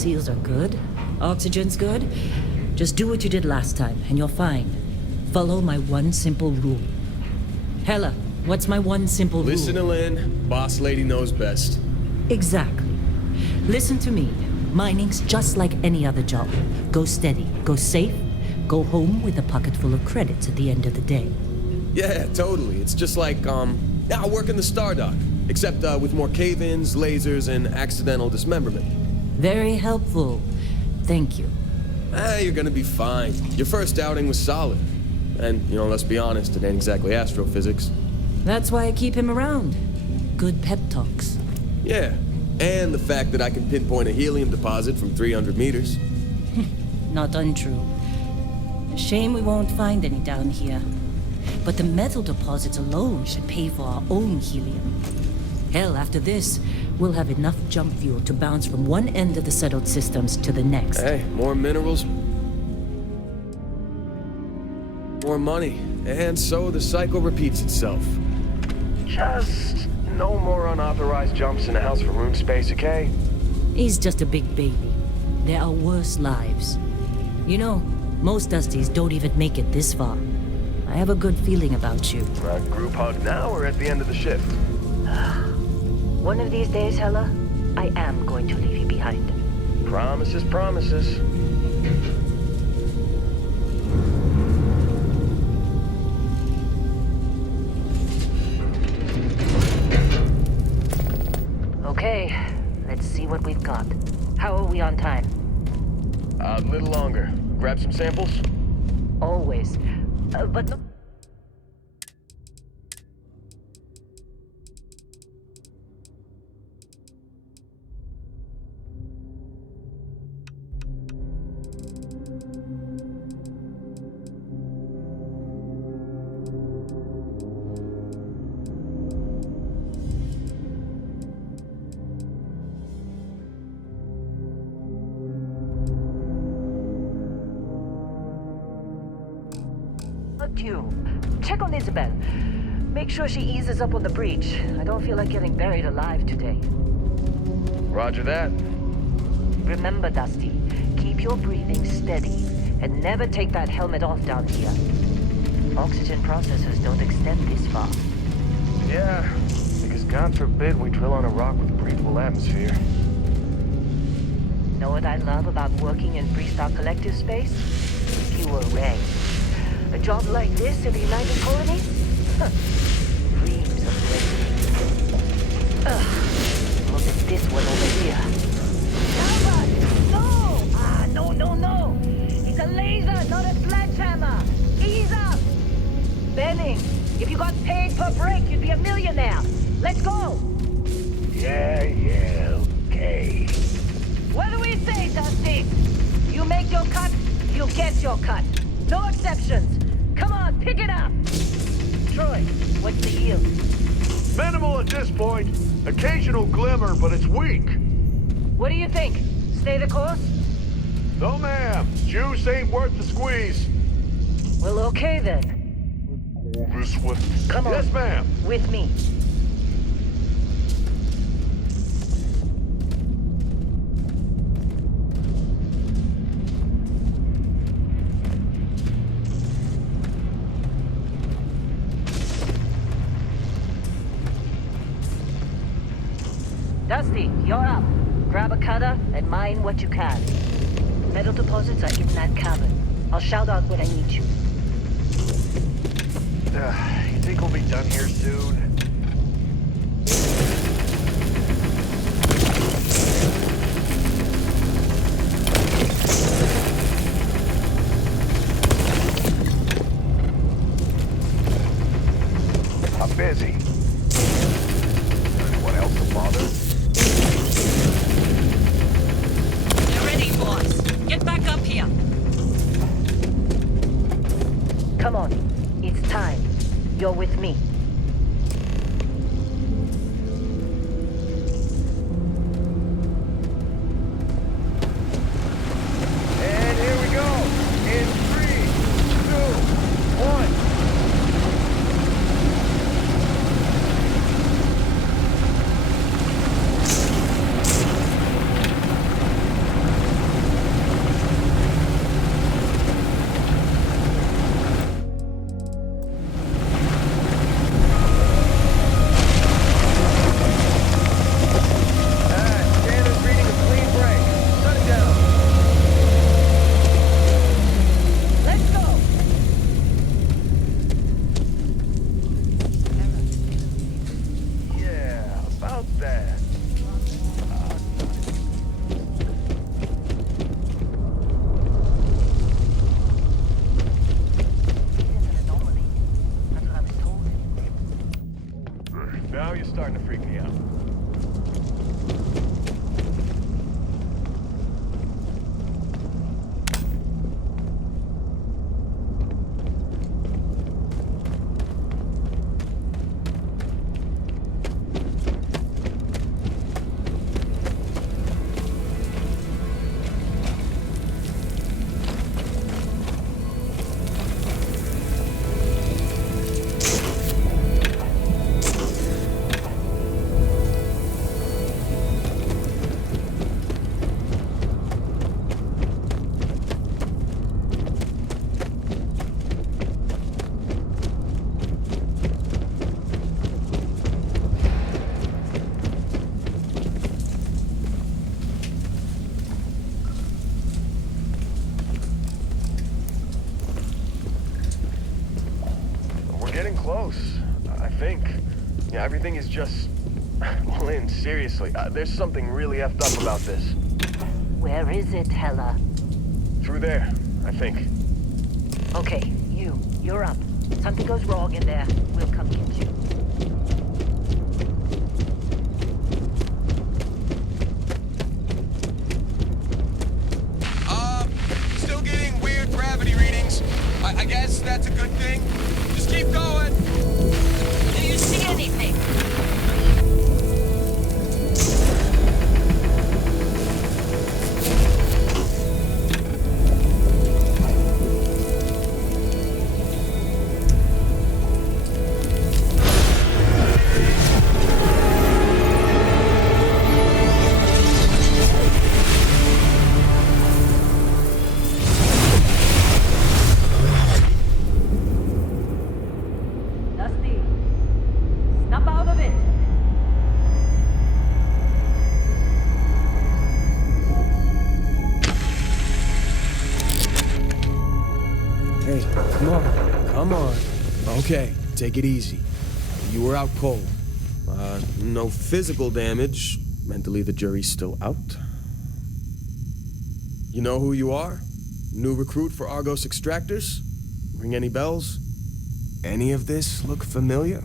seals are good, oxygen's good, just do what you did last time, and you're fine. Follow my one simple rule. Hella, what's my one simple rule? Listen to Lynn. Boss lady knows best. Exactly. Listen to me. Mining's just like any other job. Go steady, go safe, go home with a pocket full of credits at the end of the day. Yeah, totally. It's just like, I work in the Star Dock. Except with more cave-ins, lasers, and accidental dismemberment. Very helpful. Thank you. You're gonna be fine. Your first outing was solid. And, let's be honest, it ain't exactly astrophysics. That's why I keep him around. Good pep talks. Yeah, and the fact that I can pinpoint a helium deposit from 300 meters. Not untrue. Shame we won't find any down here. But the metal deposits alone should pay for our own helium. Hell, after this, we'll have enough jump fuel to bounce from one end of the settled systems to the next. Hey, more minerals, more money, and so the cycle repeats itself. Just no more unauthorized jumps in the house for room space, okay? He's just a big baby. There are worse lives. Most Dusties don't even make it this far. I have a good feeling about you. Group hug now or at the end of the shift? One of these days, Hella, I am going to leave you behind. Promises, promises. Okay, let's see what we've got. How are we on time? A little longer. Grab some samples? Always. But no... You. Check on Isabel. Make sure she eases up on the breach. I don't feel like getting buried alive today. Roger that. Remember, Dusty, keep your breathing steady and never take that helmet off down here. Oxygen processors don't extend this far. Yeah, because God forbid we drill on a rock with a breathable atmosphere. Know what I love about working in Freestar Collective space? Fewer ranks. A job like this in the United Colonies? Dreams of liberty. Look at this one over here. Albert! No! No! It's a laser, not a sledgehammer! Ease up! Benning, if you got paid per break, you'd be a millionaire. Let's go! Yeah, okay. What do we say, Dusty? You make your cut, you get your cut. No exceptions. Come on, pick it up! Troy, what's the yield? Minimal at this point. Occasional glimmer, but it's weak. What do you think? Stay the course? No, ma'am. Juice ain't worth the squeeze. Well, okay then. This one. Come on. Yes, ma'am. With me. Dusty, you're up. Grab a cutter and mine what you can. Metal deposits are in that cavern. I'll shout out when I need you. You think we'll be done here soon? I'm busy. Anyone else to bother? You're ready, boss. Get back up here. Come on. It's time. You're with me. And here we go. In 3, 2, 1. close, I think. Yeah, everything is just... Well, Lynn, seriously, there's something really effed up about this. Where is it, Hella? Through there, I think. Okay, you're up. Something goes wrong in there, we'll come get you. Still getting weird gravity readings. I guess that's a good thing. Just keep going. Do you see anything? Come on. Okay, take it easy. You were out cold. No physical damage. Mentally, the jury's still out. You know who you are? New recruit for Argos Extractors? Ring any bells? Any of this look familiar?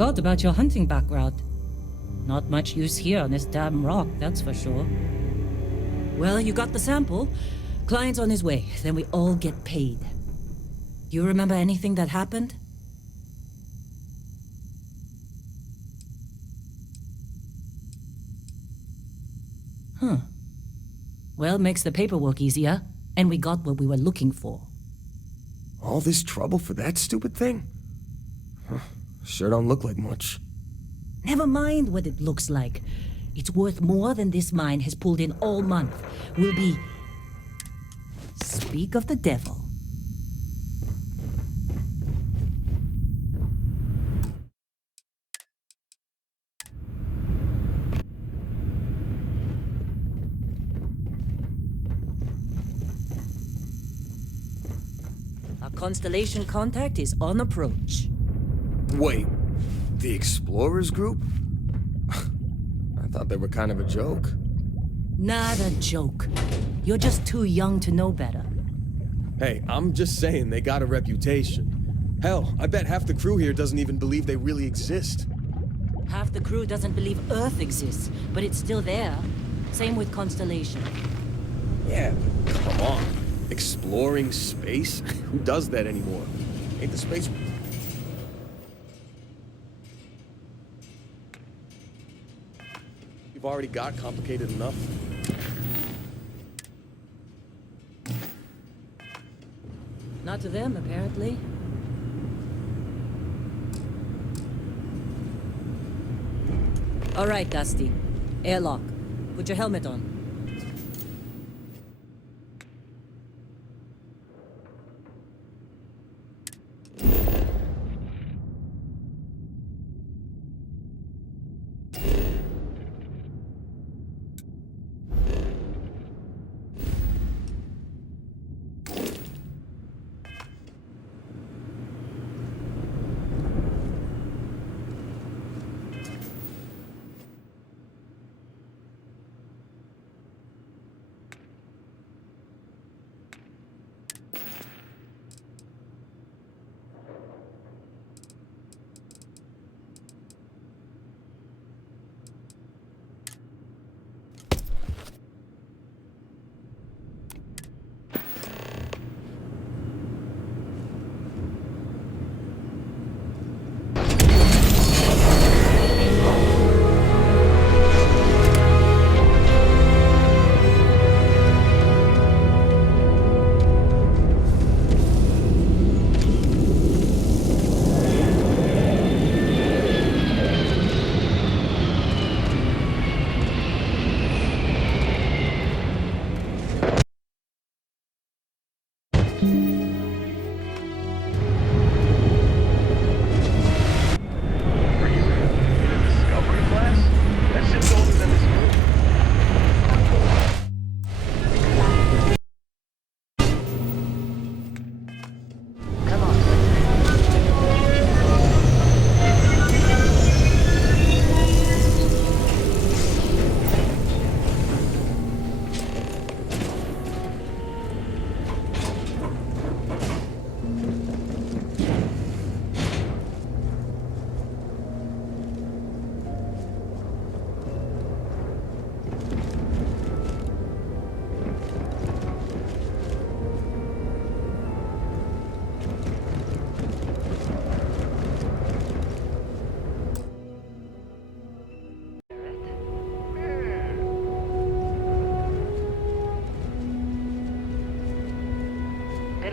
Forgot about your hunting background. Not much use here on this damn rock, that's for sure. Well, you got the sample. Client's on his way, then we all get paid. You remember anything that happened? Huh. Well, makes the paperwork easier, and we got what we were looking for. All this trouble for that stupid thing? Huh. Sure don't look like much. Never mind what it looks like. It's worth more than this mine has pulled in all month. We'll be... Speak of the devil. Our constellation contact is on approach. Wait, the Explorers group? I thought they were kind of a joke. Not a joke. You're just too young to know better. Hey, I'm just saying they got a reputation. Hell, I bet half the crew here doesn't even believe they really exist. Half the crew doesn't believe Earth exists, but it's still there. Same with Constellation. Yeah, but come on. Exploring space? Who does that anymore? Ain't the space... You've already got complicated enough. Not to them, apparently. All right, Dusty. Airlock. Put your helmet on.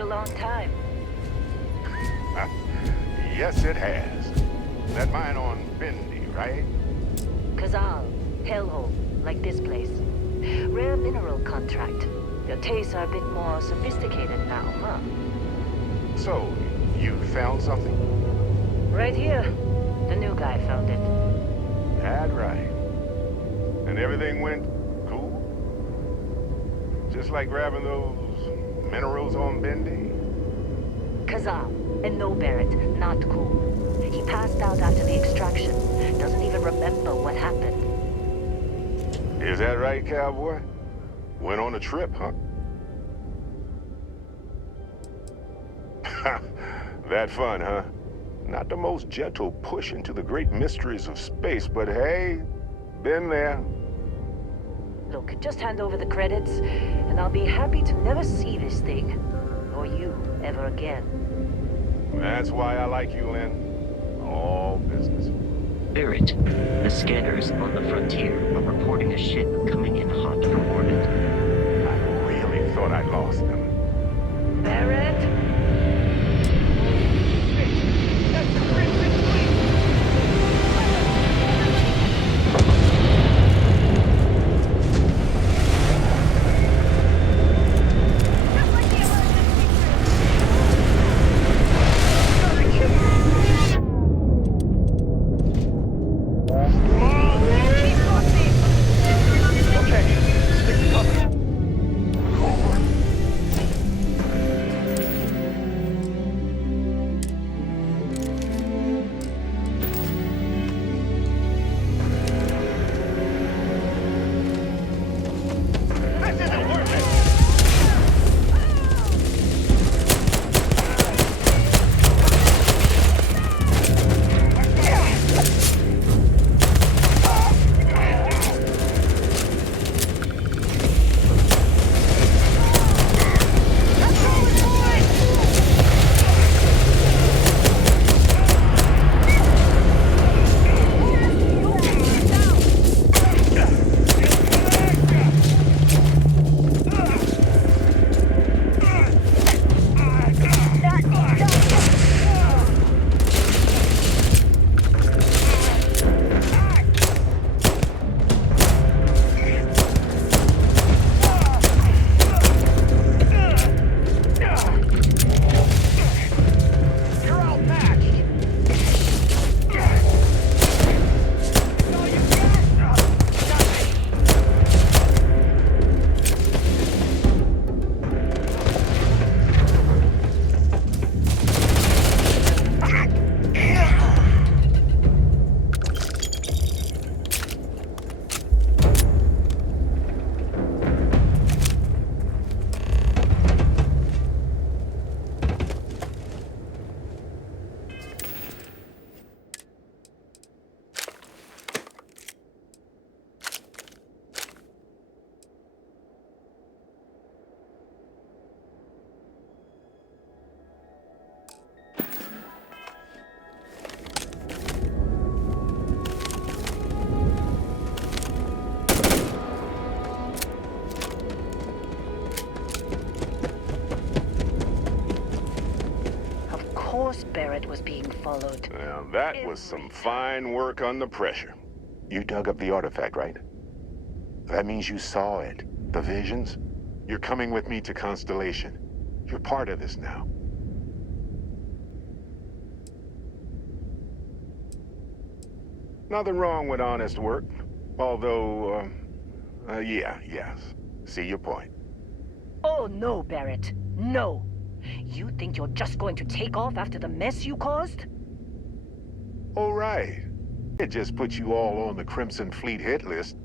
Long time. Yes, it has. That mine on Bendy, right? Kazal, hellhole, like this place. Rare mineral contract. Your tastes are a bit more sophisticated now, huh? So, you found something? Right here. The new guy found it. That right. And everything went cool? Just like grabbing those minerals on Bendy? Kazal, and no Barrett, not cool. He passed out after the extraction. Doesn't even remember what happened. Is that right, cowboy? Went on a trip, huh? That fun, huh? Not the most gentle push into the great mysteries of space, but hey, been there. Look, just hand over the credits, and I'll be happy to never see this thing, or you, ever again. That's why I like you, Lynn. All business. Barrett, the scanners on the frontier are reporting a ship coming in hot from orbit. I really thought I lost them. Barrett? That's the Crimson Fleet! course Barrett was being followed. Now, that was some fine work under pressure. You dug up the artifact, right? That means you saw it. The visions? You're coming with me to Constellation. You're part of this now. Nothing wrong with honest work. Although, yes. See your point. Oh no, Barrett. No. You think you're just going to take off after the mess you caused? All right. It just puts you all on the Crimson Fleet hit list.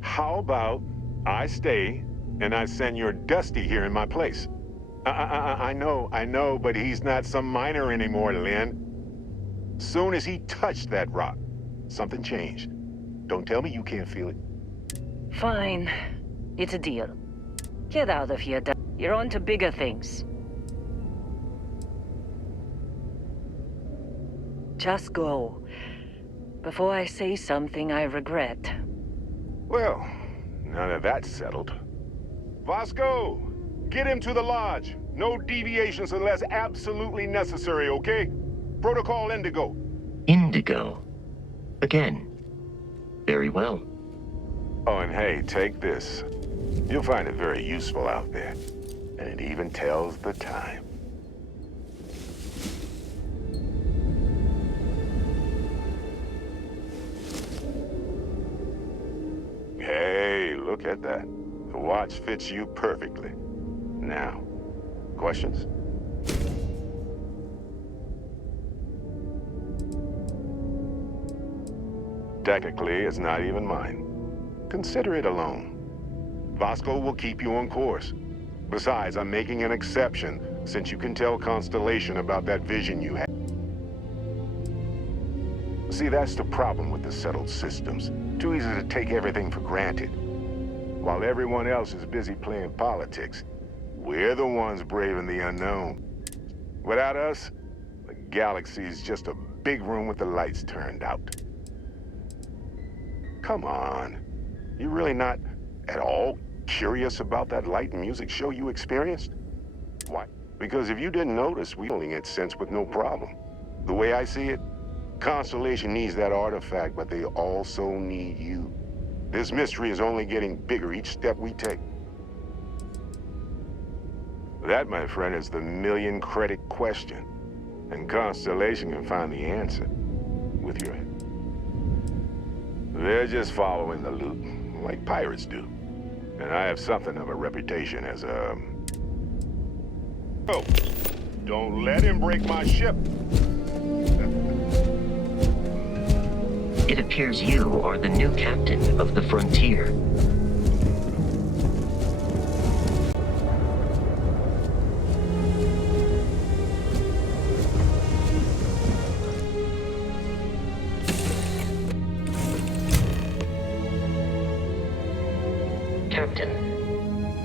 How about I stay and I send your Dusty here in my place? I know, but he's not some miner anymore, Lynn. Soon as he touched that rock, something changed. Don't tell me you can't feel it. Fine. It's a deal. Get out of here, You're on to bigger things. Just go. Before I say something I regret. Well, now that that's settled. Vasco, get him to the lodge. No deviations unless absolutely necessary, okay? Protocol Indigo. Indigo. Again. Very well. Oh, and hey, take this. You'll find it very useful out there. And it even tells the time. Hey, look at that. The watch fits you perfectly. Now, questions? Technically, it's not even mine. Consider it a loan. Vasco will keep you on course. Besides, I'm making an exception since you can tell Constellation about that vision you had. See, that's the problem with the settled systems. Too easy to take everything for granted. While everyone else is busy playing politics, we're the ones braving the unknown. Without us, the galaxy's just a big room with the lights turned out. Come on. You really not at all curious about that light and music show you experienced? Why? Because if you didn't notice, we only get sense with no problem. The way I see it, Constellation needs that artifact, but they also need you. This mystery is only getting bigger each step we take. That, my friend, is the million-credit question. And Constellation can find the answer with your head. They're just following the loot, like pirates do. And I have something of a reputation as a... Oh, don't let him break my ship. It appears you are the new captain of the Frontier. Captain,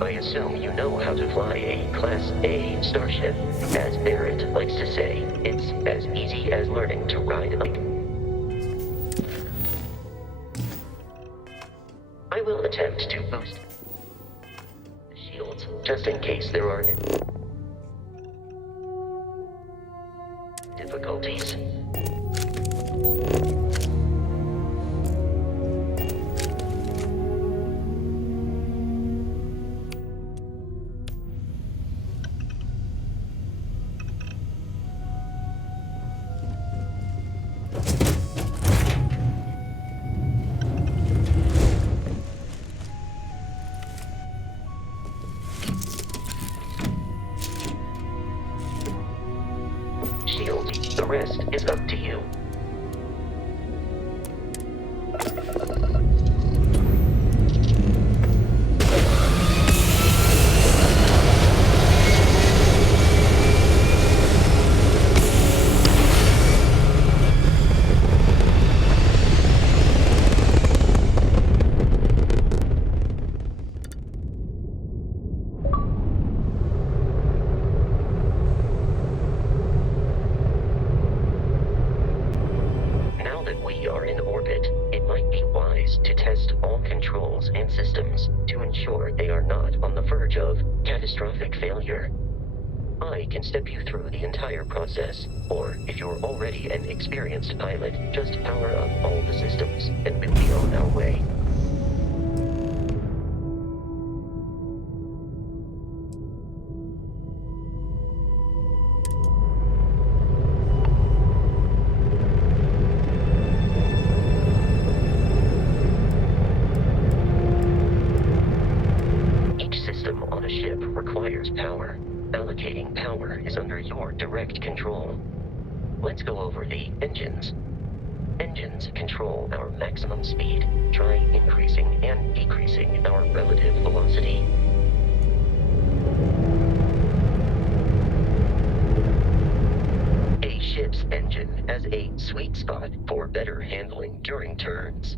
I assume you know how to fly a Class A starship. As Barrett likes to say, it's as easy as learning to ride a bike. I will attempt to boost the shields, just in case there are difficulties. The rest is up to you. And systems to ensure they are not on the verge of catastrophic failure. I can step you through the entire process, or if you're already an experienced pilot, just power up all the systems, and we'll be on our way. Each system on a ship requires power. Allocating power is under your direct control. Let's go over the engines. Engines control our maximum speed. Try increasing and decreasing our relative velocity. A ship's engine has a sweet spot for better handling during turns.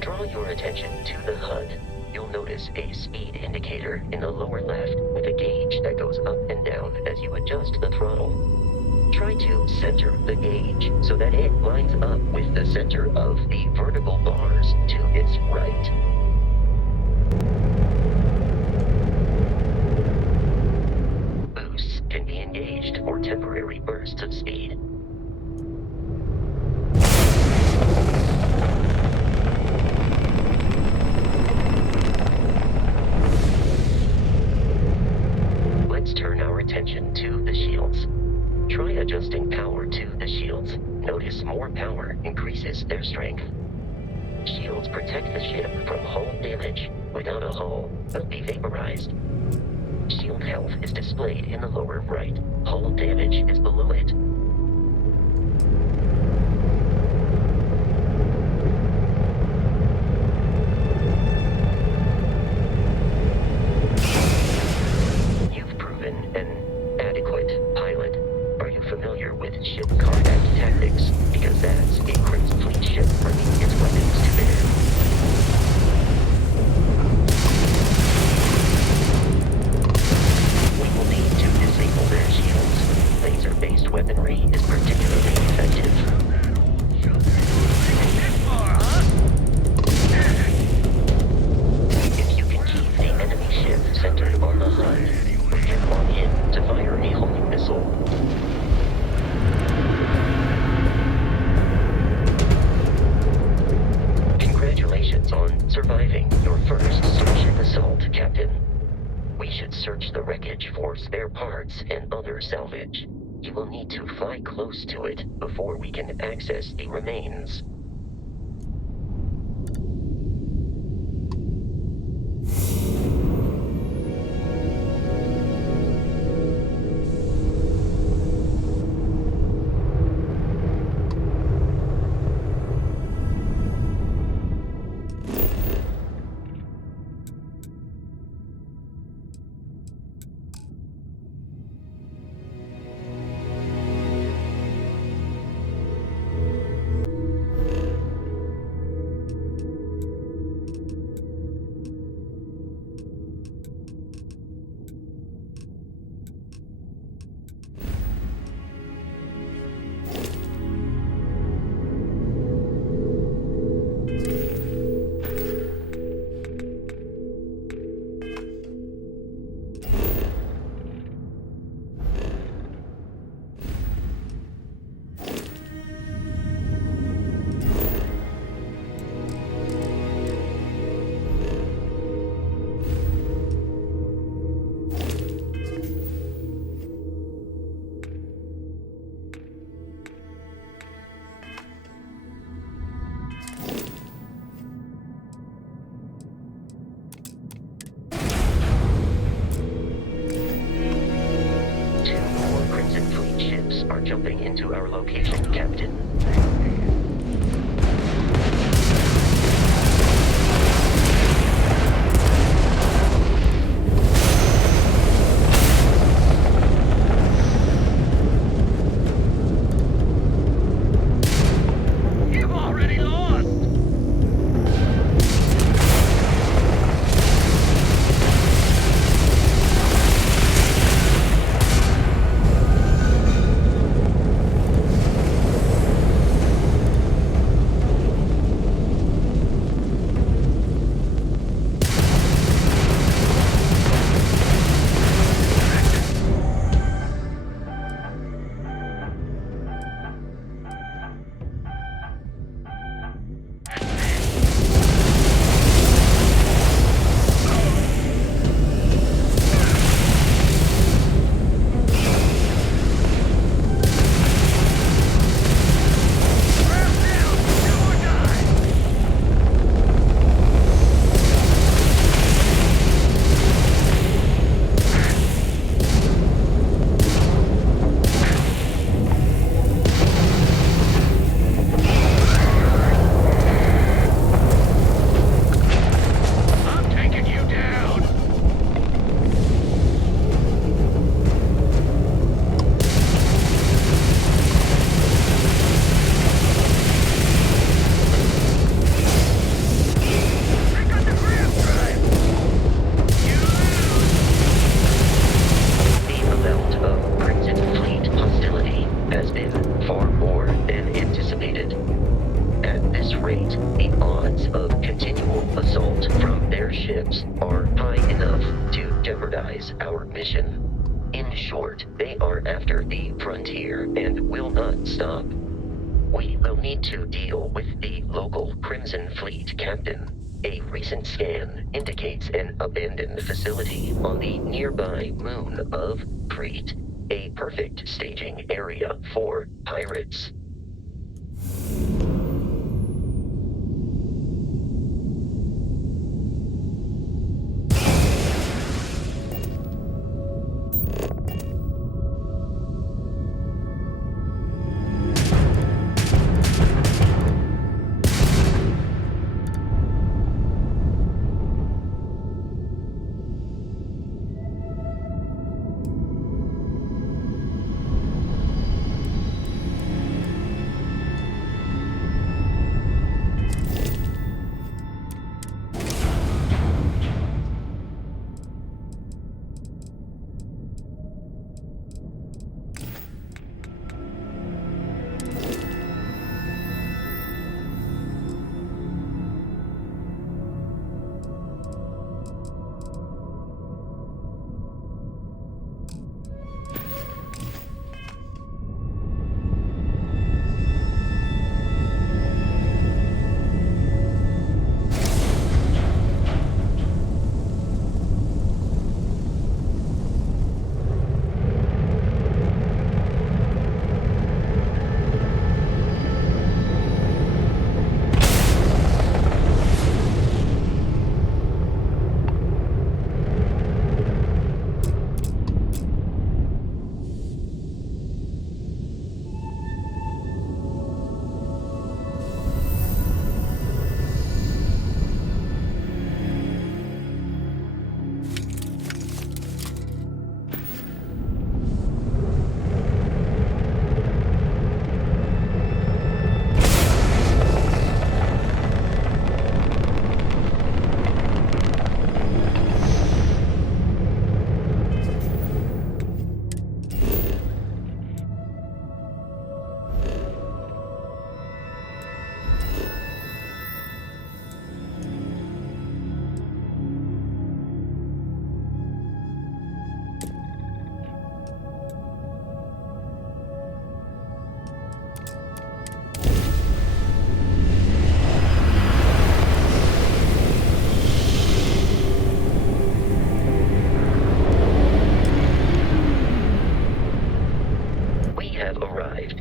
Draw your attention to the HUD. You'll notice a speed indicator in the lower left with a gauge that goes up and down as you adjust the throttle. Try to center the gauge so that it lines up with the center of the vertical bars to its right. Boosts can be engaged for temporary bursts of speed. Let's turn our attention to the shields. Try adjusting power to the shields. Notice more power increases their strength. Shields protect the ship from hull damage. Without a hull, they'll be vaporized. Shield health is displayed in the lower right. Hull damage is below it. You've proven an adequate pilot. Are you familiar with ship combat tactics? Because that's a Crimson Fleet ship bringing its weapons to bear. We will need to disable their shields. Laser-based weaponry is particularly effective. If you can keep the enemy ship centered on the HUD, we can lock in to fire a homing missile. Congratulations on surviving your first Starship assault, Captain. We should search the wreckage for spare parts and other salvage. You will need to fly close to it before we can access the remains. Are jumping into our location, Captain. You've already lost! In short, they are after the frontier and will not stop. We will need to deal with the local Crimson Fleet captain. A recent scan indicates an abandoned facility on the nearby moon of Crete, a perfect staging area for pirates.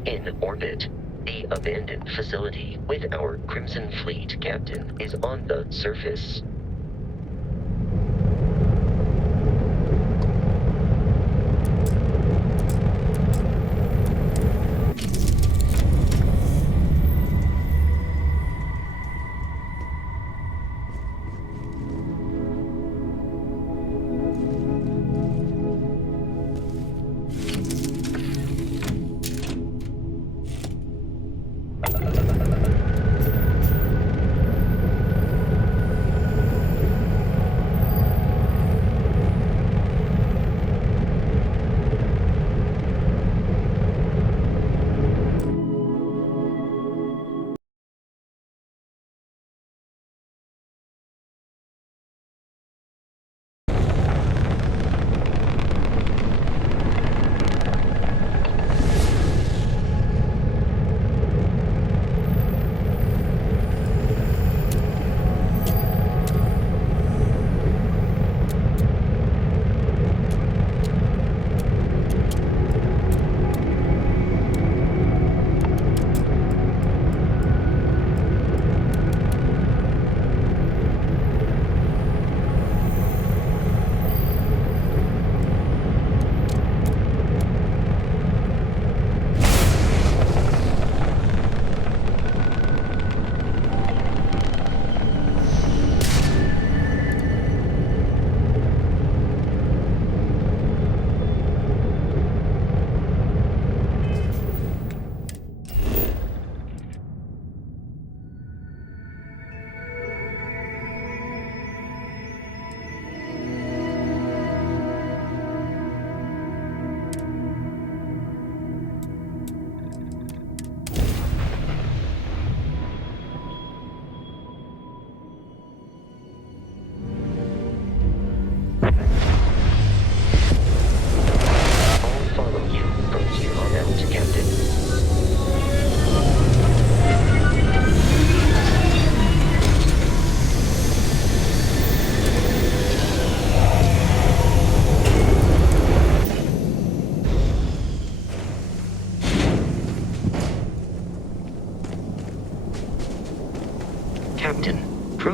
In orbit, the abandoned facility with our Crimson Fleet captain is on the surface.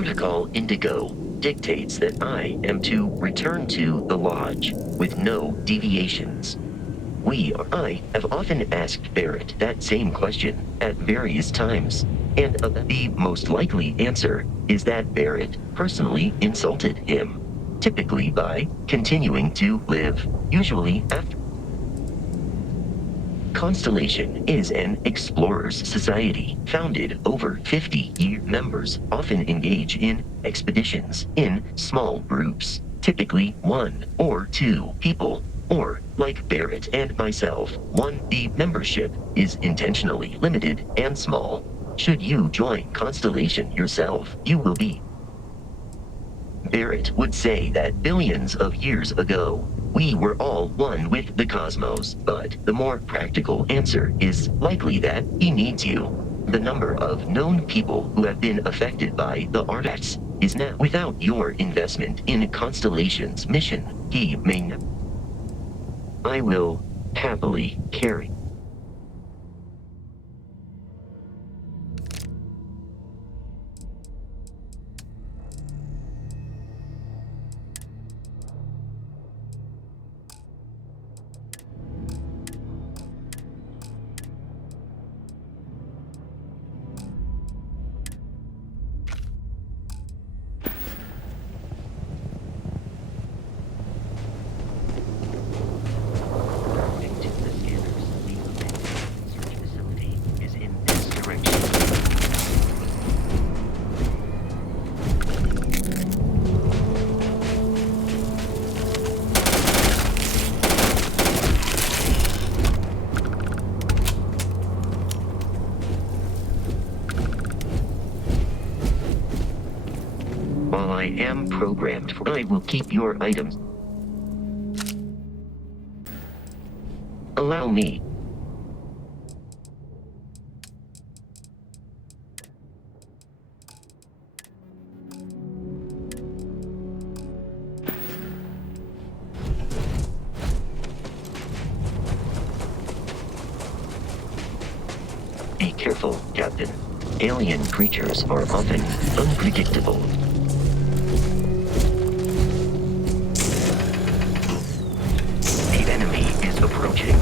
Protocol Indigo dictates that I am to return to the lodge with no deviations. I have often asked Barrett that same question at various times, and the most likely answer is that Barrett personally insulted him, typically by continuing to live, usually after. Constellation is an explorers' society founded over 50 years. Members often engage in expeditions in small groups, typically 1 or 2 people, or, like Barrett and myself, the membership is intentionally limited and small. Should you join Constellation yourself, you will be. Barrett would say that billions of years ago, we were all one with the cosmos, but the more practical answer is likely that he needs you. The number of known people who have been affected by the RTX is now. Without your investment in Constellation's mission, he may not. I will happily carry. I am programmed for. I will keep your items. Allow me. Be careful, Captain. Alien creatures are often unpredictable. Approaching.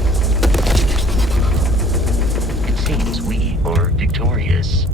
It seems we are victorious.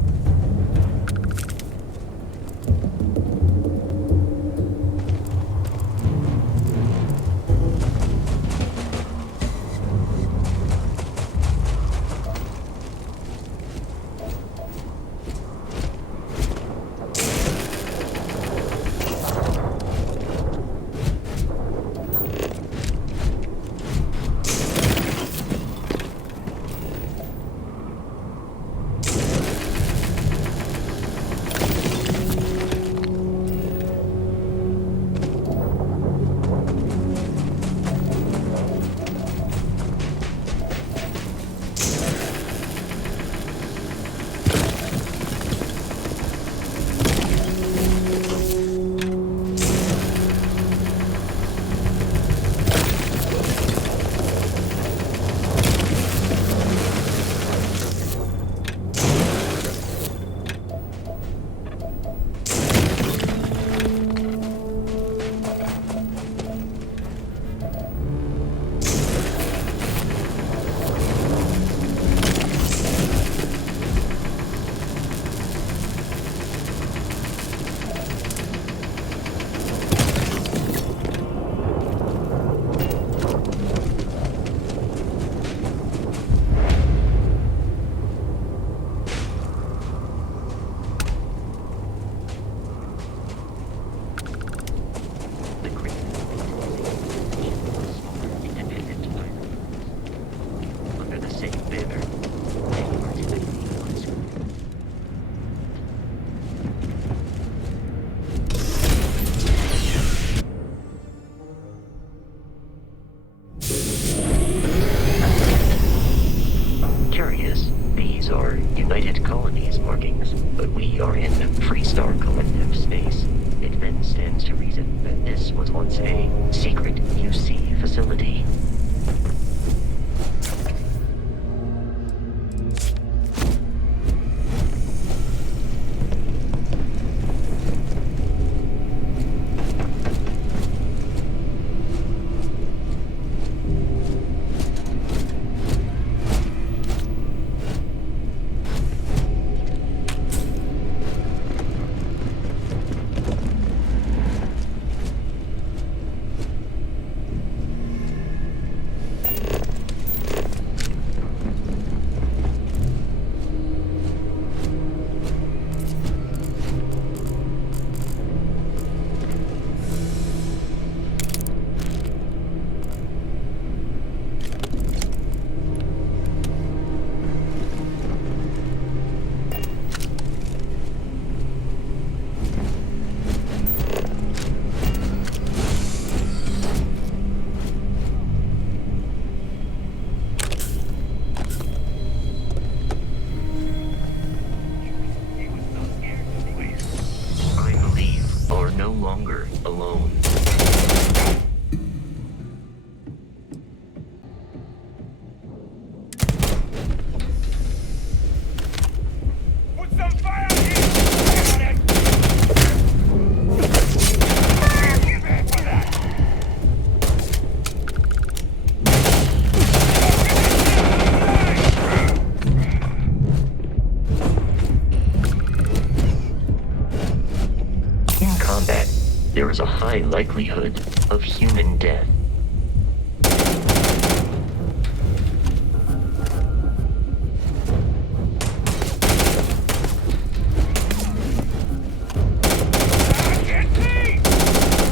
high likelihood of human death.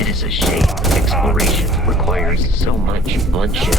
It is a shame exploration requires so much bloodshed.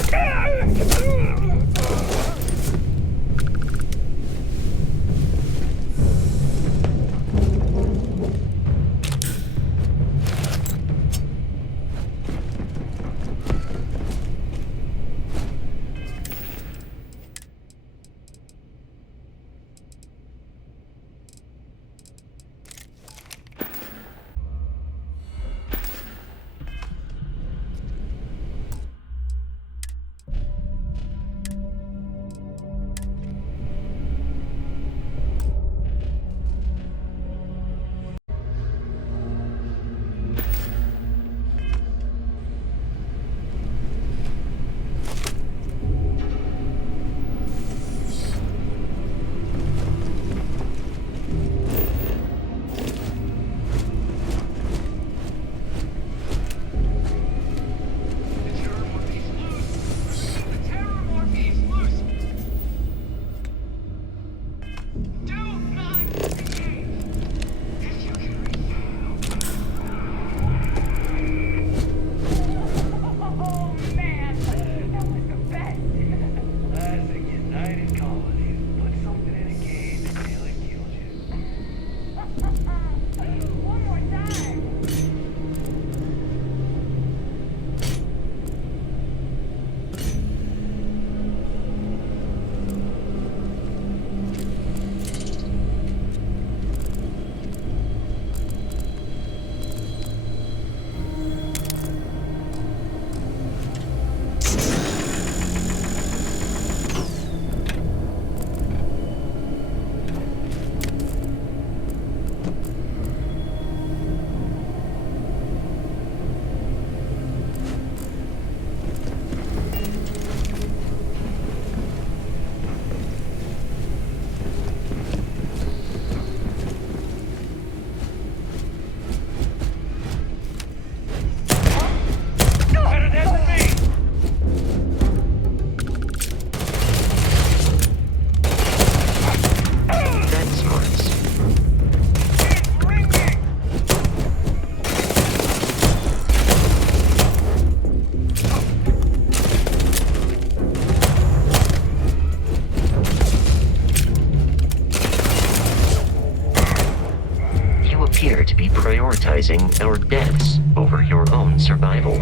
Prioritizing our deaths over your own survival.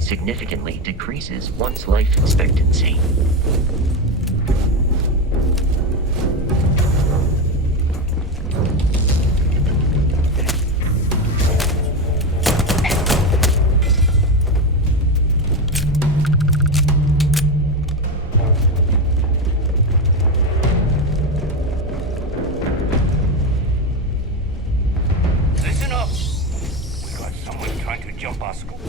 Significantly decreases one's life expectancy. Listen up! We got someone trying to jump our school.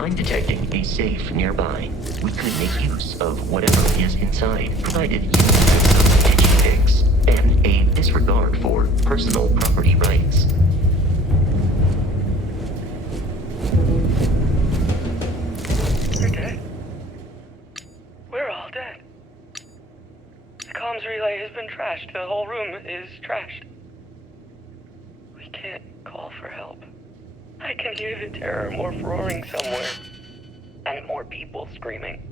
I'm detecting a safe nearby. We could make use of whatever is inside, provided you have some digifix and a disregard for personal property rights. We're dead. We're all dead. The comms relay has been trashed. The whole room is trashed. We can't call for help. I can hear the terror morph roaring somewhere. And more people screaming.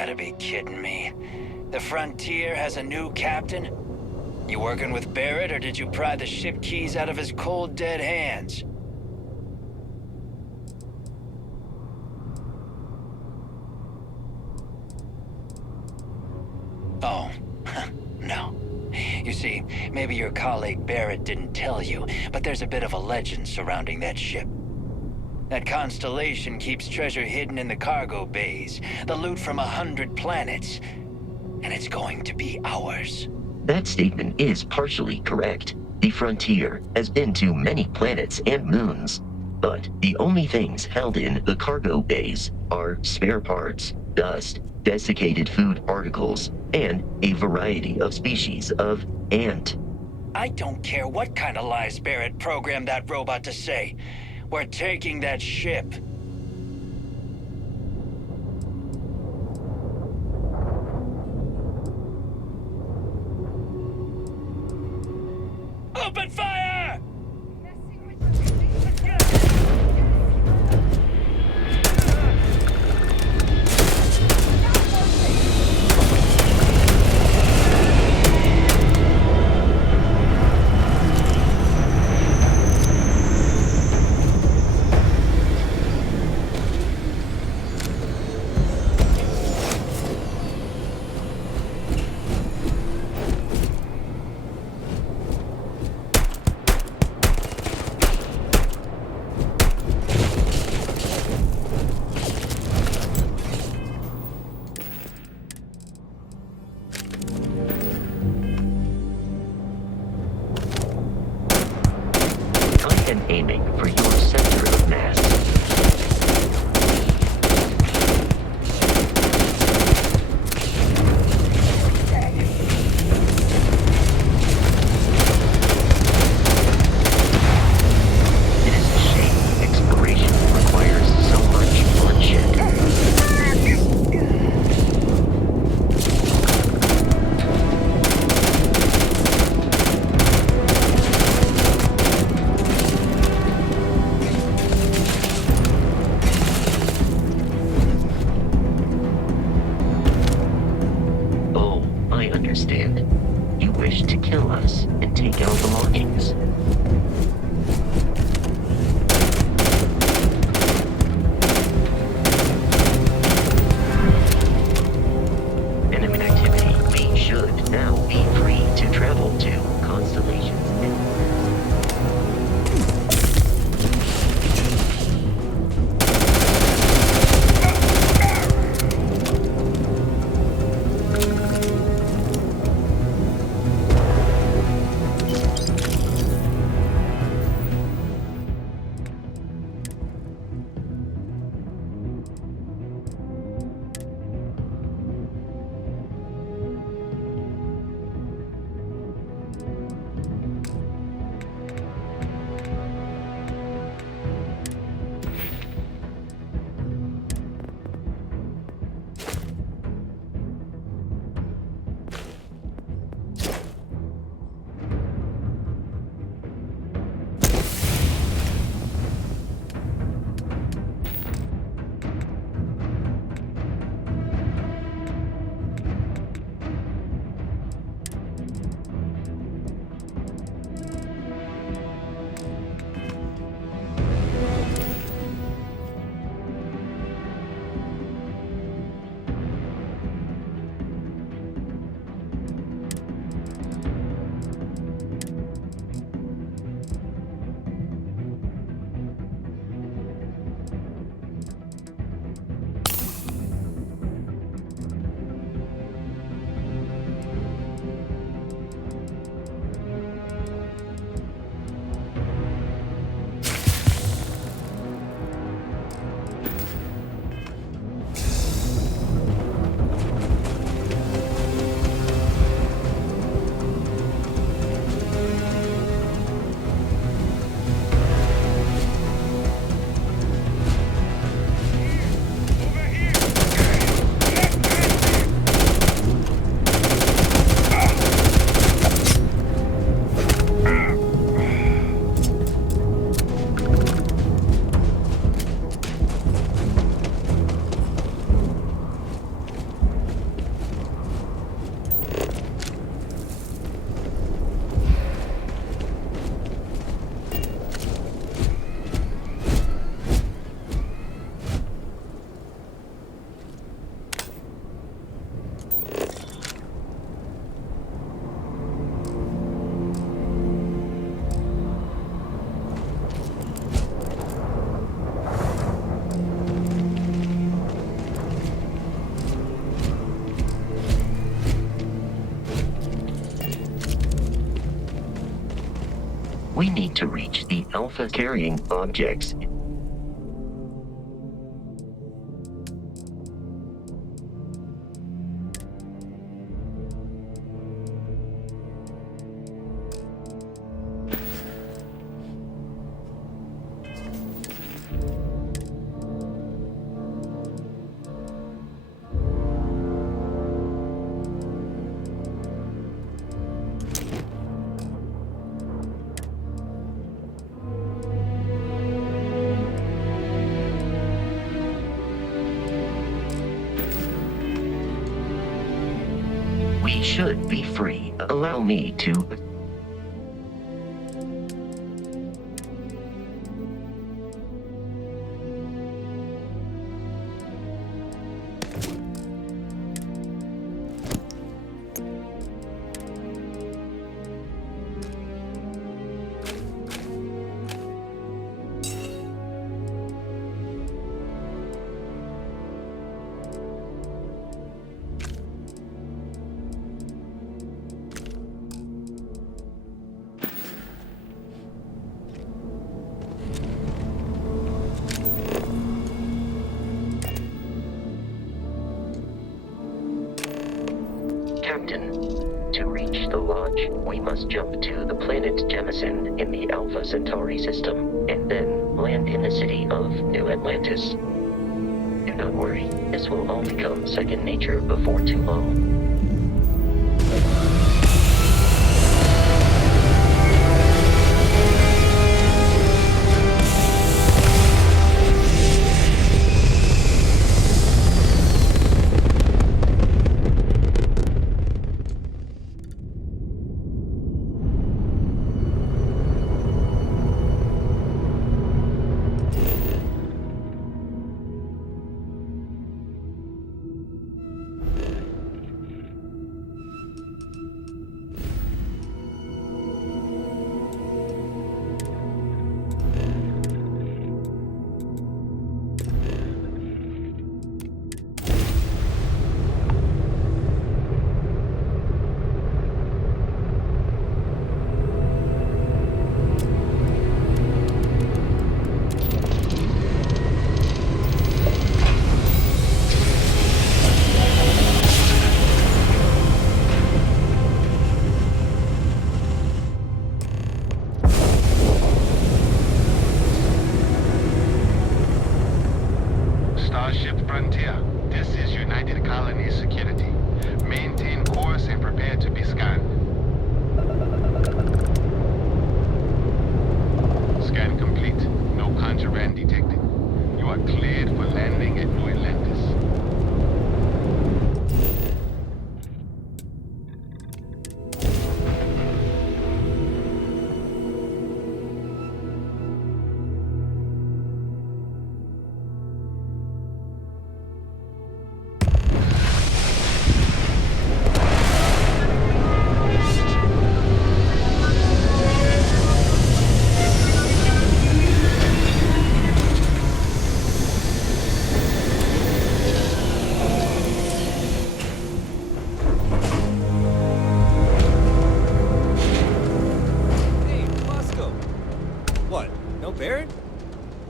gotta be kidding me. The Frontier has a new captain? You working with Barrett, or did you pry the ship keys out of his cold, dead hands? Oh, no. You see, maybe your colleague Barrett didn't tell you, but there's a bit of a legend surrounding that ship. That constellation keeps treasure hidden in the cargo bays, the loot from 100 planets, and it's going to be ours. That statement is partially correct. The Frontier has been to many planets and moons, but the only things held in the cargo bays are spare parts, dust, desiccated food particles, and a variety of species of ant. I don't care what kind of lies Barrett programmed that robot to say. We're taking that ship. Open fire! Aiming for your center of mass. It is a shame exploration requires so much bloodshed. We need to reach the Alpha carrying objects. We should be free. Allow me to... Captain, to reach the lodge, we must jump to the planet Jemison in the Alpha Centauri system, and then land in the city of New Atlantis. Do not worry, this will all become second nature before too long.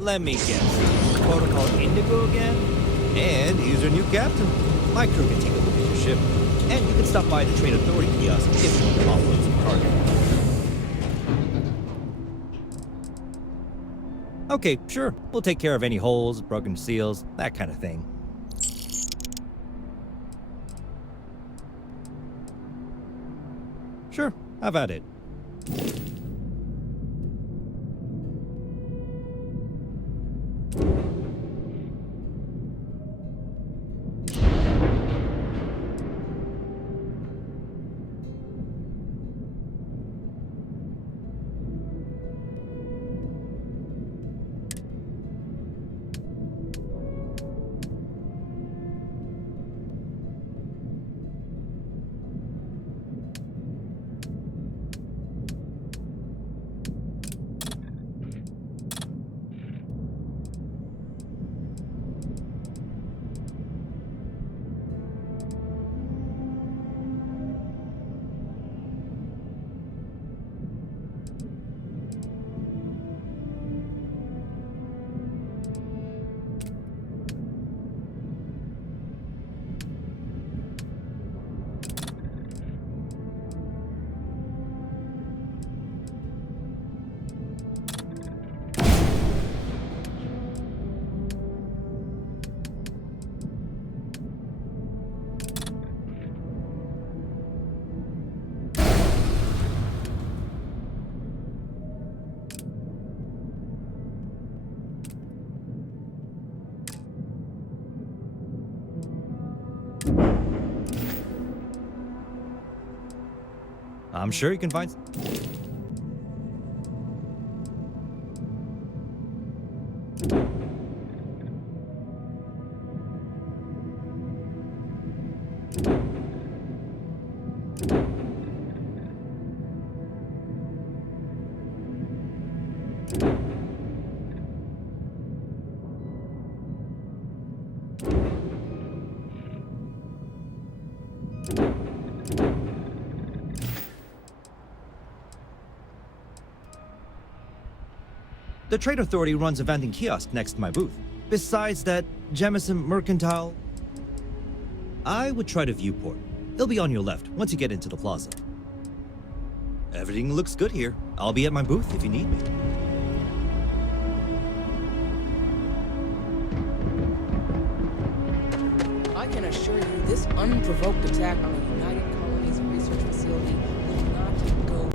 Let me guess. Protocol Indigo again? And here's your new captain. My crew can take a look at your ship. And you can stop by the Trade Authority kiosk if you want to offload some cargo. Okay, sure. We'll take care of any holes, broken seals, that kind of thing. Sure, have at it. I'm sure you can find... The Trade Authority runs a vending kiosk next to my booth. Besides that, Jemison Mercantile... I would try to viewport. It'll be on your left once you get into the plaza. Everything looks good here. I'll be at my booth if you need me. I can assure you this unprovoked attack on the United Colonies Research Facility will not go.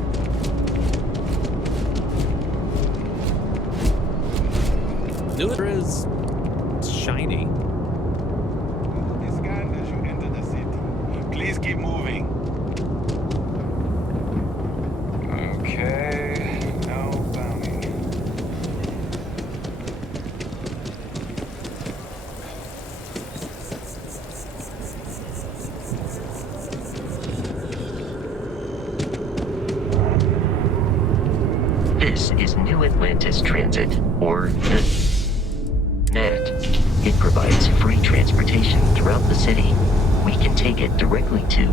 Newer is shiny. Discard as you enter the city. Please keep moving. Okay, no bounty. This is New Atlantis Transit, or the NAT. It provides free transportation throughout the city. We can take it directly to...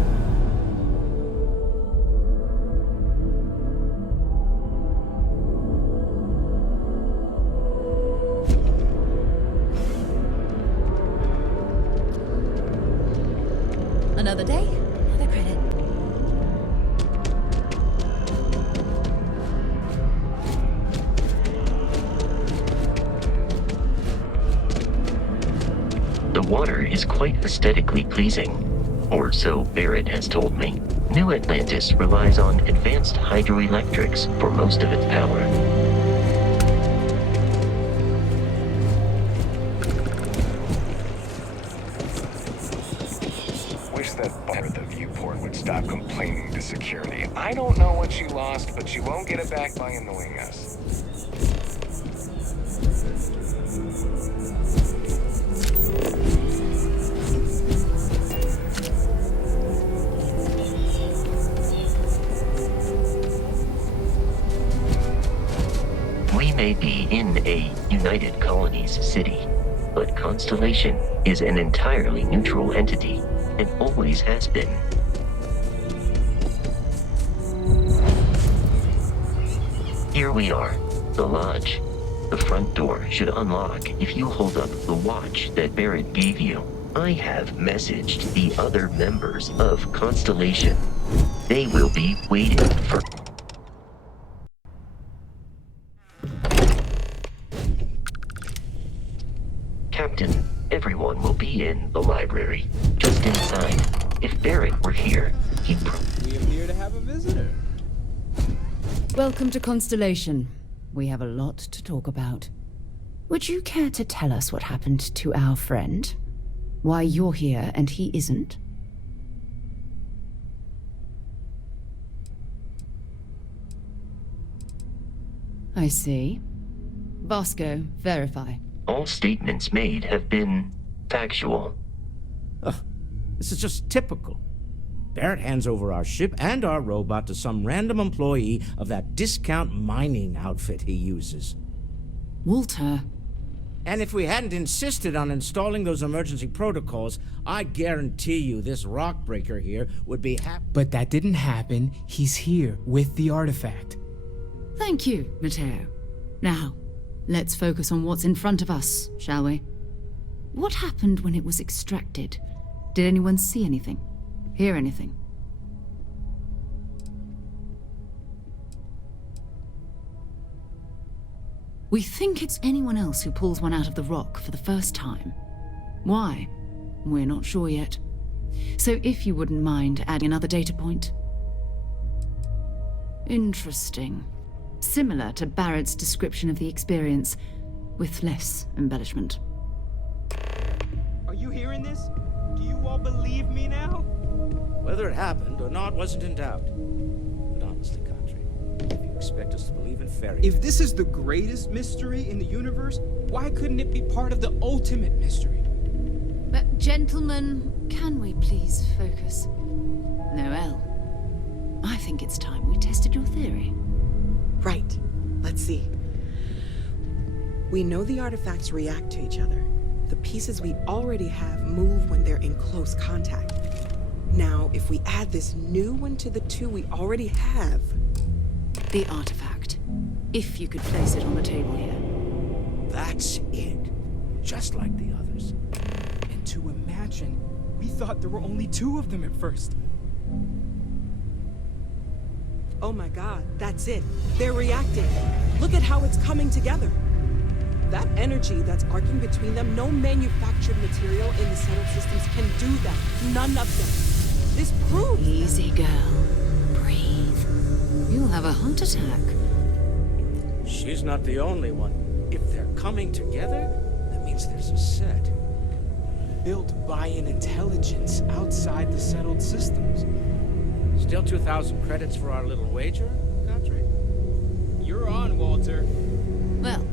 Another day, another credit. The water is quite aesthetically pleasing, or so Barrett has told me. New Atlantis relies on advanced hydroelectrics for most of its power. Wish that bar at the viewport would stop complaining to security. I don't know what you lost, but you won't get it back by annoying us. We may be in a United Colonies city, but Constellation is an entirely neutral entity, and always has been. Here we are, the lodge. The front door should unlock if you hold up the watch that Barrett gave you. I have messaged the other members of Constellation. They will be waiting for... Captain, everyone will be in the library, just inside. If Barrett were here, he'd We appear to have a visitor. Welcome to Constellation. We have a lot to talk about. Would you care to tell us what happened to our friend? Why you're here and he isn't? I see. Vasco, verify. All statements made have been factual. Ugh, this is just typical. Barrett hands over our ship and our robot to some random employee of that discount mining outfit he uses. Walter. And if we hadn't insisted on installing those emergency protocols, I guarantee you this rock breaker here would be But that didn't happen. He's here with the artifact. Thank you, Matteo. Now, let's focus on what's in front of us, shall we? What happened when it was extracted? Did anyone see anything? Hear anything? We think it's anyone else who pulls one out of the rock for the first time. Why? We're not sure yet. So if you wouldn't mind adding another data point. Interesting. Similar to Barrett's description of the experience, with less embellishment. Are you hearing this? Do you all believe me now? Whether it happened or not wasn't in doubt. seriously, Country. If you expect us to believe in fairy If this is the greatest mystery in the universe, why couldn't it be part of the ultimate mystery? But gentlemen, can we please focus? Noel, I think it's time we tested your theory. Right. Let's see. We know the artifacts react to each other. The pieces we already have move when they're in close contact. Now, if we add this new one to the two we already have... The artifact. If you could place it on the table here. That's it. Just like the others. And to imagine, we thought there were only 2 of them at first. Oh my god, that's it. They're reacting. Look at how it's coming together. That energy that's arcing between them, no manufactured material in the settled systems can do that. None of them. This proves... Easy, girl. Breathe. You'll have a heart attack. She's not the only one. If they're coming together, that means there's a set. Built by an intelligence outside the settled systems. Still 2,000 credits for our little wager, Country? You're on, Walter. Well,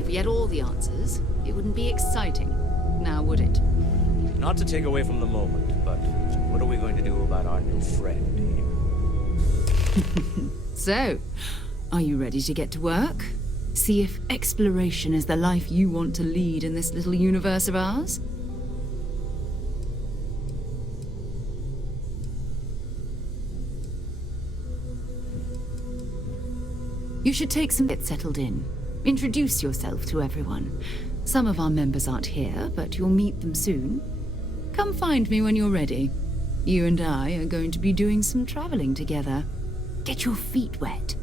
if we had all the answers, it wouldn't be exciting. Now, would it? Not to take away from the moment, but what are we going to do about our new friend here? So, are you ready to get to work? See if exploration is the life you want to lead in this little universe of ours? You should take some get settled in. Introduce yourself to everyone. Some of our members aren't here, but you'll meet them soon. Come find me when you're ready. You and I are going to be doing some traveling together. Get your feet wet.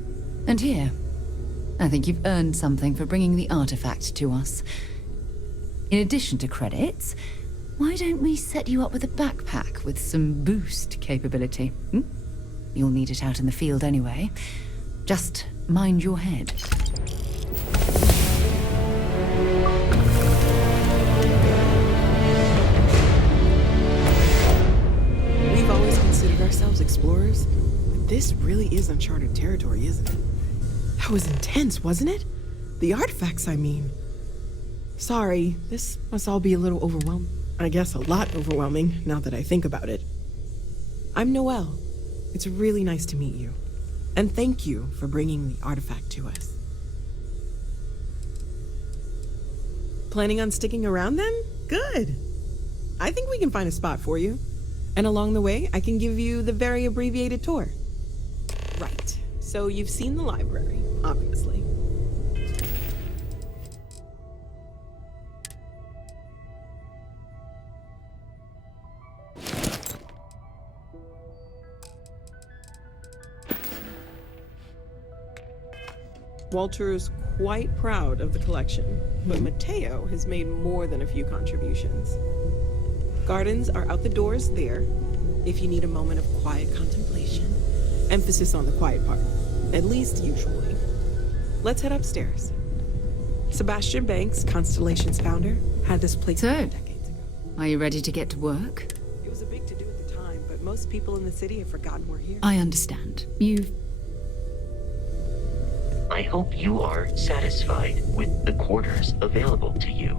And here, I think you've earned something for bringing the artifact to us. In addition to credits, why don't we set you up with a backpack with some boost capability? You'll need it out in the field anyway. Just mind your head. We've always considered ourselves explorers, but this really is uncharted territory, isn't it? That was intense, wasn't it? The artifacts, I mean. Sorry, this must all be a little overwhelming. I guess a lot overwhelming, now that I think about it. I'm Noel. It's really nice to meet you. And thank you for bringing the artifact to us. Planning on sticking around then? Good. I think we can find a spot for you. And along the way, I can give you the very abbreviated tour. Right. So you've seen the library, obviously. Walter is quite proud of the collection, but Mateo has made more than a few contributions. Gardens are out the doors there, if you need a moment of quiet contemplation. Emphasis on the quiet part, at least usually. Let's head upstairs. Sebastian Banks, Constellation's founder, had this place decades ago. Are you ready to get to work? It was a big to-do at the time, but most people in the city have forgotten we're here. I understand. I hope you are satisfied with the quarters available to you.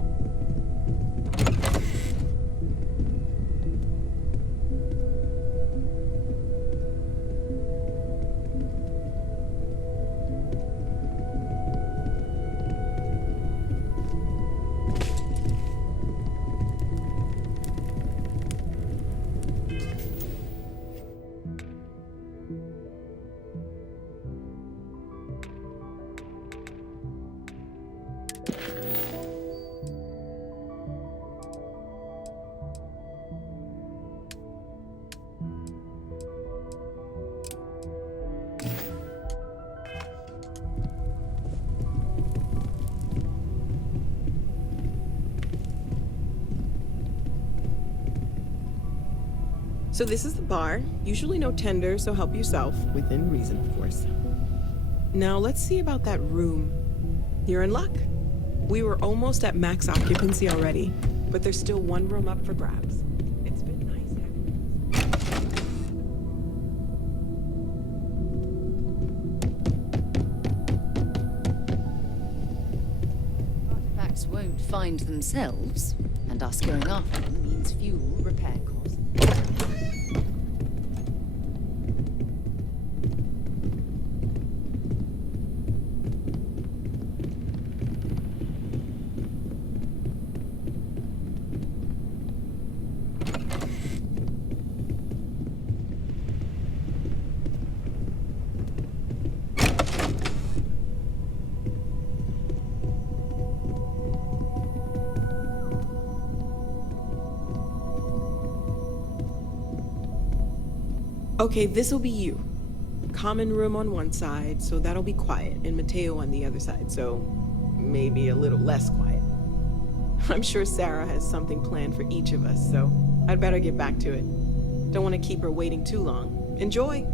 So this is the bar. Usually no tender, so help yourself. Within reason, of course. Now let's see about that room. You're in luck. We were almost at max occupancy already, but there's still one room up for grabs. It's been nice having artifacts won't find themselves, and us going after them means fuel repair costs. Okay, this'll be you. Common room on one side, so that'll be quiet, and Mateo on the other side, so maybe a little less quiet. I'm sure Sarah has something planned for each of us, so I'd better get back to it. Don't want to keep her waiting too long. Enjoy!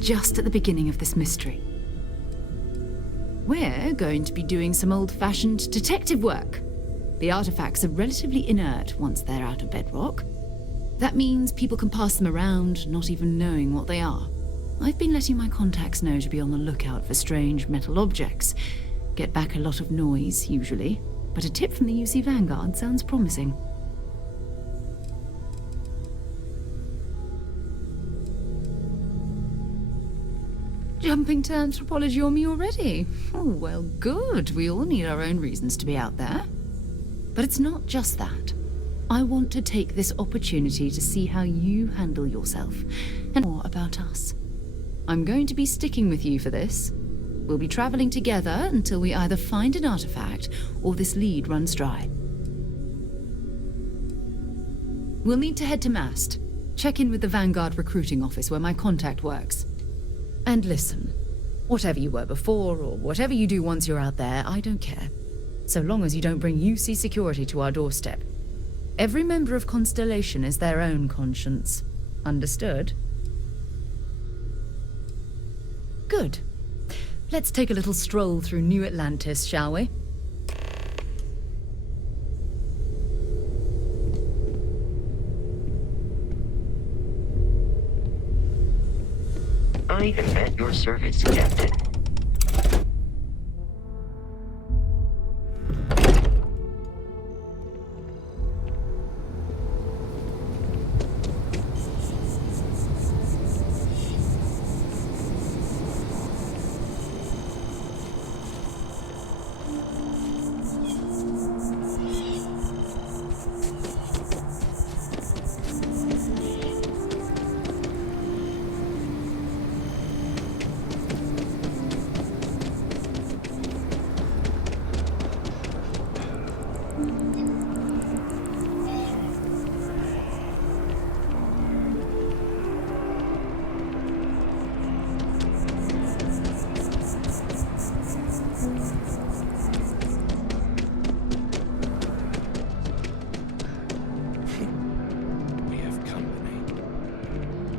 Just at the beginning of this mystery. We're going to be doing some old-fashioned detective work. The artifacts are relatively inert once they're out of bedrock. That means people can pass them around, not even knowing what they are. I've been letting my contacts know to be on the lookout for strange metal objects. Get back a lot of noise, usually, but a tip from the UC Vanguard sounds promising. Jumping to anthropology on me already? Oh, well, good. We all need our own reasons to be out there. But it's not just that. I want to take this opportunity to see how you handle yourself, and more about us. I'm going to be sticking with you for this. We'll be traveling together until we either find an artifact or this lead runs dry. We'll need to head to Mast. Check in with the Vanguard recruiting office where my contact works. And listen, whatever you were before, or whatever you do once you're out there, I don't care. So long as you don't bring UC security to our doorstep. Every member of Constellation is their own conscience. Understood? Good. Let's take a little stroll through New Atlantis, shall we? I am at your service, Captain.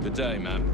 Good day, ma'am.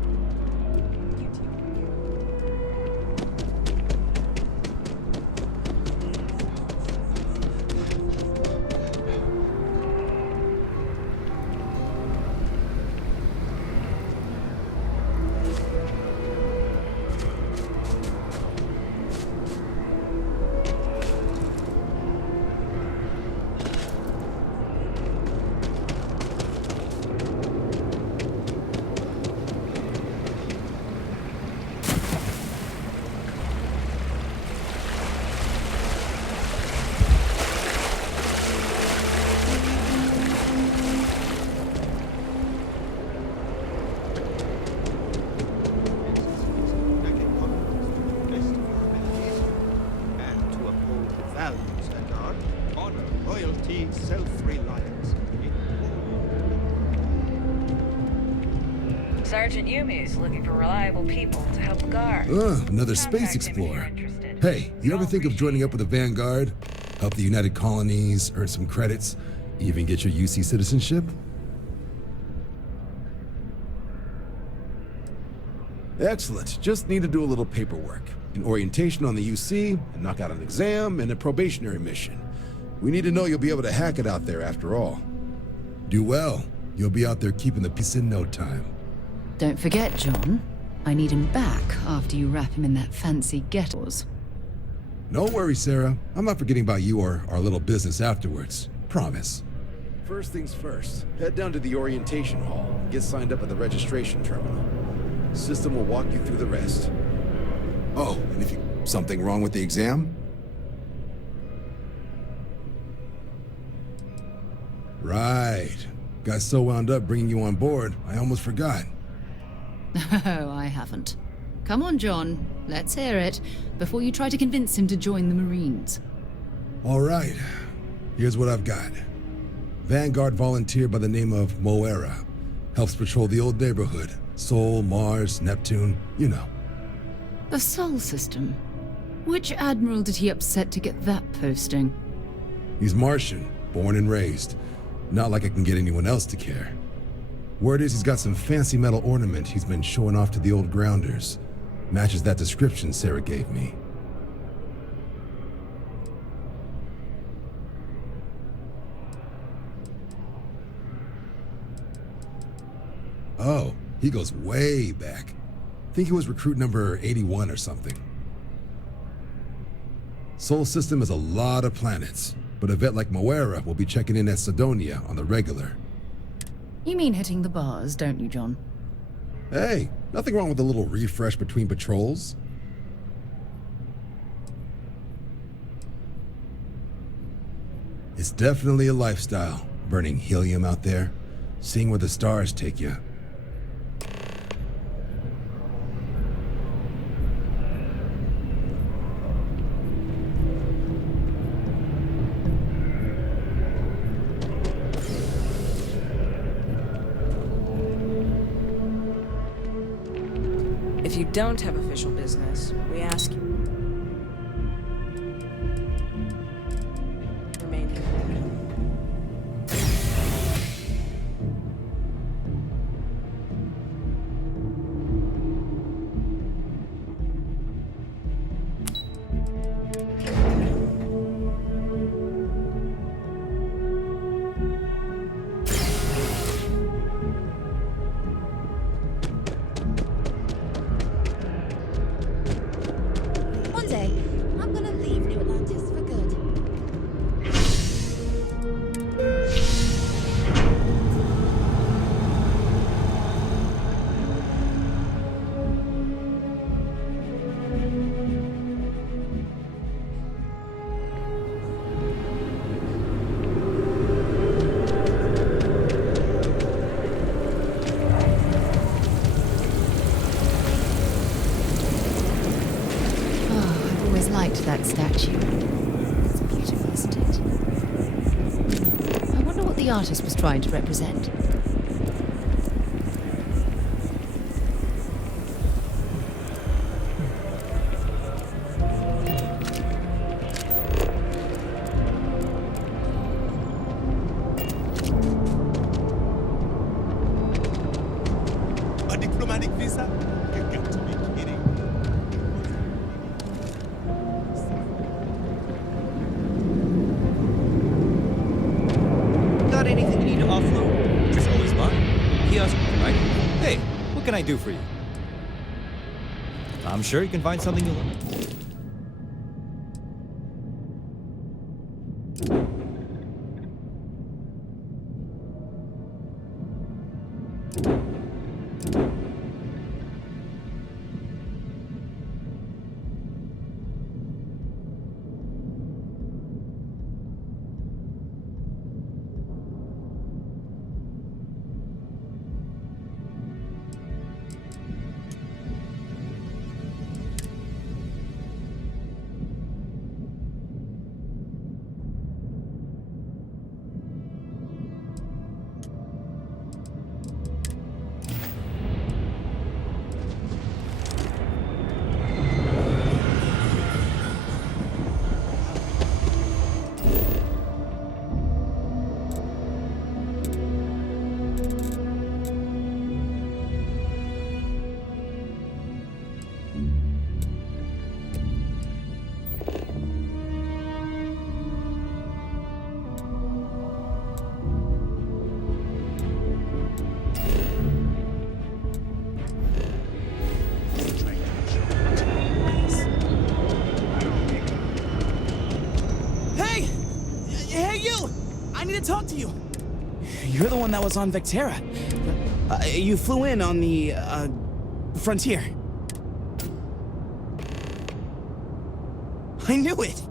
security, self-reliance. Sergeant Yumi's looking for reliable people to help the guard. Another space explorer. Hey, you ever think of joining up with the Vanguard? Help the United Colonies, earn some credits, even get your UC citizenship? Excellent. Just need to do a little paperwork. An orientation on the UC, and knock out an exam, and a probationary mission. We need to know you'll be able to hack it out there after all. Do well. You'll be out there keeping the peace in no time. Don't forget, John. I need him back after you wrap him in that fancy ghettos. No worries, Sarah. I'm not forgetting about you or our little business afterwards. Promise. First things first, head down to the orientation hall and get signed up at the registration terminal. System will walk you through the rest. Oh, and if something wrong with the exam? Right. Got so wound up bringing you on board, I almost forgot. Oh, I haven't. Come on, John. Let's hear it, before you try to convince him to join the Marines. All right. Here's what I've got. Vanguard volunteer by the name of Moira. Helps patrol the old neighborhood. Sol, Mars, Neptune, you know. The Sol system? Which admiral did he upset to get that posting? He's Martian, born and raised. Not like I can get anyone else to care. Word is he's got some fancy metal ornament he's been showing off to the old grounders. Matches that description Sarah gave me. Oh, he goes way back. Think he was recruit number 81 or something. Sol system has a lot of planets, but a vet like Moira will be checking in at Sidonia on the regular. You mean hitting the bars, don't you, John? Hey, nothing wrong with a little refresh between patrols. It's definitely a lifestyle, burning helium out there, seeing where the stars take you. If you don't have official business, we ask you. Remain here. One day, I'm gonna leave New Atlantis for good. I've always liked that statue. It's beautiful, isn't it? I wonder what the artist was trying to represent. A diplomatic visa? You got to be kidding. Got anything you need to offload? It's always mine. Kiosk, right? Hey, what can I do for you? I'm sure you can find something you'll like. need to talk to you. You're the one that was on Vectera. You flew in on the, Frontier. I knew it!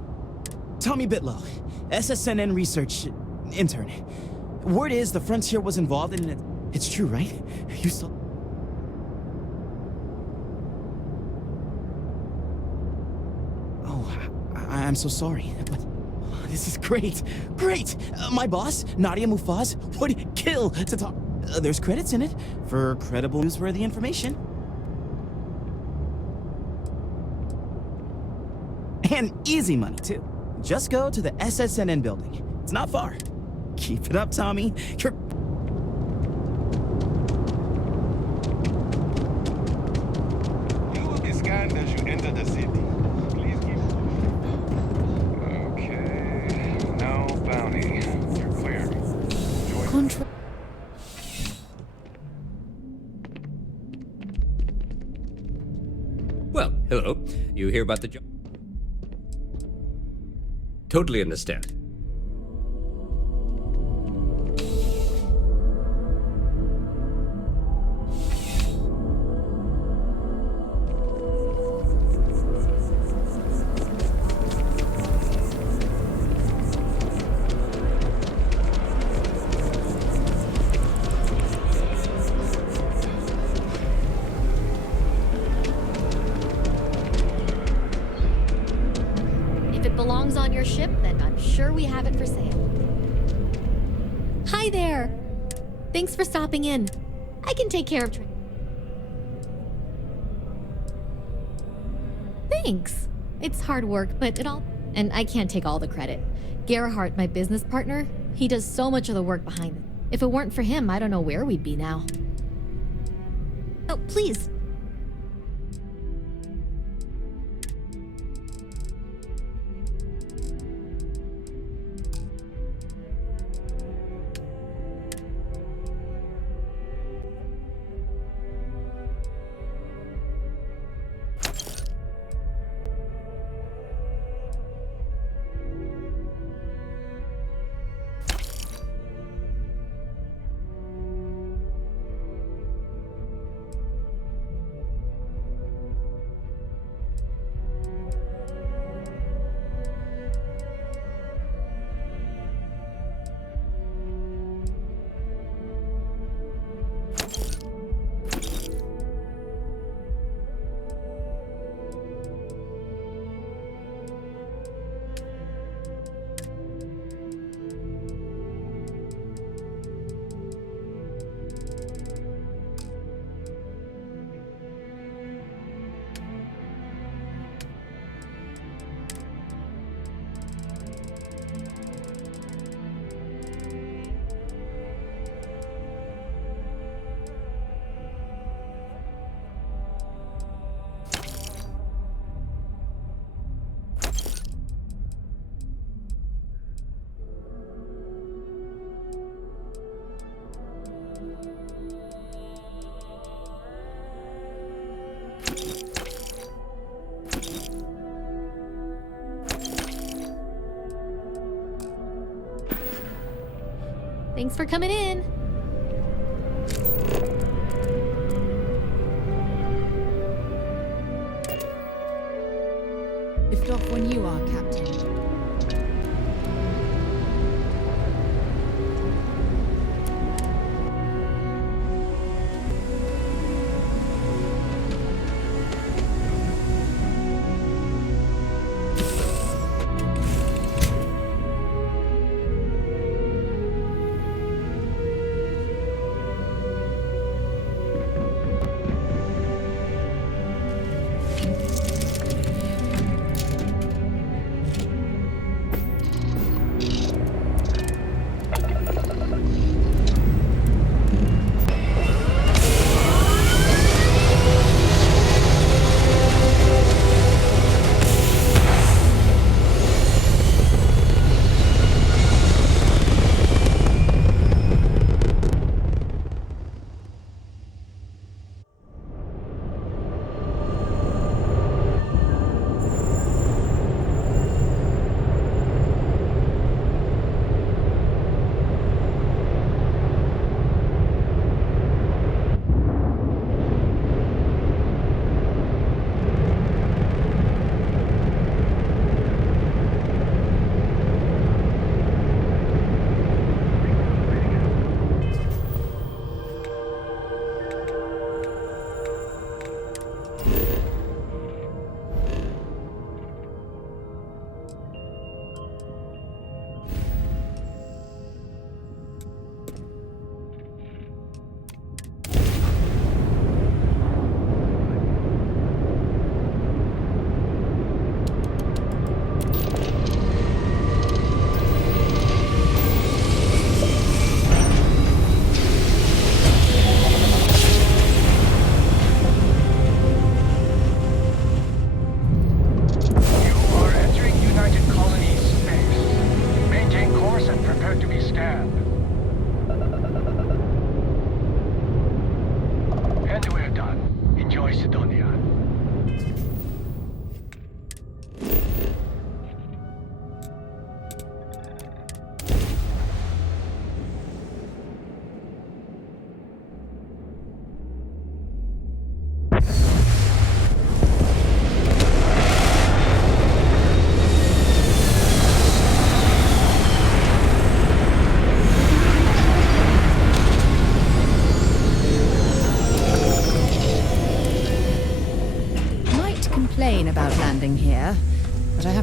Tommy Bitlow, SSNN research intern. Word is the Frontier was involved in it. It's true, right? You saw... Oh, I'm so sorry, but this is great. Great! My boss, Nadia Mufaz, would kill to talk. There's credits in it for credible, newsworthy information. And easy money, too. Just go to the SSNN building. It's not far. Keep it up, Tommy. You're... You will be scanned as you enter the city. Please keep... Okay. No bounty. You're clear. Well, hello. You hear about the job? Totally understand. If it belongs on your ship, then I'm sure we have it for sale. Hi there! Thanks for stopping in. I can take care of Thanks. It's hard work, but and I can't take all the credit. Gerhardt, my business partner, he does so much of the work behind it. If it weren't for him, I don't know where we'd be now. Oh, please. Thanks for coming in. Lift off when you are, Captain.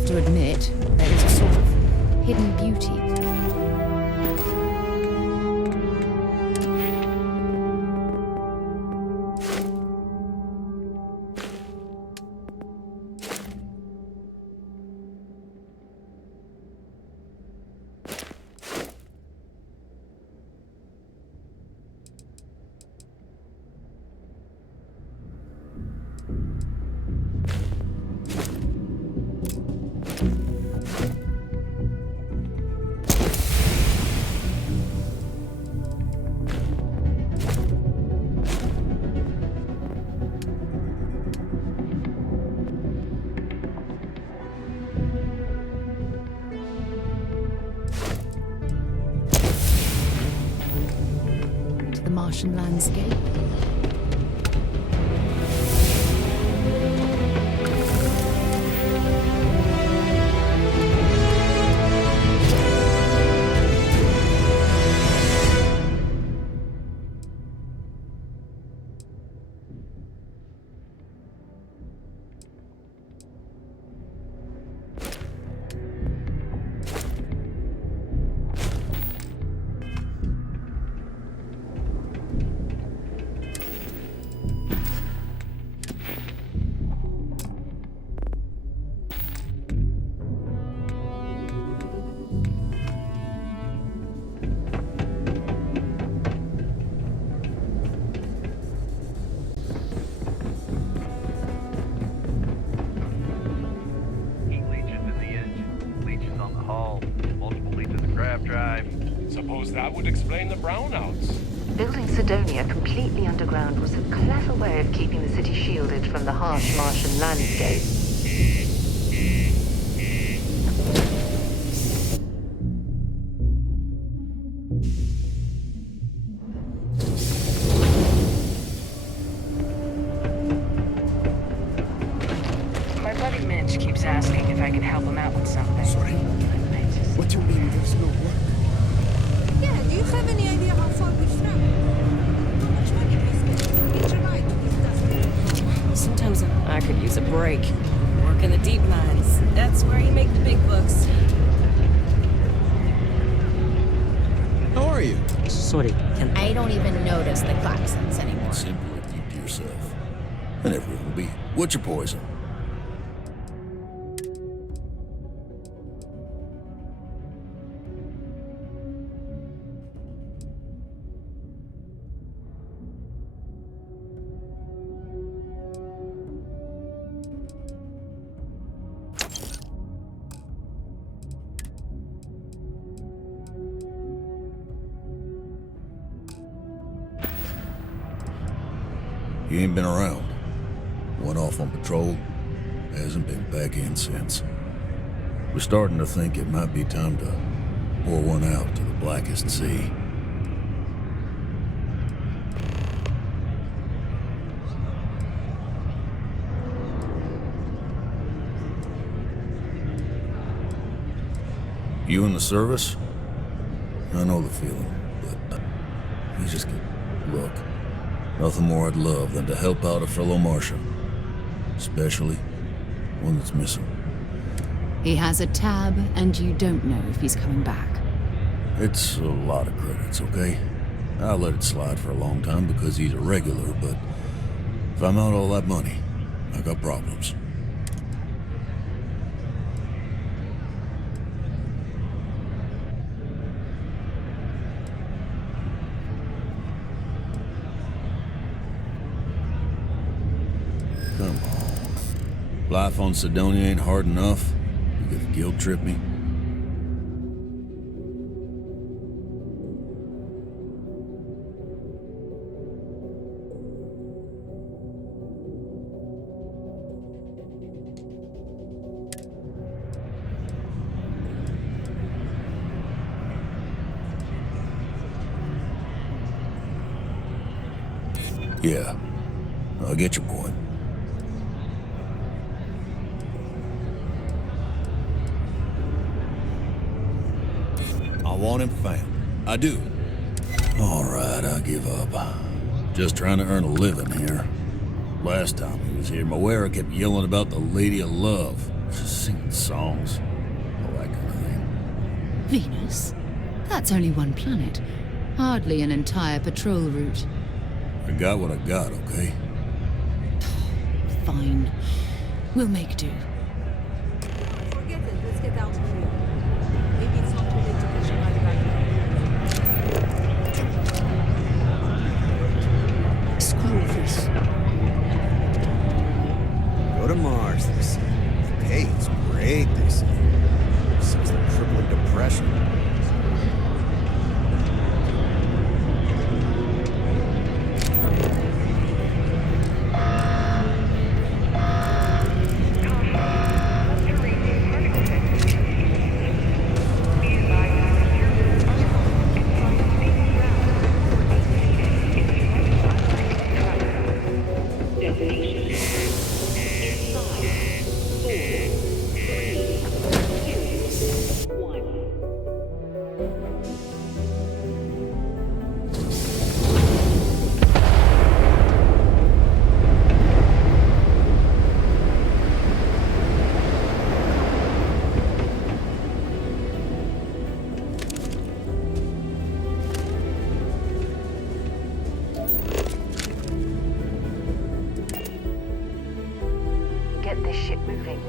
have to admit, there is a sort of hidden beauty. The Martian landscape. Suppose that would explain the brownouts. Building Sidonia completely underground was a clever way of keeping the city shielded from the harsh Martian landscape. My buddy Mitch keeps asking if I can help him out with something. Sorry? What do you mean there's no work? Yeah, do you have any idea how far we've traveled? How much money we spent? Each ride to this dust. Sometimes I could use a break. Work in the deep mines. That's where you make the big bucks. How are you? Sorry, can I don't even notice the claxons anymore. Simply keep to yourself. And everyone will be. What's your poison? You ain't been around. Went off on patrol. Hasn't been back in since. We're starting to think it might be time to pour one out to the blackest sea. You in the service? I know the feeling, but you just get... Look. Nothing more I'd love than to help out a fellow Martian. Especially one that's missing. He has a tab, and you don't know if he's coming back. It's a lot of credits, okay? I'll let it slide for a long time because he's a regular, but if I'm out all that money, I got problems. Come on. Life on Sidonia ain't hard enough. You gonna guilt trip me? Yeah, I get your point. I want him found. I do. All right, I give up. Just trying to earn a living here. Last time he was here, Moera kept yelling about the Lady of Love. Just singing songs. All that kind of thing. Venus? That's only one planet. Hardly an entire patrol route. I got what I got, okay? Fine. We'll make do. Forget it. Let's get out of here. Maybe it's not too late to catch a ride back. Screw this. Go to Mars, they say. The pay is great, they say. Since the crippling depression. Get this ship moving.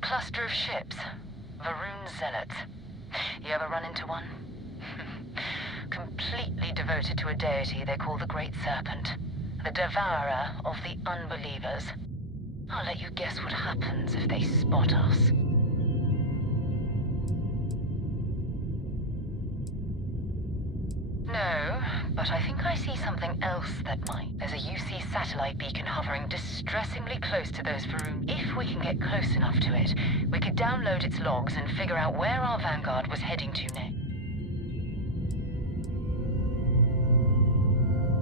Cluster of ships. Varun Zealots. You ever run into one? Completely devoted to a deity they call the Great Serpent. The devourer of the unbelievers. I'll let you guess what happens if they spot us. No, but I think I see something else that might. There's a UC satellite beacon hovering distressingly close to those Varun. If we can get close enough to it, we could download its logs and figure out where our vanguard was heading to next.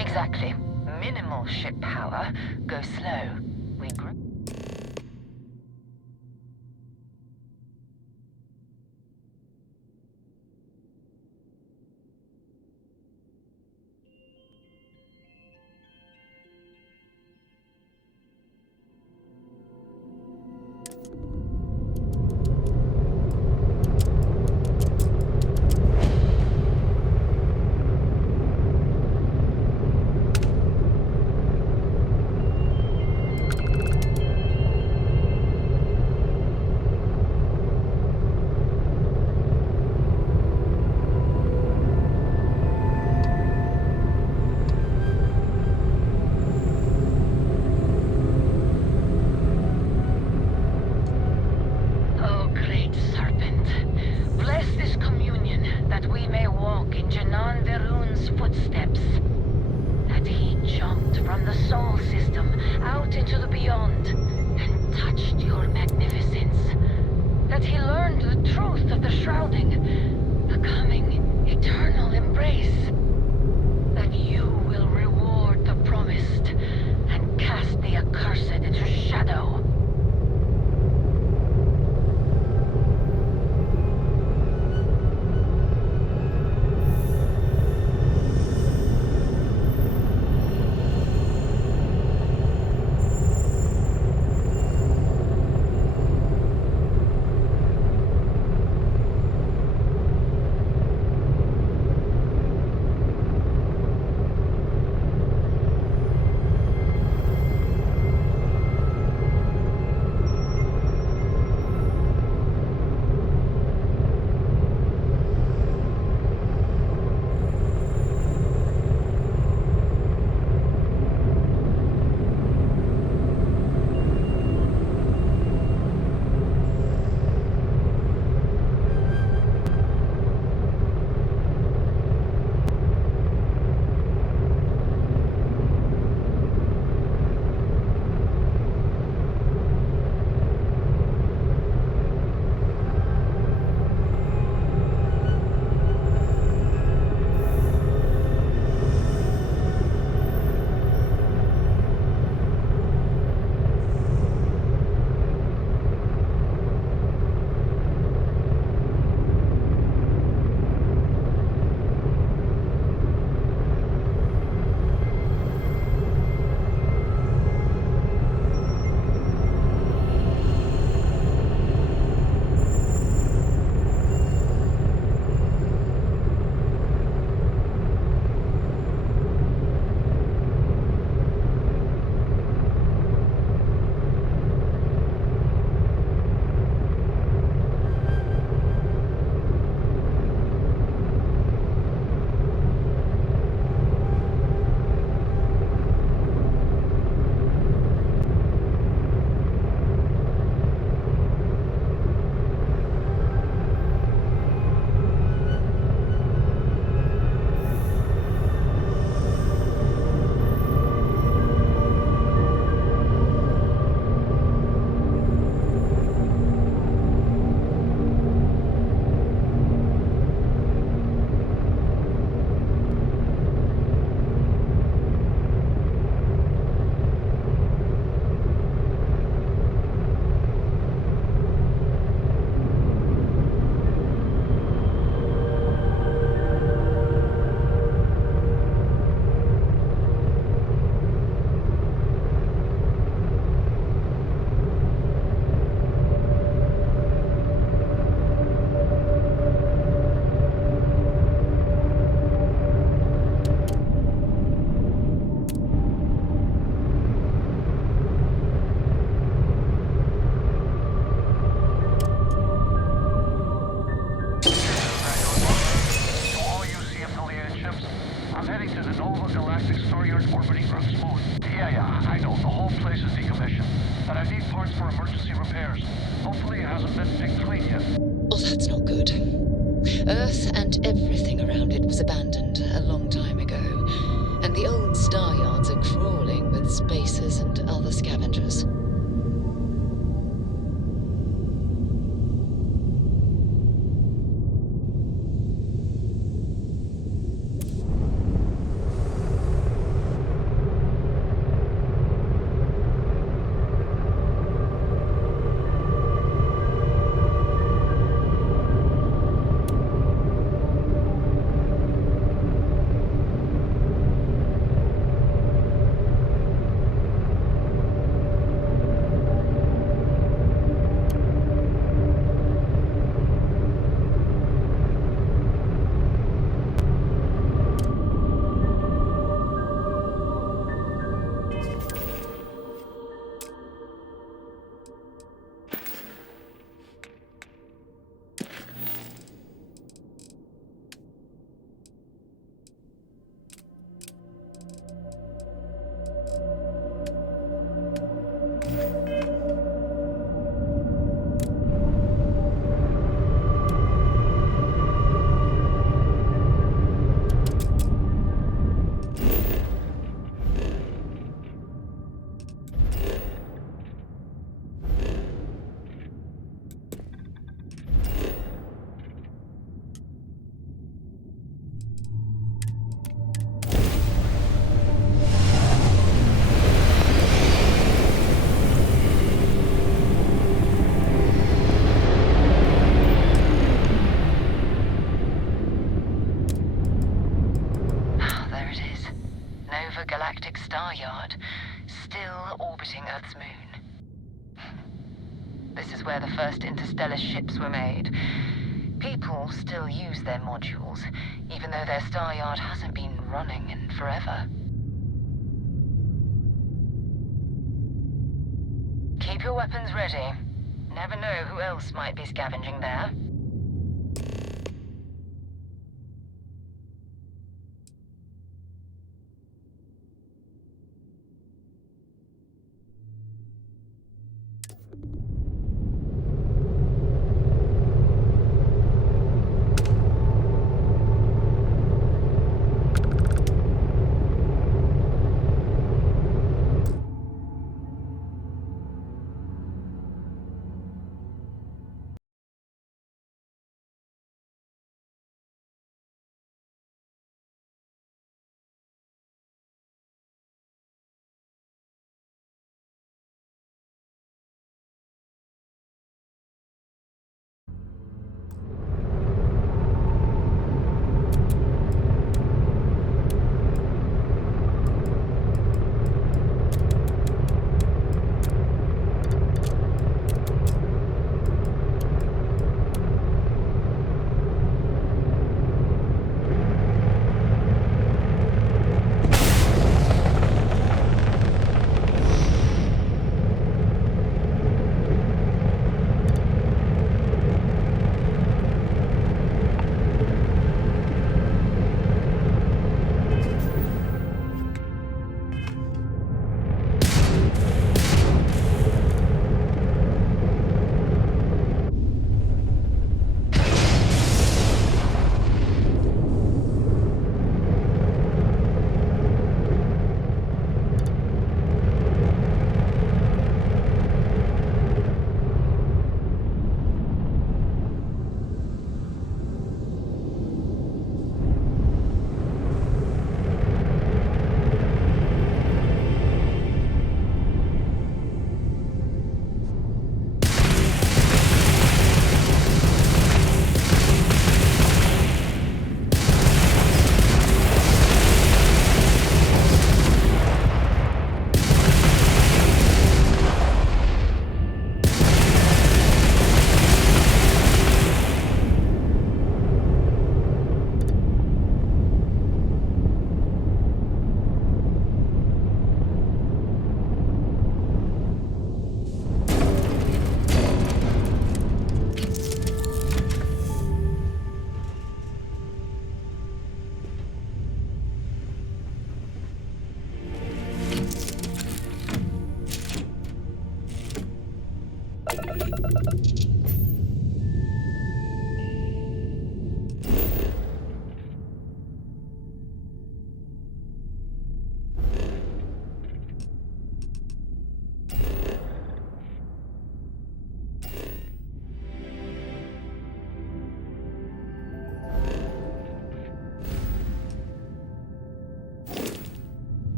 Exactly. Minimal ship power. Go slow. We grow. that he learned the truth of the shrouding, the coming eternal embrace, that you will reward the promised and cast the accursed into shadow. Oh, that's not good. Earth and everything around it was abandoned a long time ago, and the old star yards are crawling with spacers and other scavengers. a galactic star yard, still orbiting Earth's moon. This is where the first interstellar ships were made. People still use their modules, even though their star yard hasn't been running in forever. Keep your weapons ready. Never know who else might be scavenging there.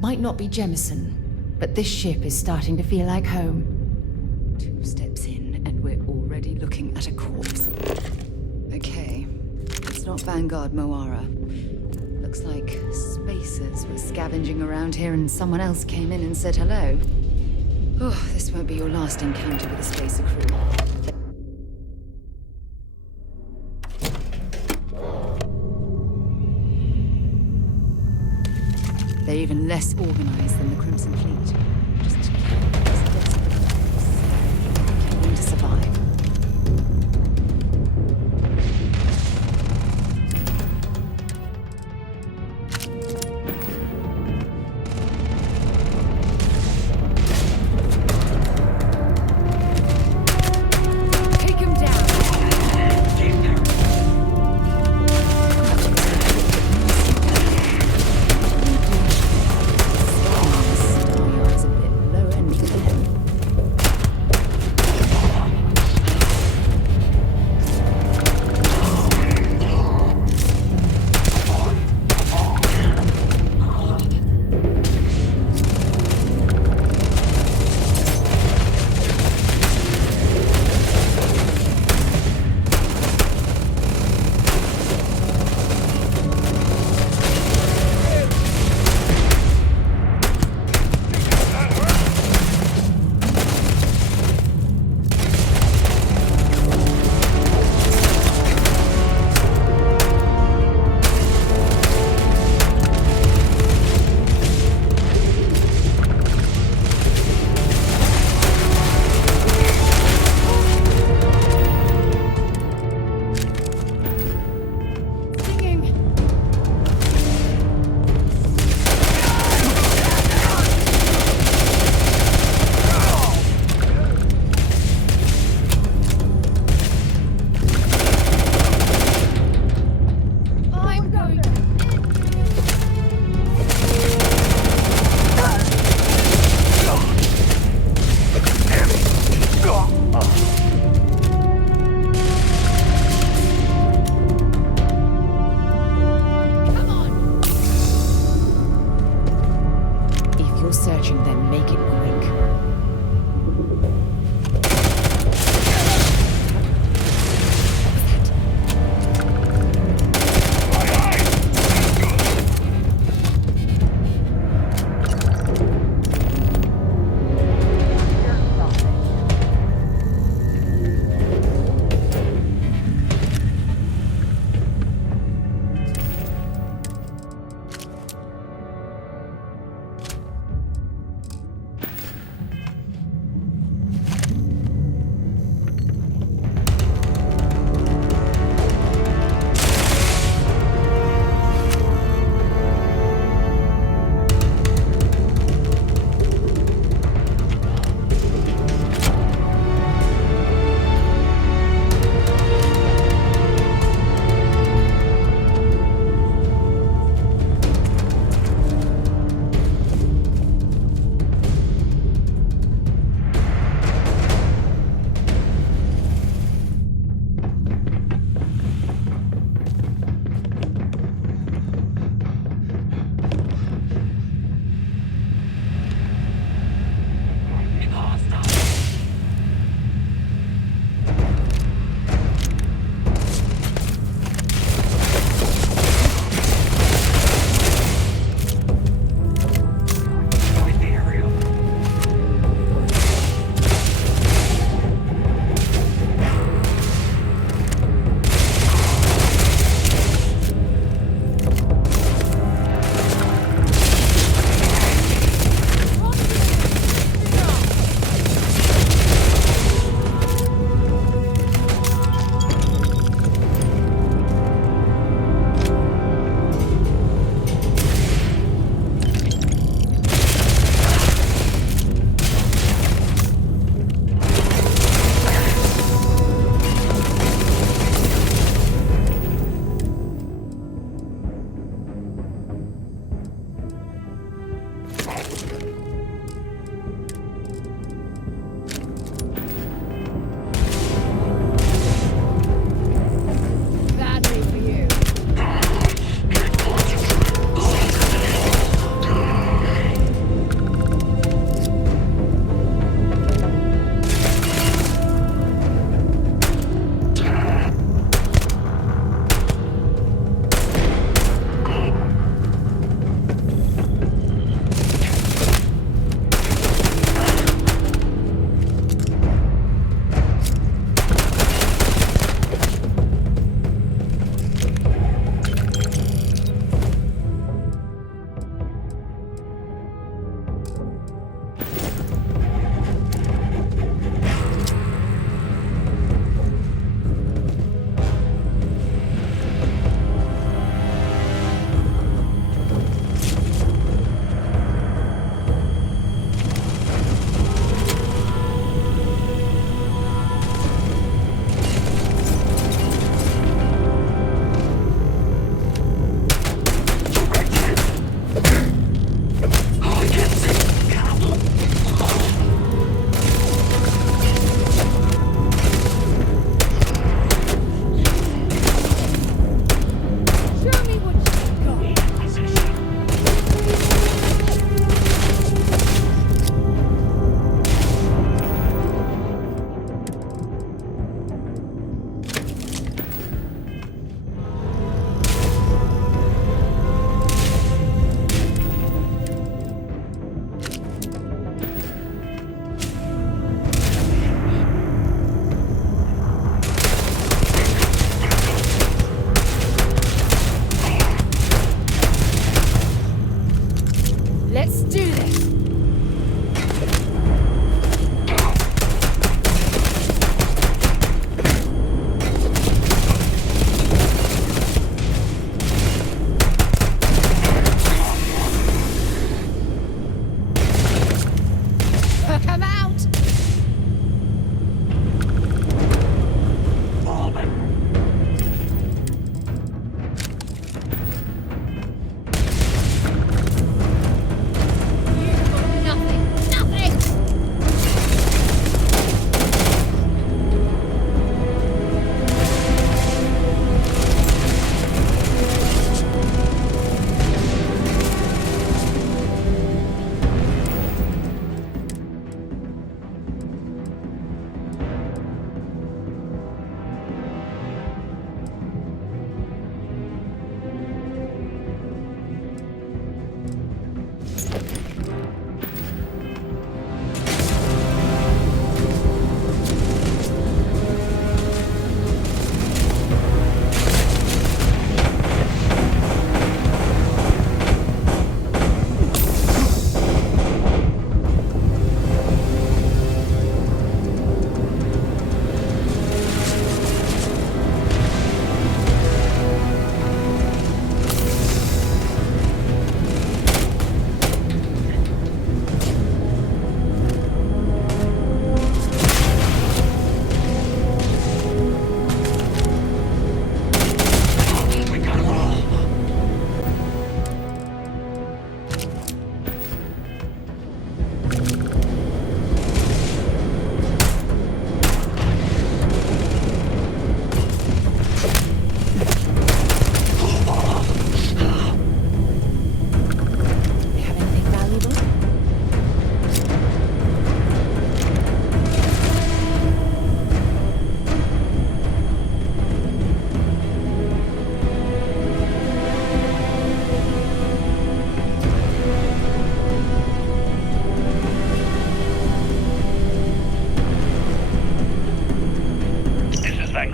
Might not be Jemison, but this ship is starting to feel like home. 2 steps in, and we're already looking at a corpse. Okay, it's not Vanguard Moara. Looks like spacers were scavenging around here and someone else came in and said hello. Oh, this won't be your last encounter with a spacer crew. They're even less organized than the Crimson Fleet. Just killing these desperate guys, killing to survive. Take him down. Star is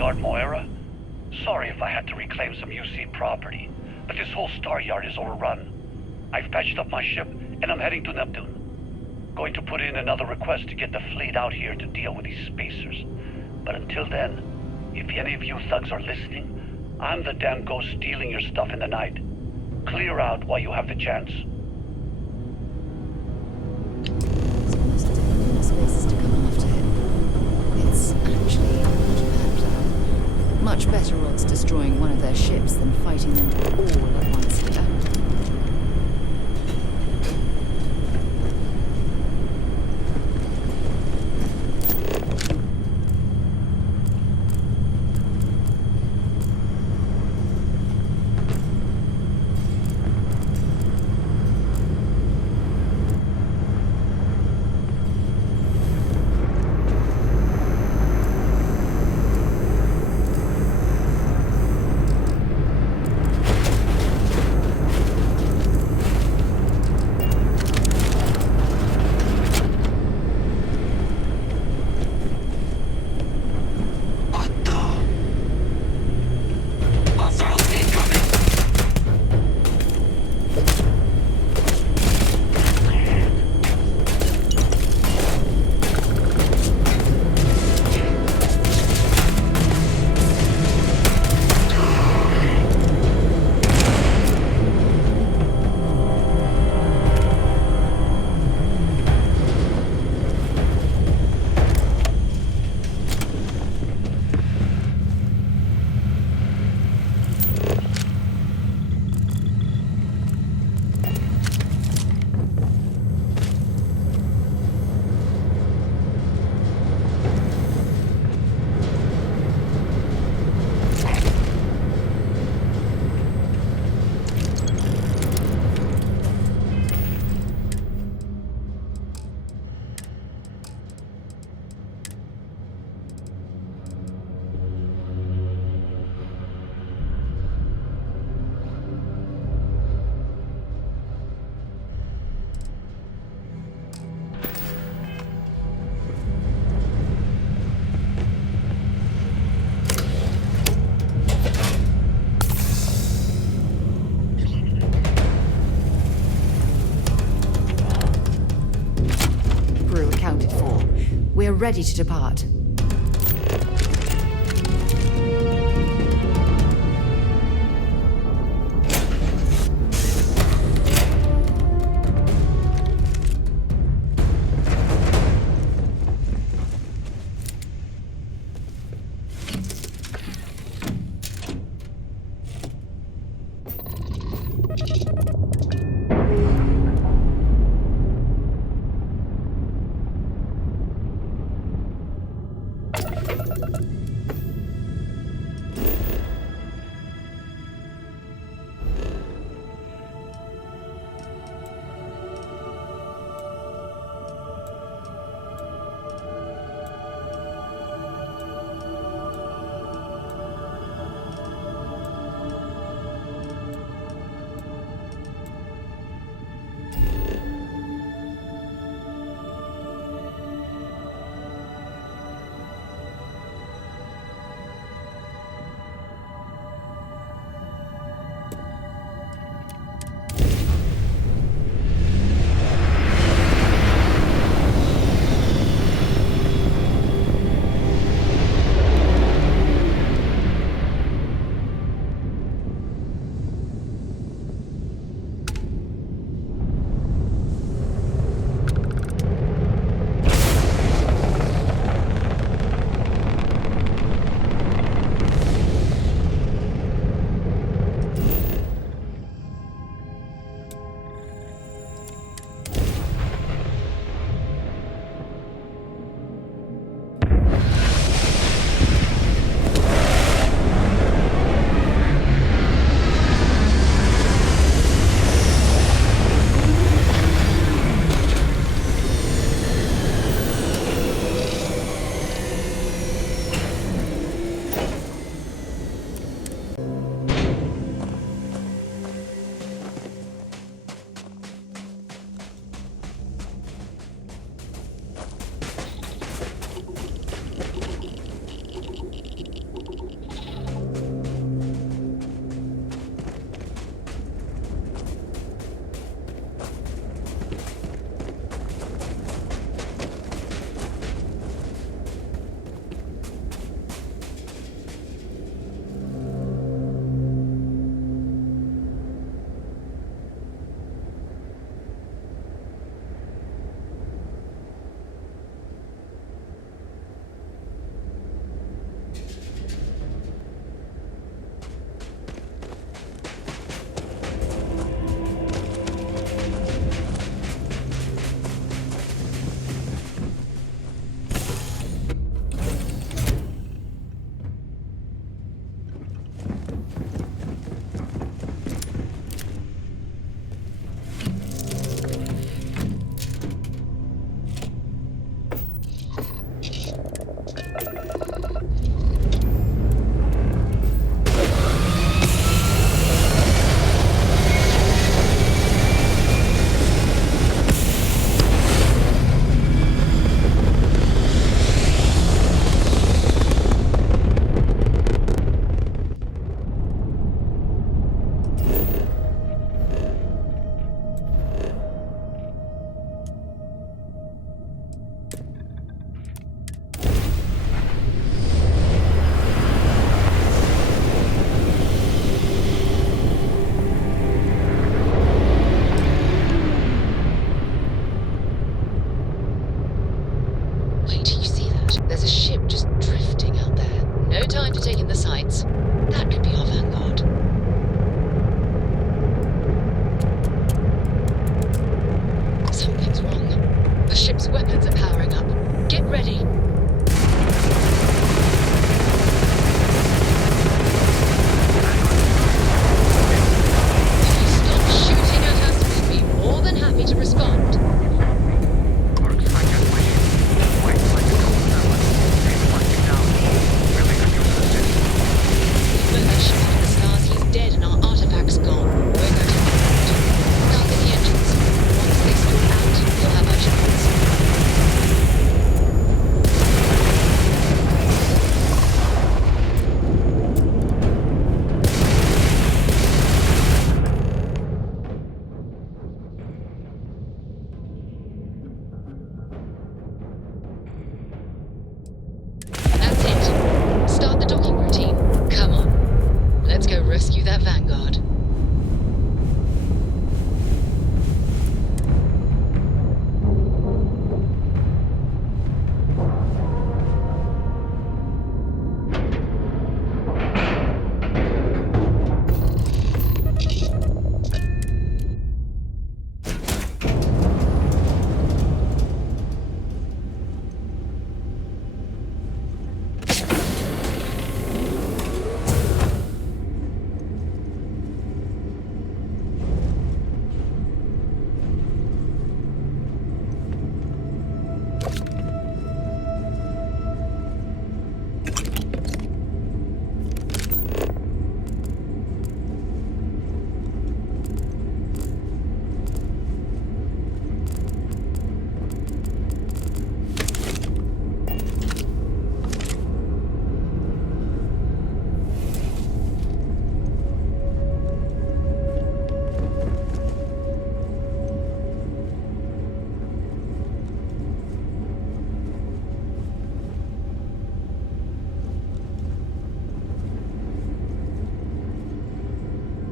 Lord Moira. Sorry if I had to reclaim some UC property, but this whole star yard is overrun. I've patched up my ship, and I'm heading to Neptune. Going to put in another request to get the fleet out here to deal with these spacers. But until then, if any of you thugs are listening, I'm the damn ghost stealing your stuff in the night. Clear out while you have the chance. Spaces to come after him. It's actually a not bad plan. Much better odds destroying one of their ships than fighting them all at once here. We're ready to depart.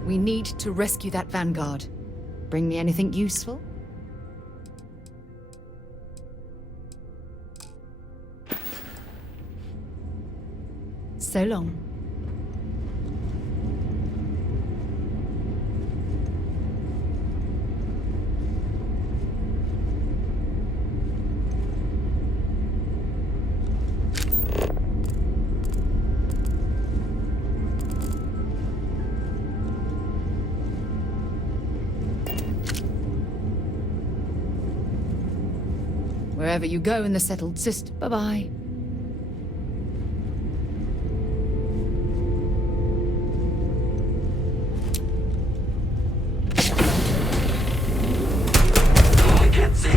We need to rescue that vanguard. Bring me anything useful? So long. Wherever you go in the settled system. Bye-bye. I can't see.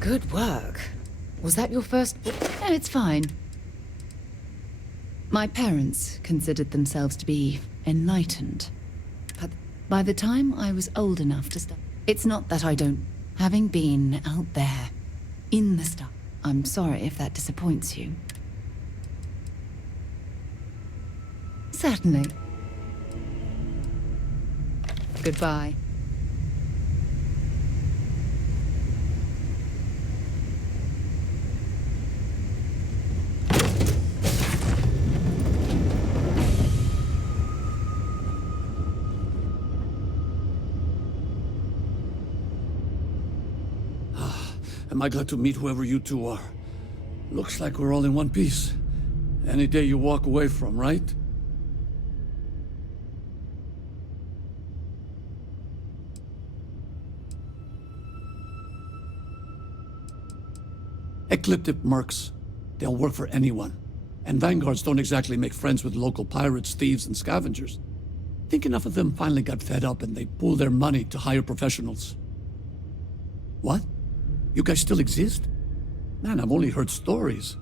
Good work. Was that your first book? No, it's fine. My parents considered themselves to be enlightened. But by the time I was old enough to start... It's not that I don't... Having been out there, in the stuff, I'm sorry if that disappoints you. Certainly. Goodbye. Am I glad to meet whoever you two are. Looks like we're all in one piece. Any day you walk away from, right? Ecliptic mercs. They'll work for anyone. And vanguards don't exactly make friends with local pirates, thieves, and scavengers. Think enough of them finally got fed up and they pooled their money to hire professionals. What? You guys still exist? Man, I've only heard stories.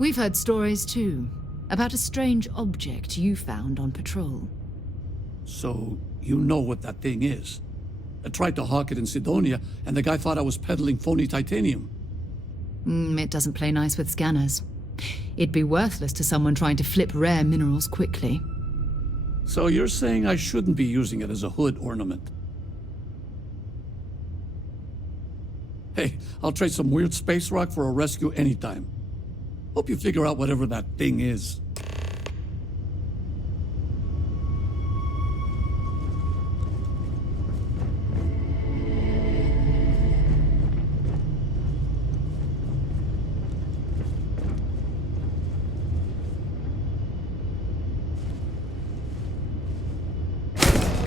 We've heard stories too, about a strange object you found on patrol. So, you know what that thing is? I tried to hawk it in Sidonia, and the guy thought I was peddling phony titanium. It doesn't play nice with scanners. It'd be worthless to someone trying to flip rare minerals quickly. So you're saying I shouldn't be using it as a hood ornament? Hey, I'll trade some weird space rock for a rescue anytime. Hope you figure out whatever that thing is.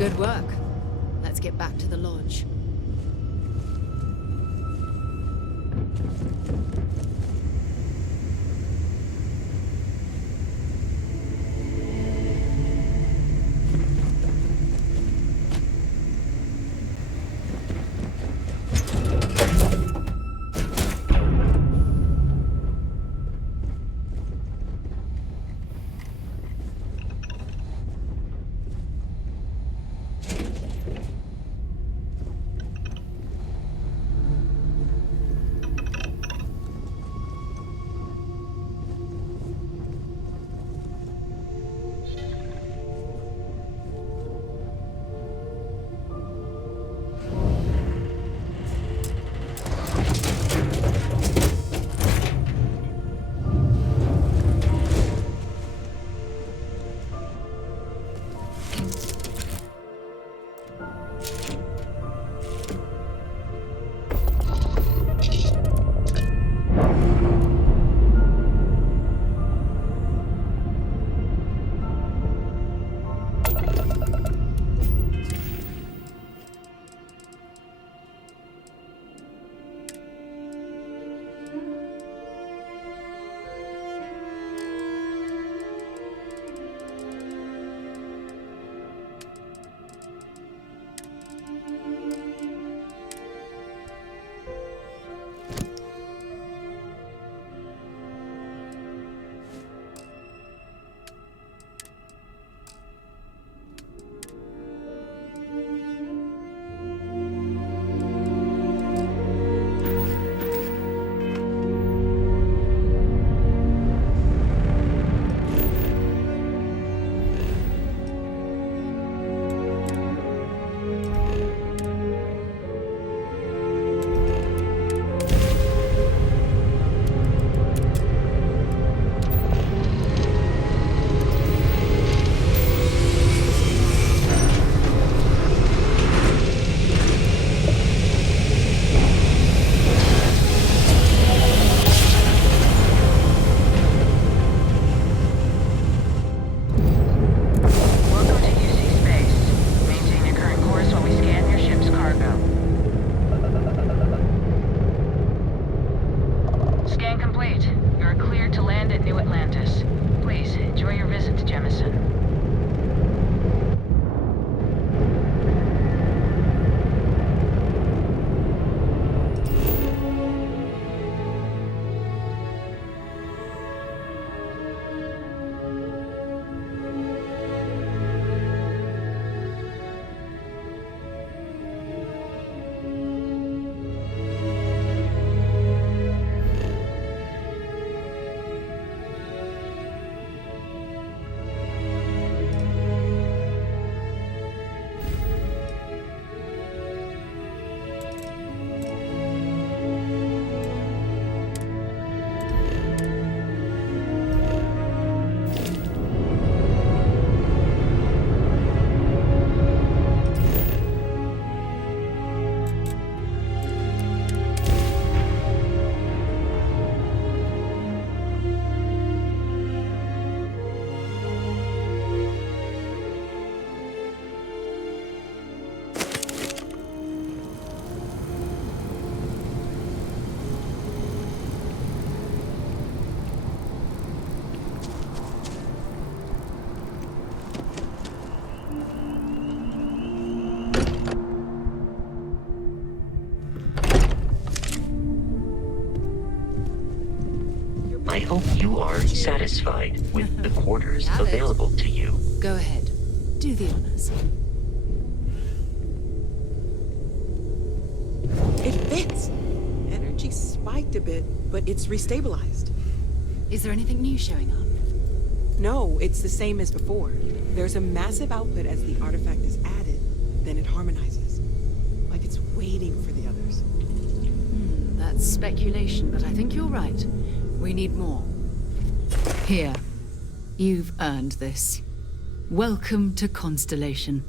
Good work. Let's get back to the lodge. I hope you are satisfied with the quarters available to you. Go ahead. Do the honors. It fits. Energy spiked a bit, but it's restabilized. Is there anything new showing up? No, it's the same as before. There's a massive output as the artifact is added, then it harmonizes. Like it's waiting for the others. That's speculation, but I think you're right. We need more. Here. You've earned this. Welcome to Constellation.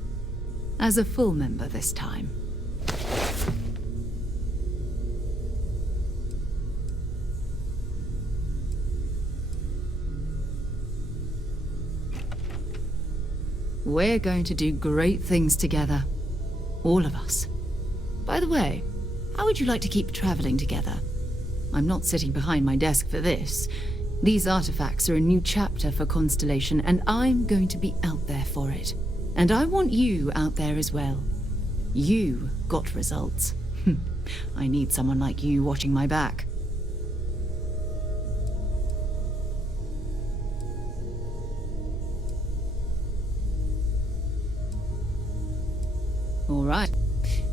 As a full member this time. We're going to do great things together. All of us. By the way, how would you like to keep traveling together? I'm not sitting behind my desk for this. These artifacts are a new chapter for Constellation, and I'm going to be out there for it. And I want you out there as well. You got results. I need someone like you watching my back. All right.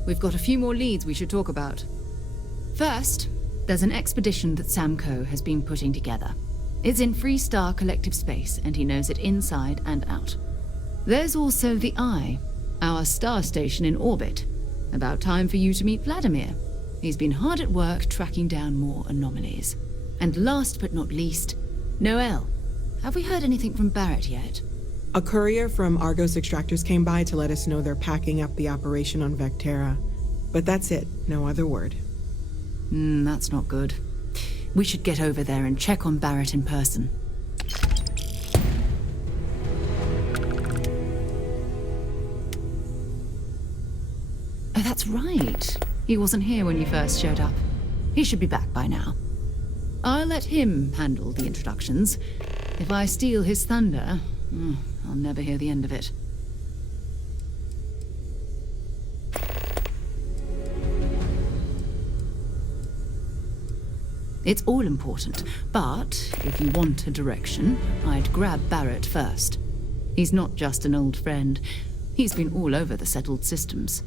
We've got a few more leads we should talk about. First, there's an expedition that Samco has been putting together. It's in Freestar Collective Space, and he knows it inside and out. There's also the Eye, our star station in orbit. About time for you to meet Vladimir. He's been hard at work tracking down more anomalies. And last but not least, Noel. Have we heard anything from Barrett yet? A courier from Argos Extractors came by to let us know they're packing up the operation on Vectera. But that's it, no other word. That's not good. We should get over there and check on Barrett in person. Oh, that's right. He wasn't here when you first showed up. He should be back by now. I'll let him handle the introductions. If I steal his thunder, I'll never hear the end of it. It's all important, but if you want a direction, I'd grab Barrett first. He's not just an old friend. He's been all over the settled systems.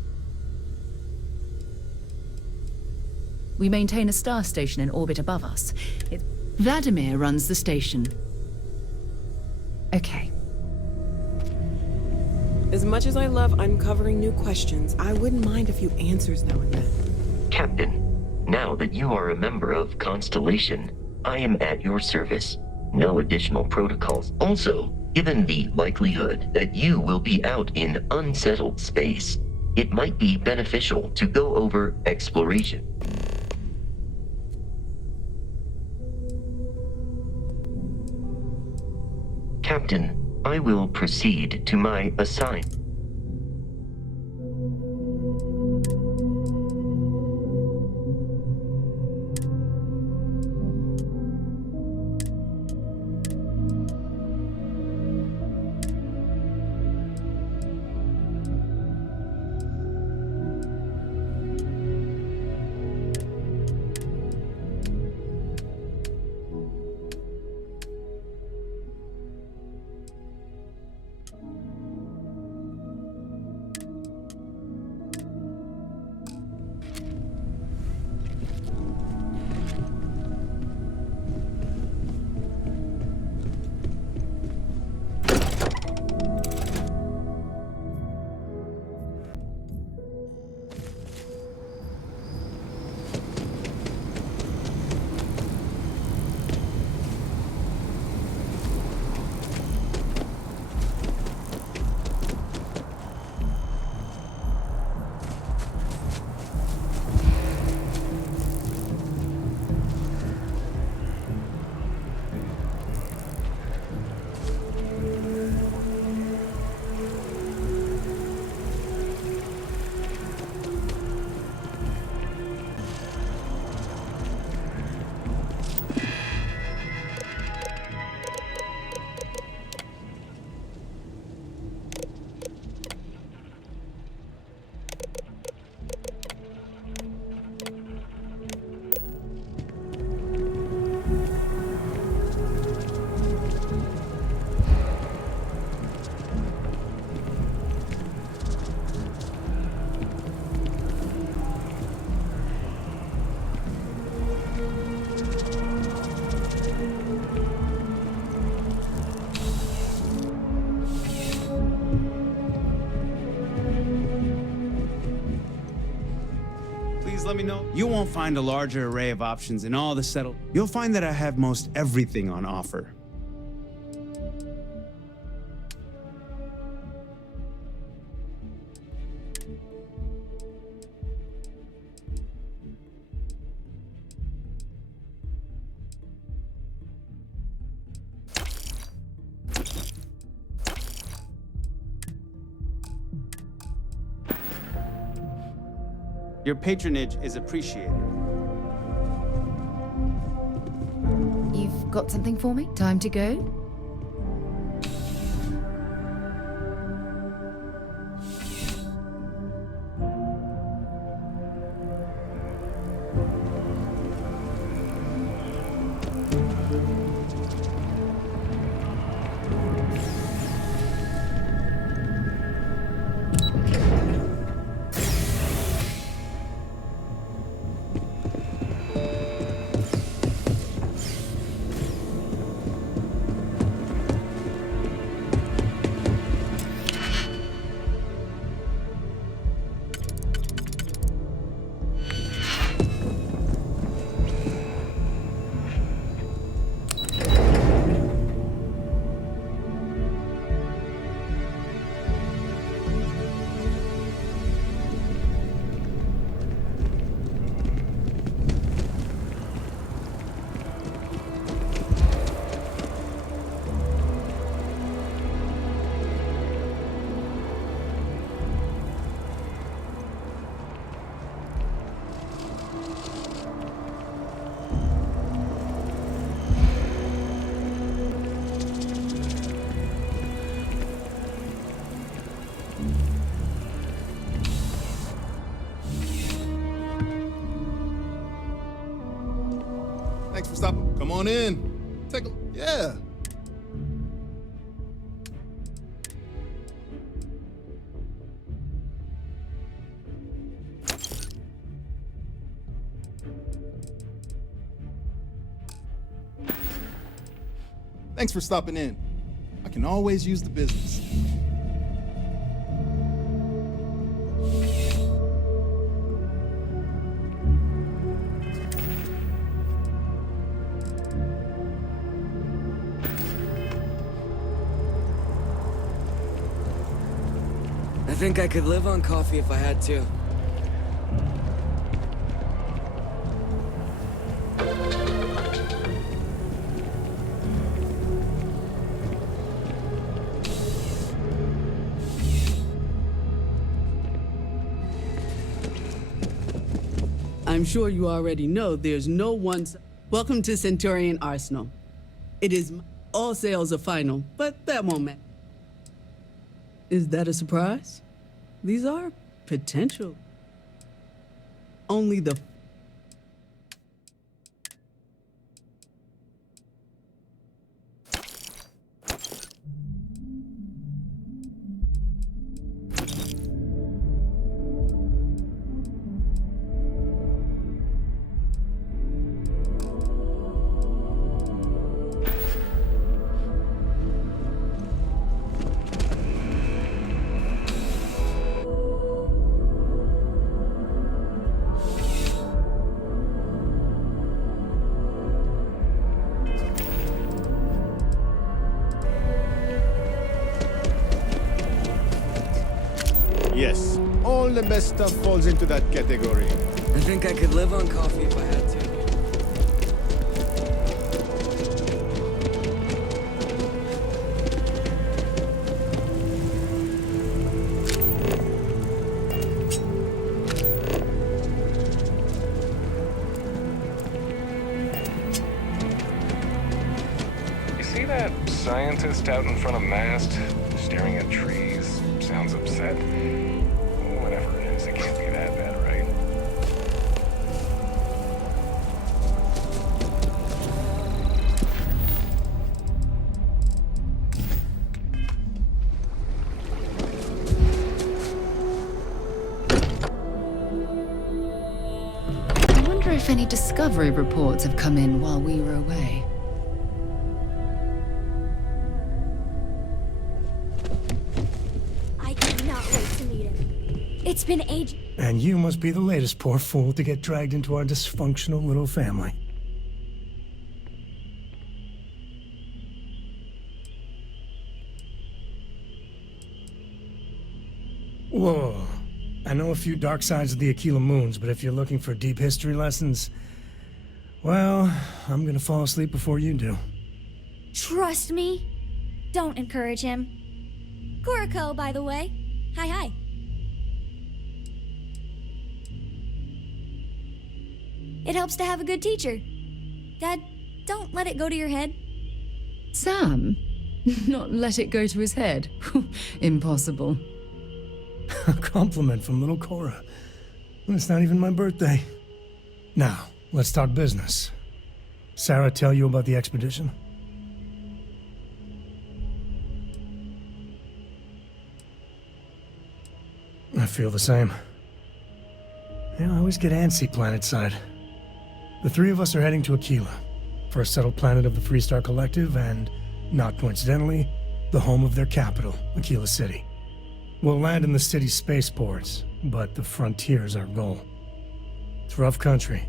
We maintain a star station in orbit above us. Vladimir runs the station. Okay. As much as I love uncovering new questions, I wouldn't mind a few answers now and then. Captain, now that you are a member of Constellation, I am at your service. No additional protocols. Also, given the likelihood that you will be out in unsettled space, it might be beneficial to go over exploration. Captain, I will proceed to my assignment. Let me know. You won't find a larger array of options in all the settled. You'll find that I have most everything on offer. Your patronage is appreciated. You've got something for me? Time to go? Thanks for stopping. Come on in. Take a... Yeah. Thanks for stopping in. I can always use the business. I think I could live on coffee if I had to. I'm sure you already know there's no one... Welcome to Centurion Arsenal. It is... All sales are final, but that won't matter. Is that a surprise? These are potential. Only the... Yes, all the best stuff falls into that category. I think I could live on coffee if I had to. You see that scientist out in front of mast, staring at trees? Sounds upset. Whatever it is, it can't be that bad, right? I wonder if any discovery reports have come in while we were away. I cannot wait to meet him. It's been ages. And you must be the latest poor fool to get dragged into our dysfunctional little family. Whoa. I know a few dark sides of the Aquila Moons, but if you're looking for deep history lessons, well, I'm gonna fall asleep before you do. Trust me. Don't encourage him. Kuriko, by the way. Hi. It helps to have a good teacher. Dad, don't let it go to your head. Sam? Not let it go to his head? Impossible. A compliment from little Cora. It's not even my birthday. Now, let's talk business. Sarah tell you about the expedition? I feel the same. I always get antsy planetside. The three of us are heading to Aquila, first settled planet of the Freestar Collective and, not coincidentally, the home of their capital, Aquila City. We'll land in the city's spaceports, but the frontier's our goal. It's rough country.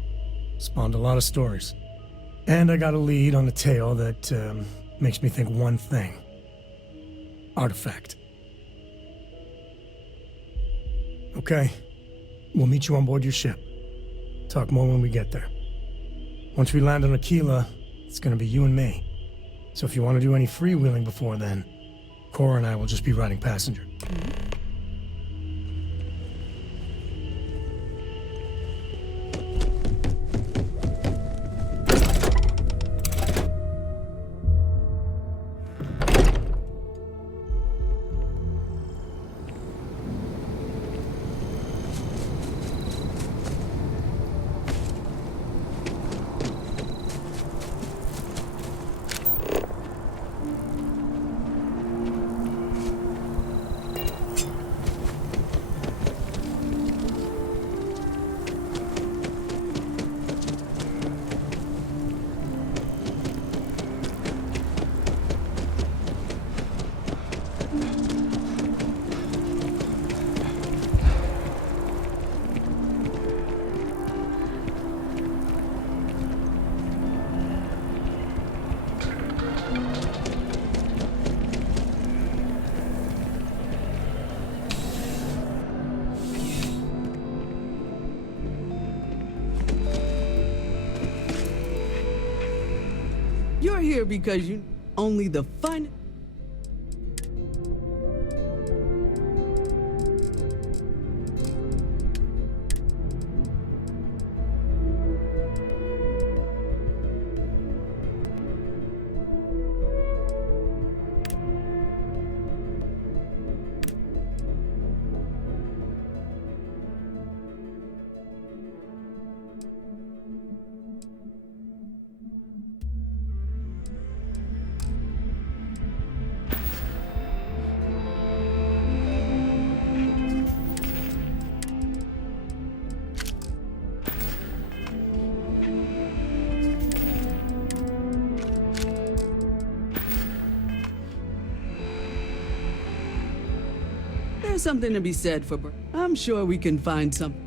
Spawned a lot of stories. And I got a lead on a tale that makes me think one thing. Artifact. Okay. We'll meet you on board your ship. Talk more when we get there. Once we land on Aquila, it's gonna be you and me. So if you want to do any freewheeling before then, Cora and I will just be riding passenger. You're here because you only the fun. There's something to be said for. I'm sure we can find something.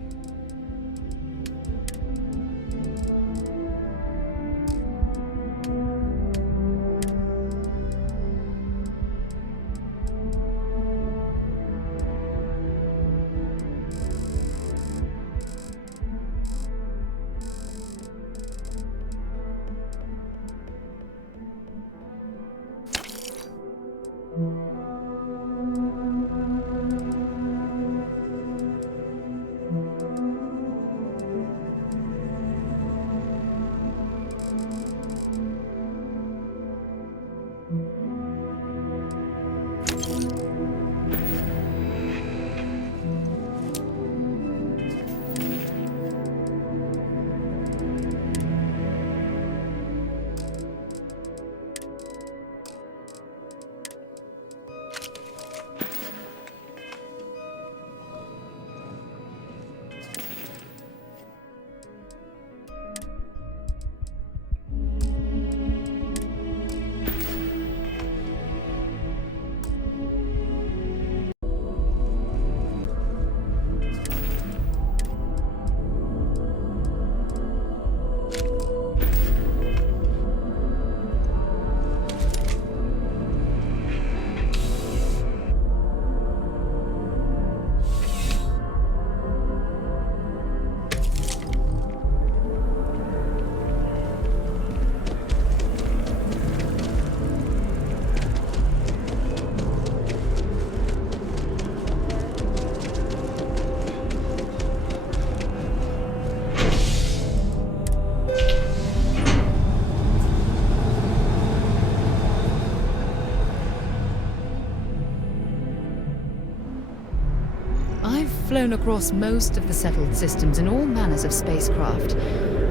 flown across most of the settled systems in all manners of spacecraft,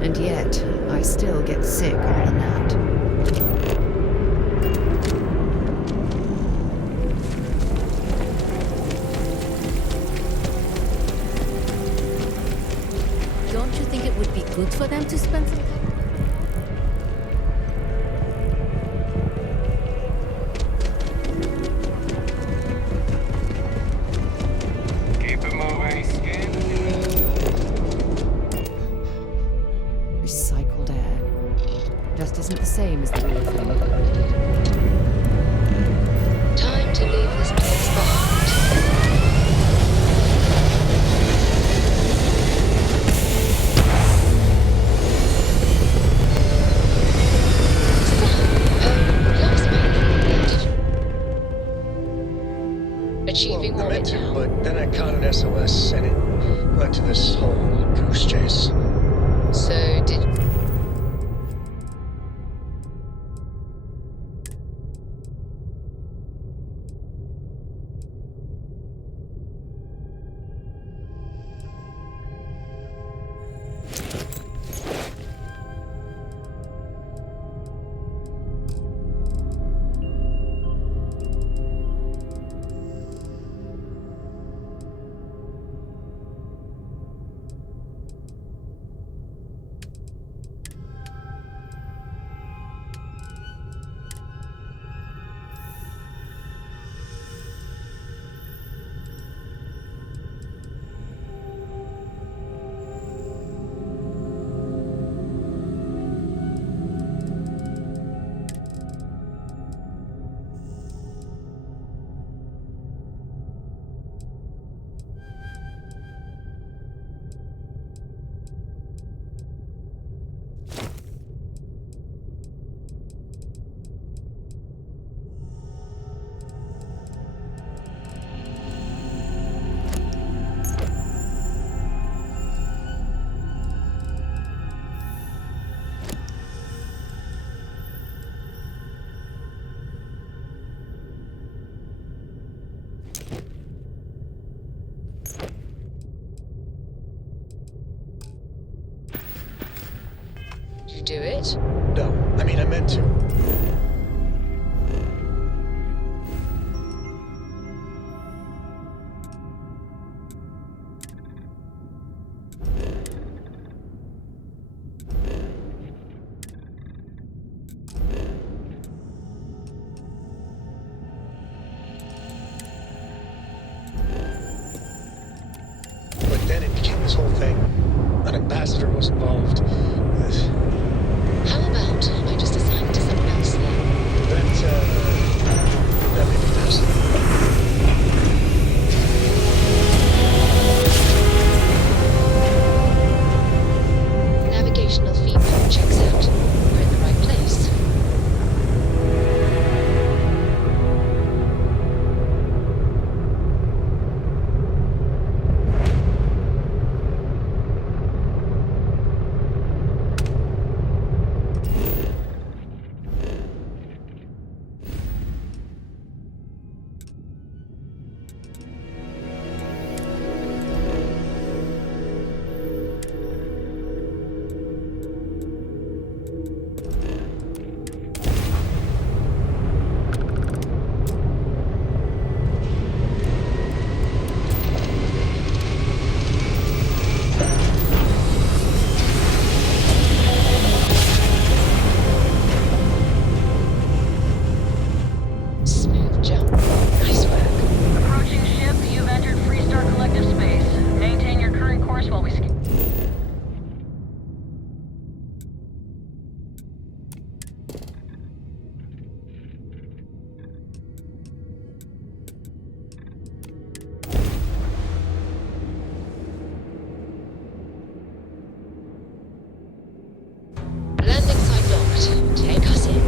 and yet I still get sick on the land. Don't you think it would be good for them to spend some time? Keep it moving. Recycled air. Just isn't the same as the real thing. Time to leave this place behind. Achieving I meant orbit to, now. but then I caught an SOS and it led to this whole goose chase. So did... you do it? No, I mean, I meant to. But then it became this whole thing. An ambassador was involved. How about I just assign it to someone else then? That may be best. Navigational feedback checks out. We're in the right place. Smooth jump. Nice work. Approaching ship, you've entered Freestar Collective space. Maintain your current course while we Landing site locked. Take us in.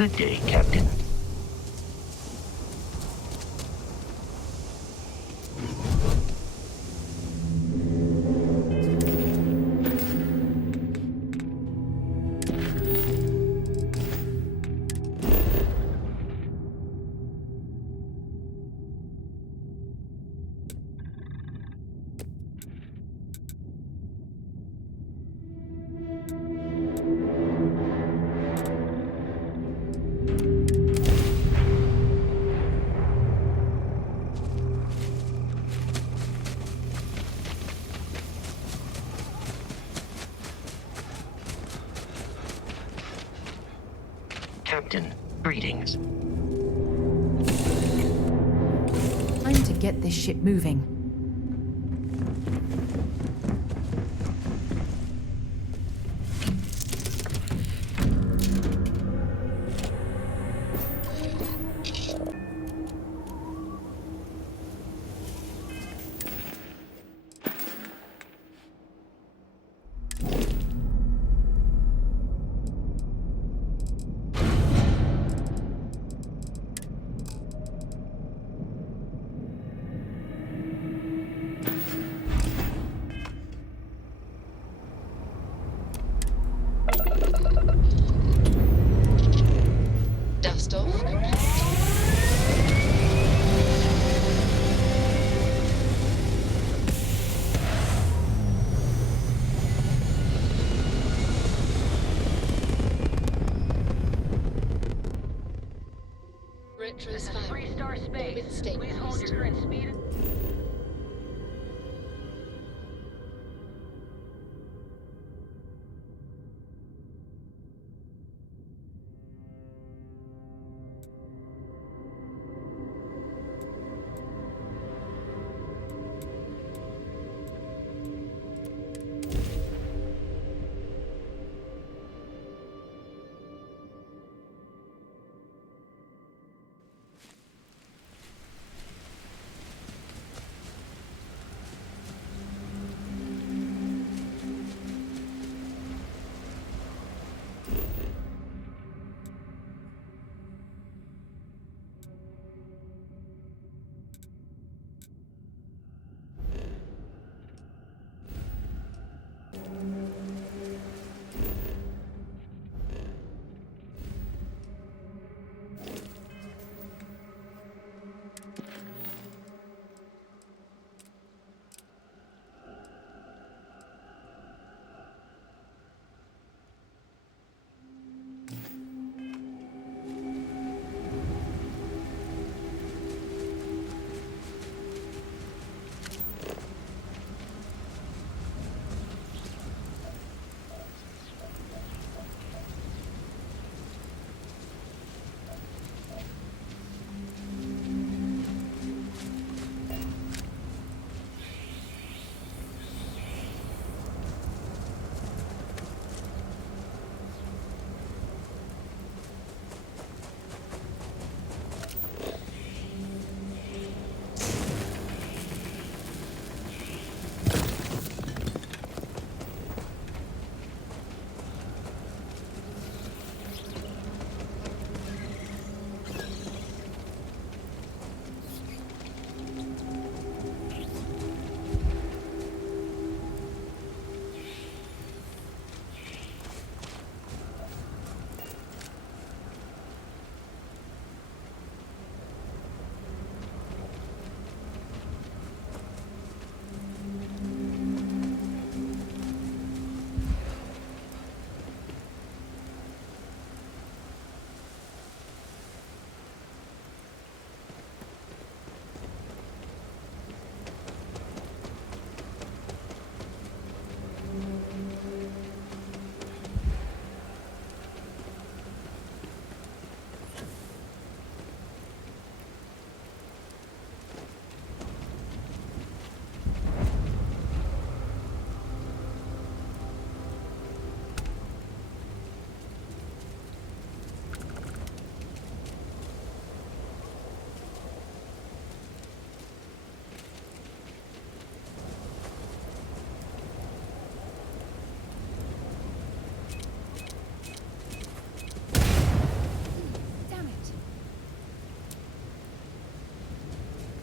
Good day, Captain. Captain, greetings. Time to get this ship moving. Dust off. This is 3-star space. Please hold your current speed.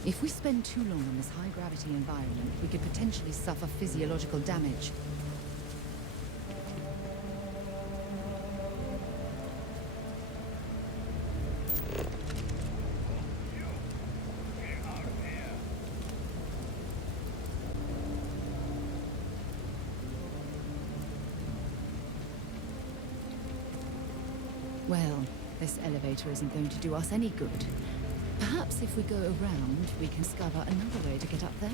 If we spend too long in this high-gravity environment, we could potentially suffer physiological damage. Well, this elevator isn't going to do us any good. Perhaps if we go around, we can discover another way to get up there?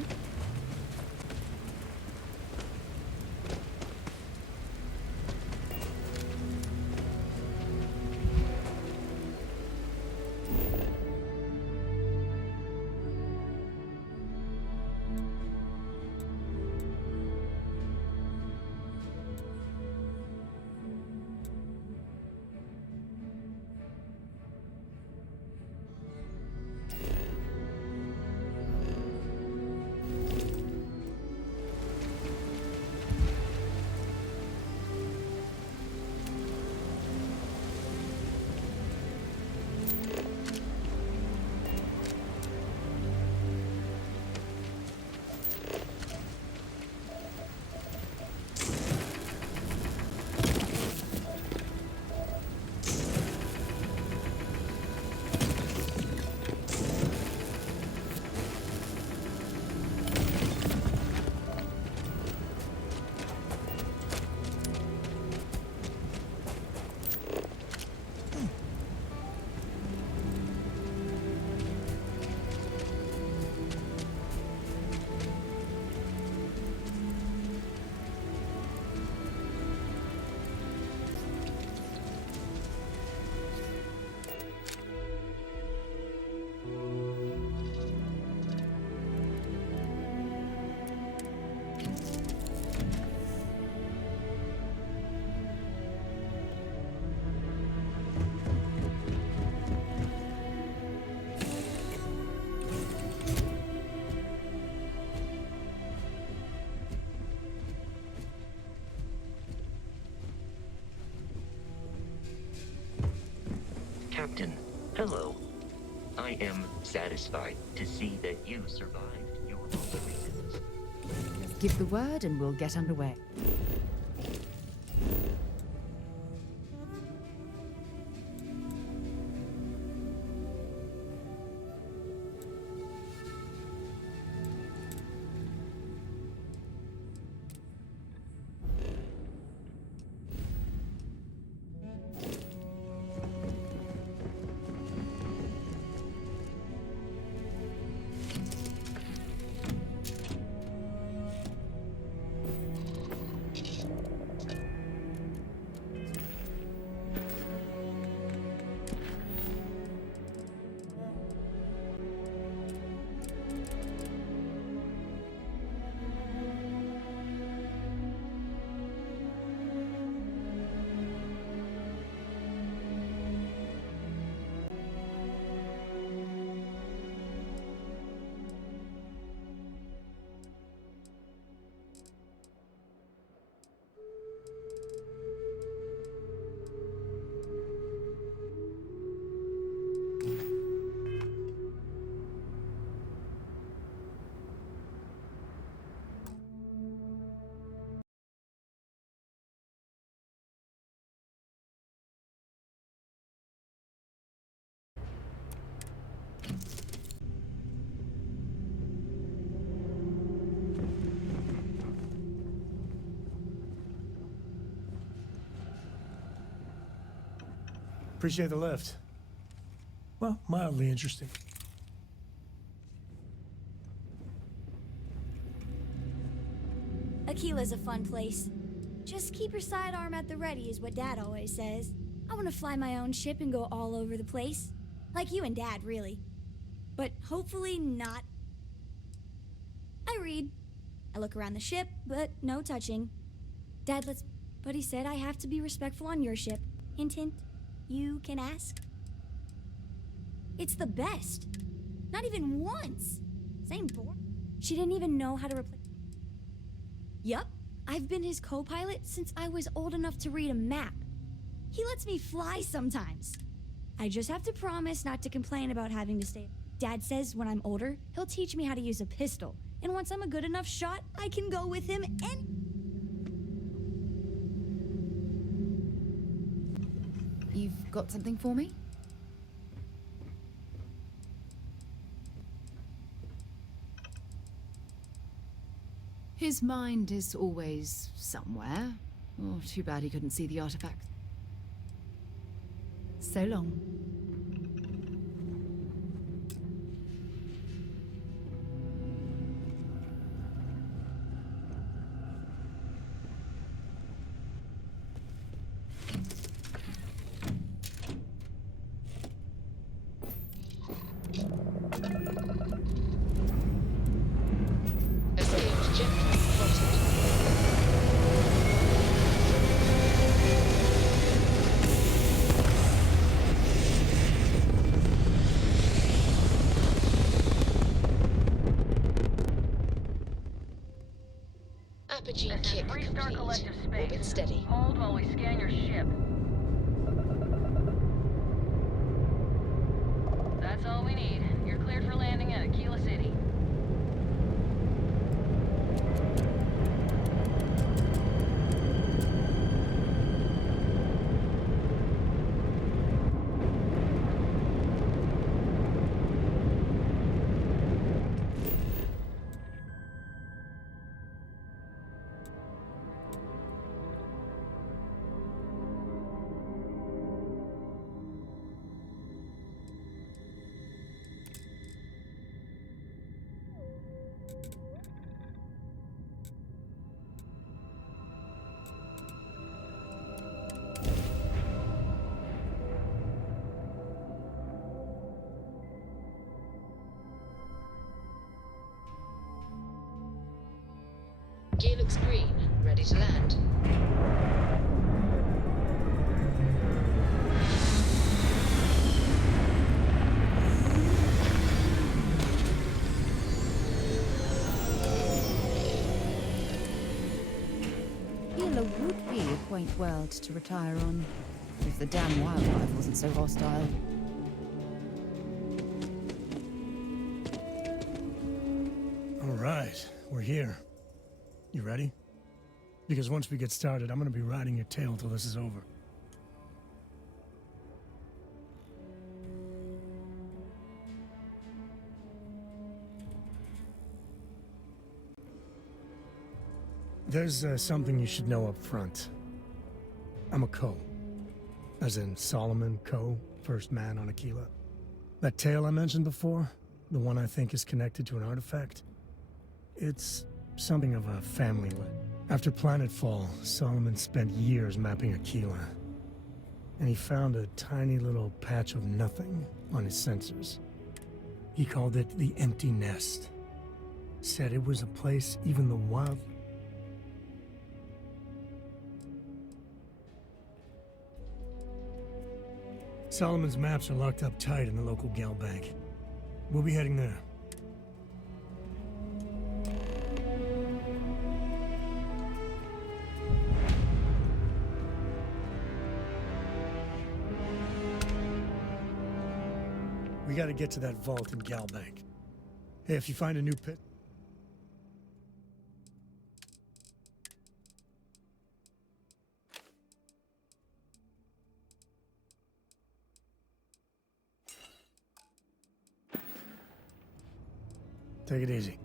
Captain, hello. I am satisfied to see that you survived your operations. Just give the word and we'll get underway. Appreciate the lift. Well, mildly interesting. Aquila's a fun place. Just keep your sidearm at the ready is what Dad always says. I want to fly my own ship and go all over the place. Like you and Dad, really. But hopefully not. I read. I look around the ship, but no touching. Dad lets... But he said I have to be respectful on your ship. Hint, hint. You can ask. It's the best. Not even once. Same board. She didn't even know how to replace... Yup. I've been his co-pilot since I was old enough to read a map. He lets me fly sometimes. I just have to promise not to complain about having to stay... Dad says when I'm older, he'll teach me how to use a pistol. And once I'm a good enough shot, I can go with him and... You've got something for me? His mind is always somewhere. Oh, too bad he couldn't see the artifact. So long. Apogee kit complete. Orbit steady. Hold while we scan your ship. That's all we need. You're cleared for landing at Aquila City. Gear looks green. Ready to land. Aquila would be a quaint world to retire on, if the damn wildlife wasn't so hostile. All right, we're here. You ready? Because once we get started, I'm gonna be riding your tail till this is over. There's something you should know up front. I'm a Co. As in Solomon Co., first man on Aquila. That tail I mentioned before, the one I think is connected to an artifact, it's something of a family lit. After planetfall, Solomon spent years mapping Aquila, and he found a tiny little patch of nothing on his sensors. He called it the Empty Nest. Said it was a place even the wild... Solomon's maps are locked up tight in the local gal bank. We'll be heading there. We gotta get to that vault in Galbank. Hey, if you find a new pit... Take it easy.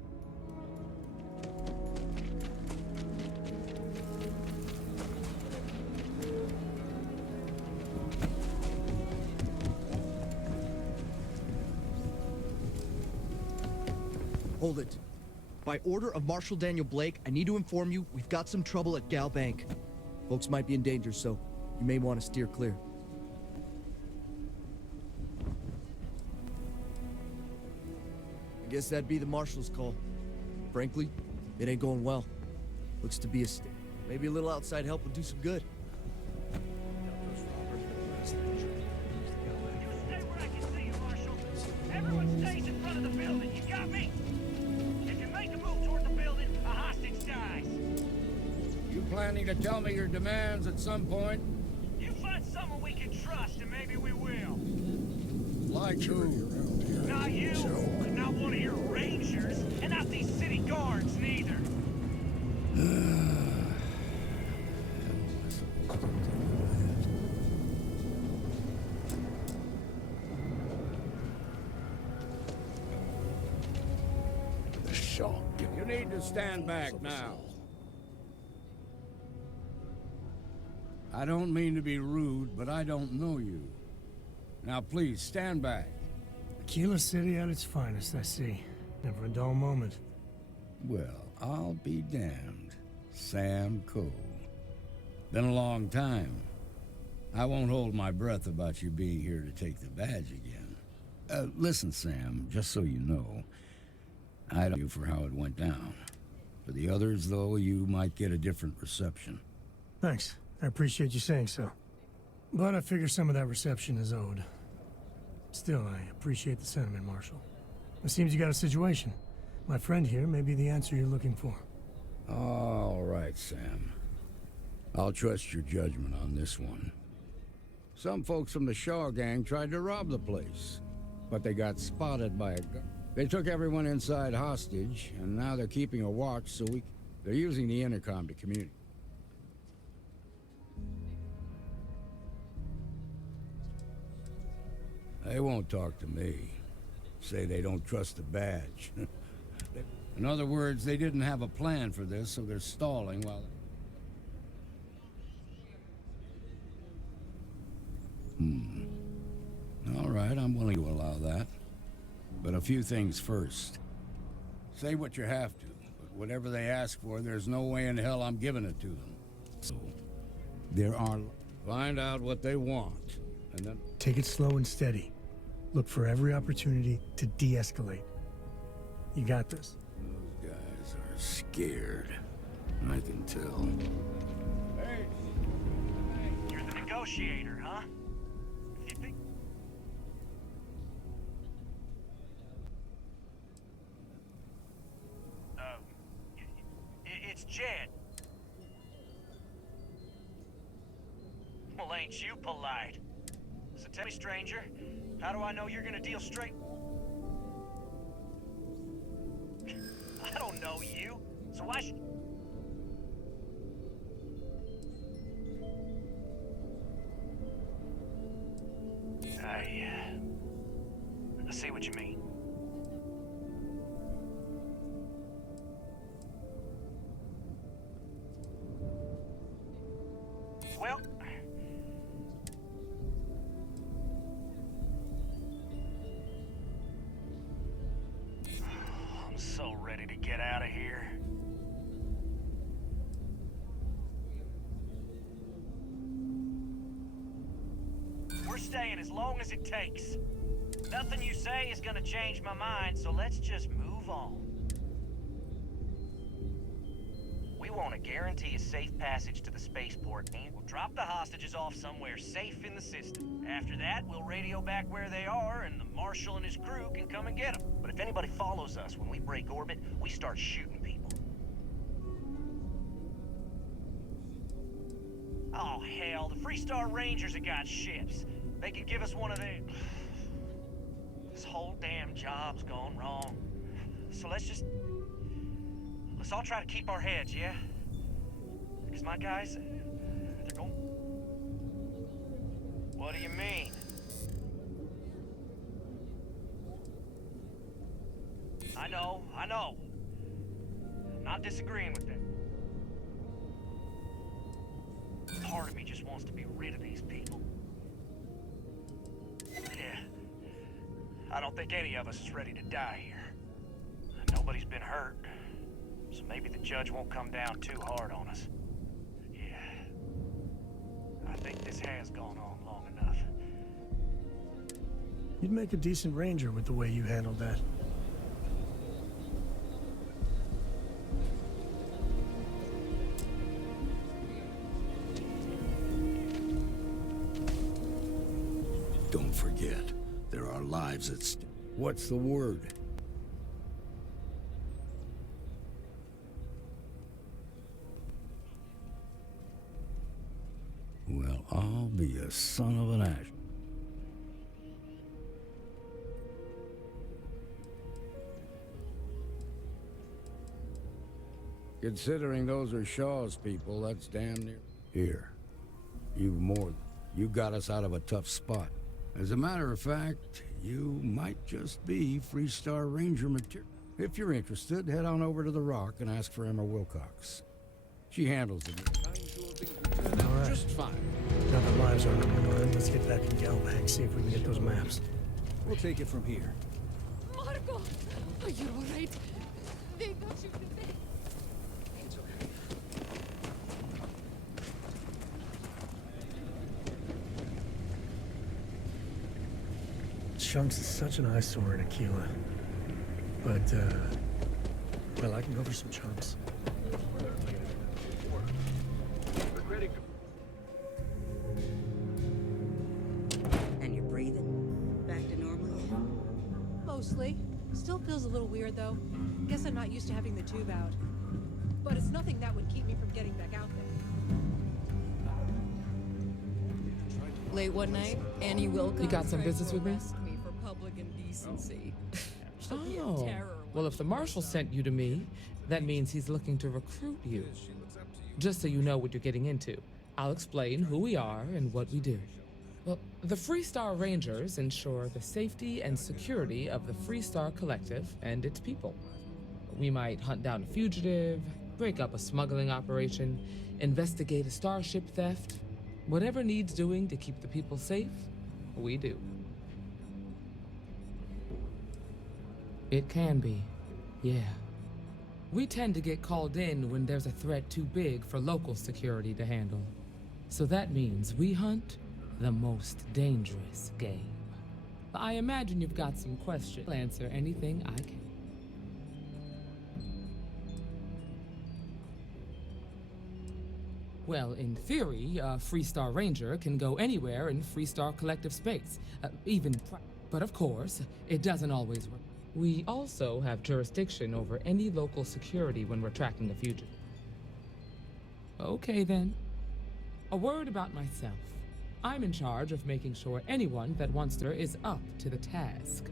Hold it. By order of Marshal Daniel Blake, I need to inform you we've got some trouble at Gal Bank. Folks might be in danger, so you may want to steer clear. I guess that'd be the Marshal's call. Frankly, it ain't going well. Looks to be a maybe a little outside help would do some good. Everyone stays in front of the building, you got me? If you make a move toward the building, a hostage dies. You planning to tell me your demands at some point? You find someone we can trust and maybe we will. Like who? No, Not you, not one of your rangers, and not these city guards neither. The shock. You need to stand back now. I don't mean to be rude, but I don't know you. Now please, stand back. Aquila City at its finest, I see. Never a dull moment. Well, I'll be damned. Sam Cole. Been a long time. I won't hold my breath about you being here to take the badge again. Listen, Sam, just so you know, I don't know for how it went down. For the others, though, you might get a different reception. Thanks. I appreciate you saying so. But I figure some of that reception is owed. Still, I appreciate the sentiment, Marshal. It seems you got a situation. My friend here may be the answer you're looking for. All right, Sam. I'll trust your judgment on this one. Some folks from the Shaw gang tried to rob the place, but they got spotted by a gun. They took everyone inside hostage, and now they're keeping a watch so they're using the intercom to communicate. They won't talk to me. Say they don't trust the badge. In other words, they didn't have a plan for this, so they're stalling while... All right, I'm willing to allow that. But a few things first. Say what you have to, but whatever they ask for, there's no way in hell I'm giving it to them. So, there are... Find out what they want, and then... Take it slow and steady. Look for every opportunity to de-escalate. You got this. Those guys are scared. I can tell. Hey! You're the negotiator, huh? If you think... It's Jed. Well, ain't you polite? So tell me, stranger, how do I know you're gonna deal straight? I don't know you, so why should... I see what you mean. Well... I'm so ready to get out of here. We're staying as long as it takes. Nothing you say is gonna change my mind, so let's just move on. We want to guarantee a safe passage to the spaceport, and we'll drop the hostages off somewhere safe in the system. After that, we'll radio back where they are, and the Marshal and his crew can come and get them. But if anybody follows us when we break orbit, we start shooting people. Oh, hell, the Freestar Rangers have got ships. They could give us one of their... This whole damn job's gone wrong. So let's all try to keep our heads, yeah? Because my guys, they're going... What do you mean? I know. I'm not disagreeing with that. Part of me just wants to be rid of these people. Yeah. I don't think any of us is ready to die here. Nobody's been hurt. So maybe the judge won't come down too hard on us. Yeah. I think this has gone on long enough. You'd make a decent ranger with the way you handled that. Don't forget, there are lives at stake. What's the word? Well, I'll be a son of an ash. Considering those are Shaw's people, that's damn near... Here. You got us out of a tough spot. As a matter of fact, you might just be Freestar Ranger material. If you're interested, head on over to the Rock and ask for Emma Wilcox. She handles it. All right. Just fine. Now that lives are on our mind, let's get back in Galbank, see if we can get those maps. We'll take it from here. Marco! Are you alright? They got you today. It's okay. Chunks is such an eyesore in Aquila. But, well, I can go for some chunks. And you're breathing? Back to normal yet? Mostly. Still feels a little weird, though. Guess I'm not used to having the tube out. But it's nothing that would keep me from getting back out there. Late one night, Annie Wilcox. You got some business with me? Me for public indecency. Oh. Well, if the marshal sent you to me, that means he's looking to recruit you. Just so you know what you're getting into, I'll explain who we are and what we do. Well, the Freestar Rangers ensure the safety and security of the Freestar Collective and its people. We might hunt down a fugitive, break up a smuggling operation, investigate a starship theft. Whatever needs doing to keep the people safe, we do. It can be, yeah. We tend to get called in when there's a threat too big for local security to handle. So that means we hunt the most dangerous game. I imagine you've got some questions. I'll answer anything I can. Well, in theory, a Freestar Ranger can go anywhere in Freestar Collective space, but of course, it doesn't always work. We also have jurisdiction over any local security when we're tracking a fugitive. Okay then. A word about myself. I'm in charge of making sure anyone that wants to is up to the task.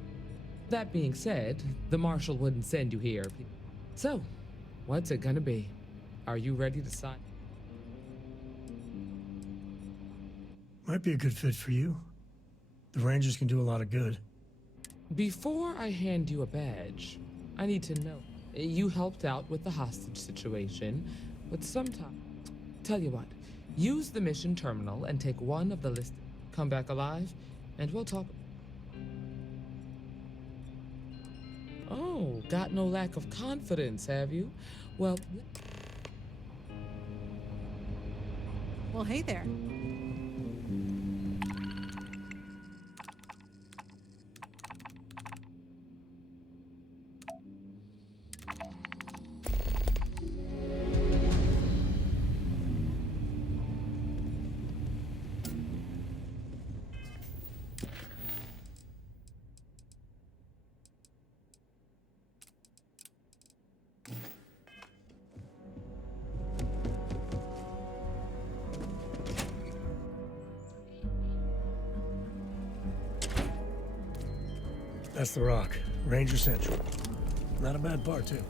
That being said, the marshal wouldn't send you here. So, what's it gonna be? Are you ready to sign? Might be a good fit for you. The Rangers can do a lot of good. Before I hand you a badge, I need to know. You helped out with the hostage situation, but sometime... Tell you what, use the mission terminal and take one of the list. Come back alive, and we'll talk. Oh, got no lack of confidence, have you? Well, hey there. That's the Rock, Ranger Central. Not a bad part, too.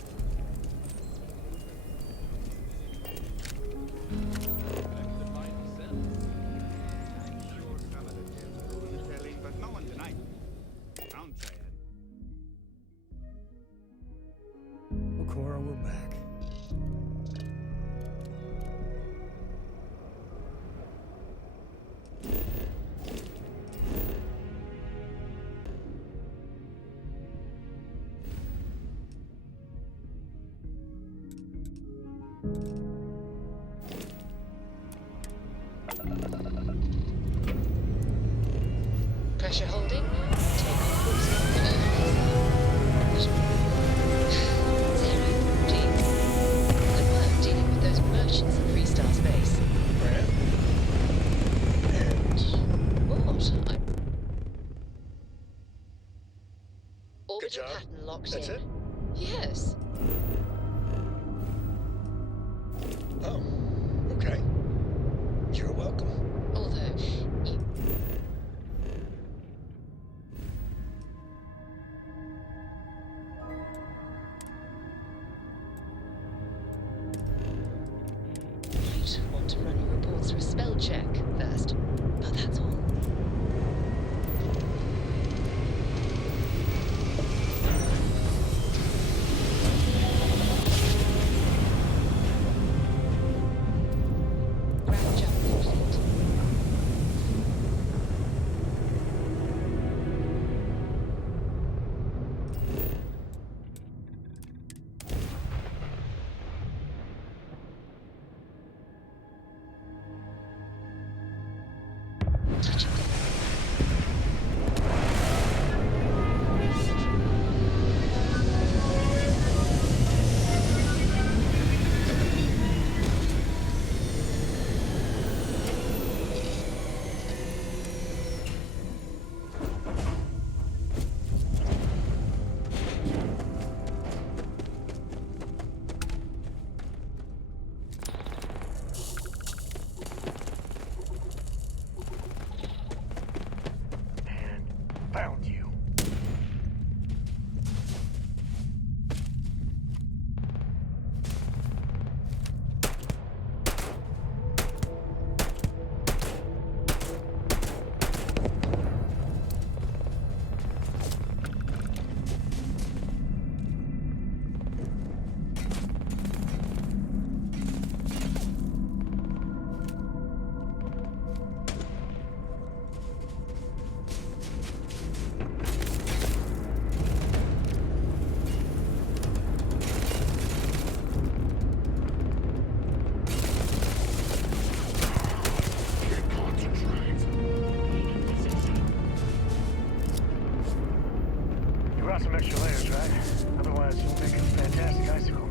Well, Cora, we're back. Pressure holding. Take course. Zero G. Good work dealing with those merchants in Freestar space. Brad? And... What? Good Orbital job. pattern locked That's in. it? Yes. Oh, okay. You're welcome. Although, you... on some extra layers, right? Otherwise, you'll make a fantastic icicle.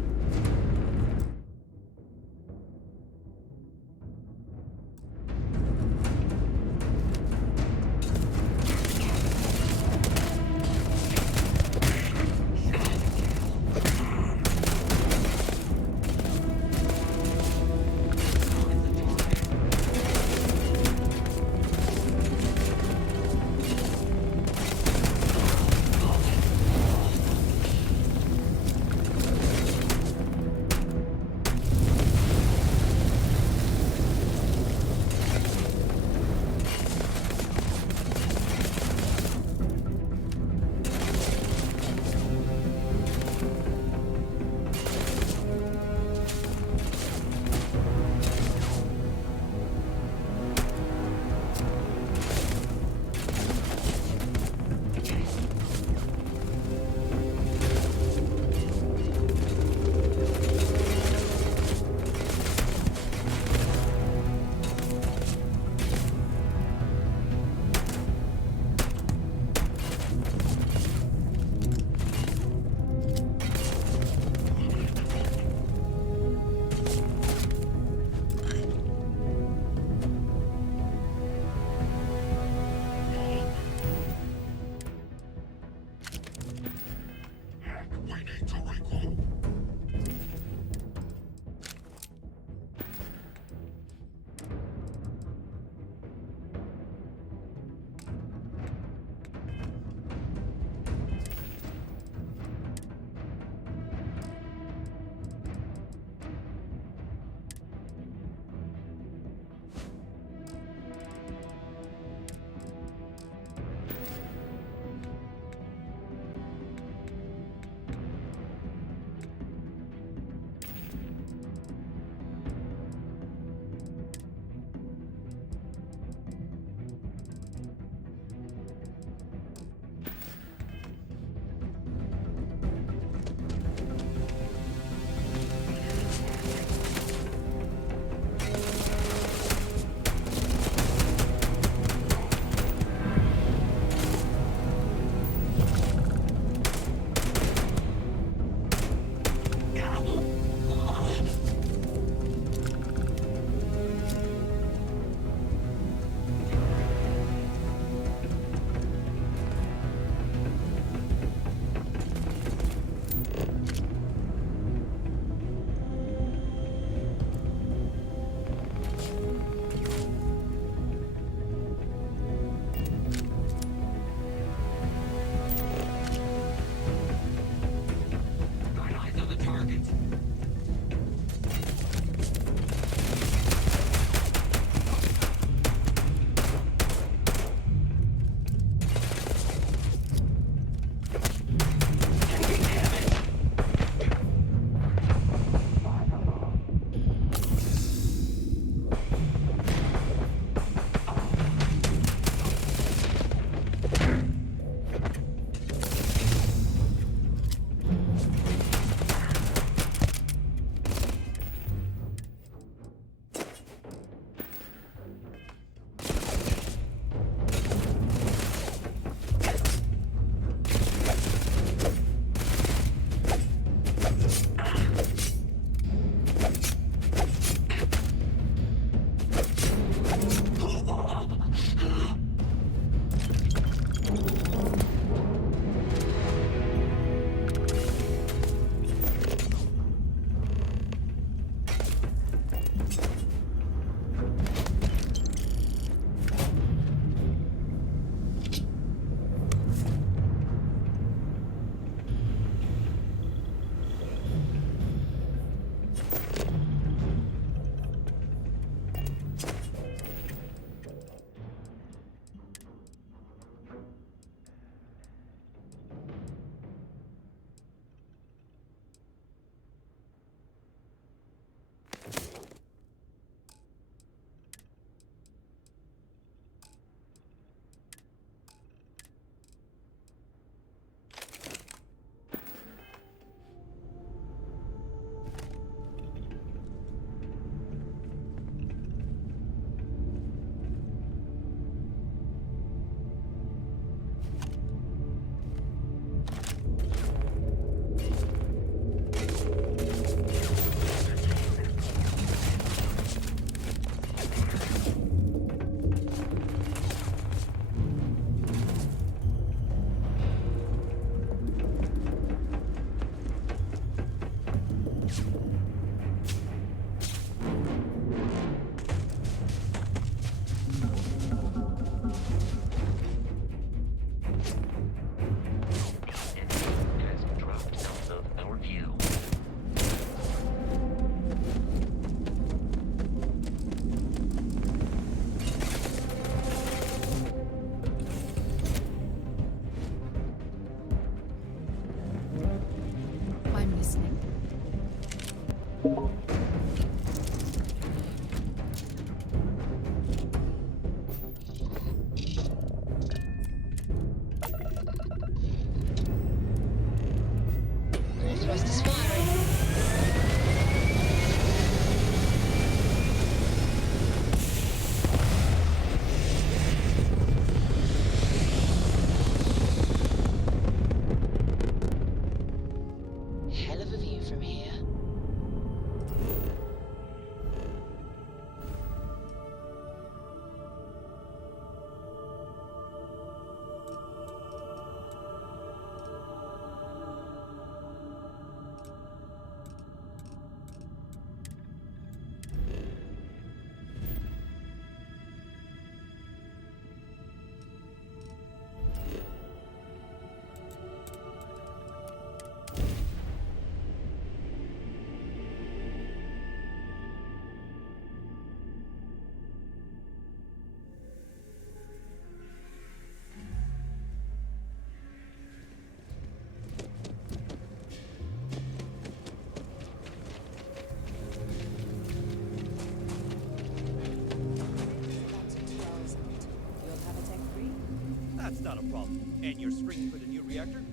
That's not a problem. And you're springing for the new reactor?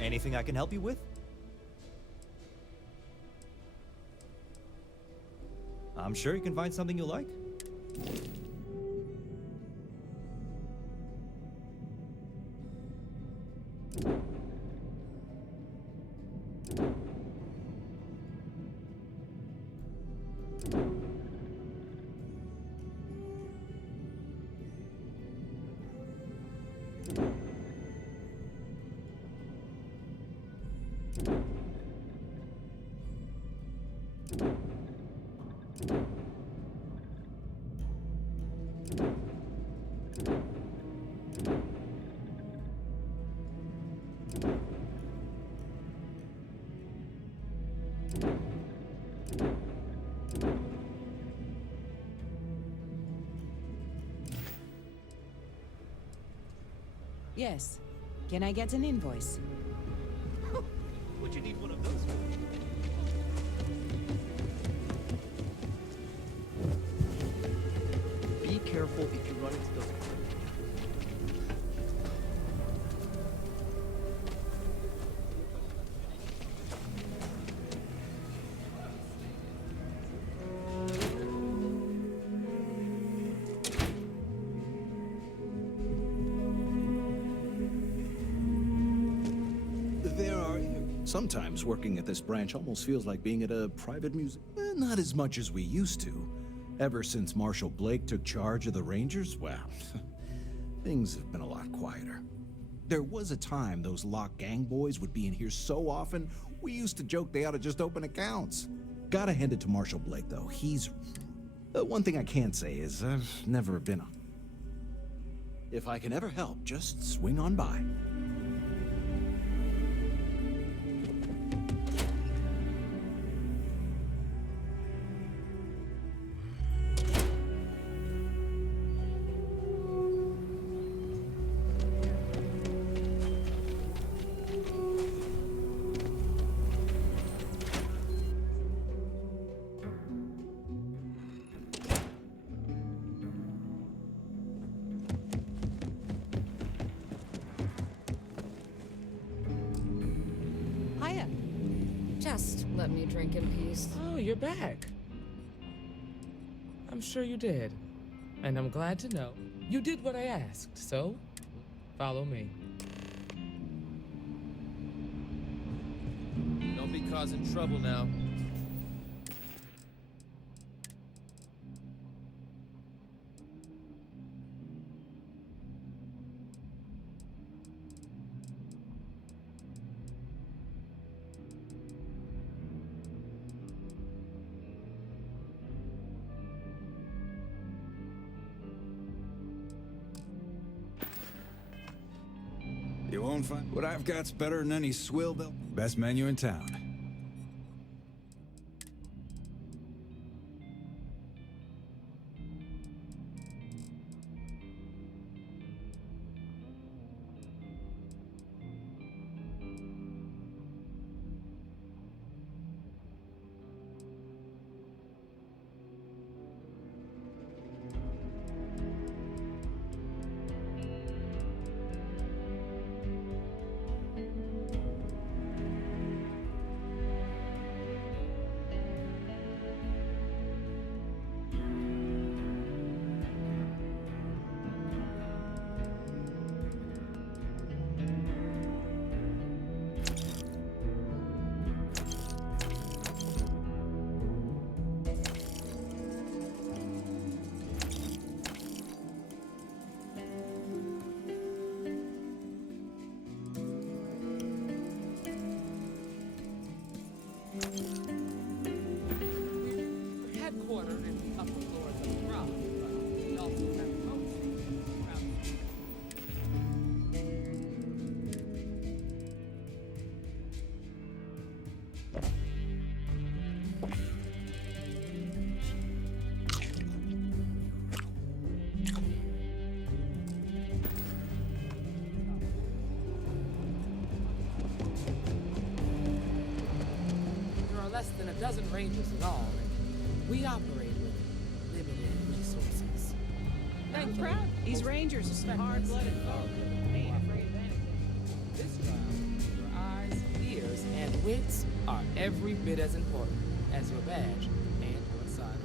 Anything I can help you with? I'm sure you can find something you like. Yes. Can I get an invoice? Would you need one of those for? Be careful if you run into those. Sometimes working at this branch almost feels like being at a private museum. Not as much as we used to. Ever since Marshal Blake took charge of the Rangers, well, things have been a lot quieter. There was a time those lock gang boys would be in here so often, we used to joke they ought to just open accounts. Gotta hand it to Marshal Blake, though. He's... one thing I can't say is I've never been on. If I can ever help, just swing on by. Just let me drink in peace. Oh, you're back. I'm sure you did. And I'm glad to know you did what I asked, so follow me. Don't be causing trouble now. You won't find what I've got's better than any swill bill. Best menu in town. a dozen rangers in all, and we operate with limited resources. I'm proud. These rangers are some hard-blooded folk. Ain't afraid of anything. This trial, your eyes, ears, and wits are every bit as important as your badge and your sidearm.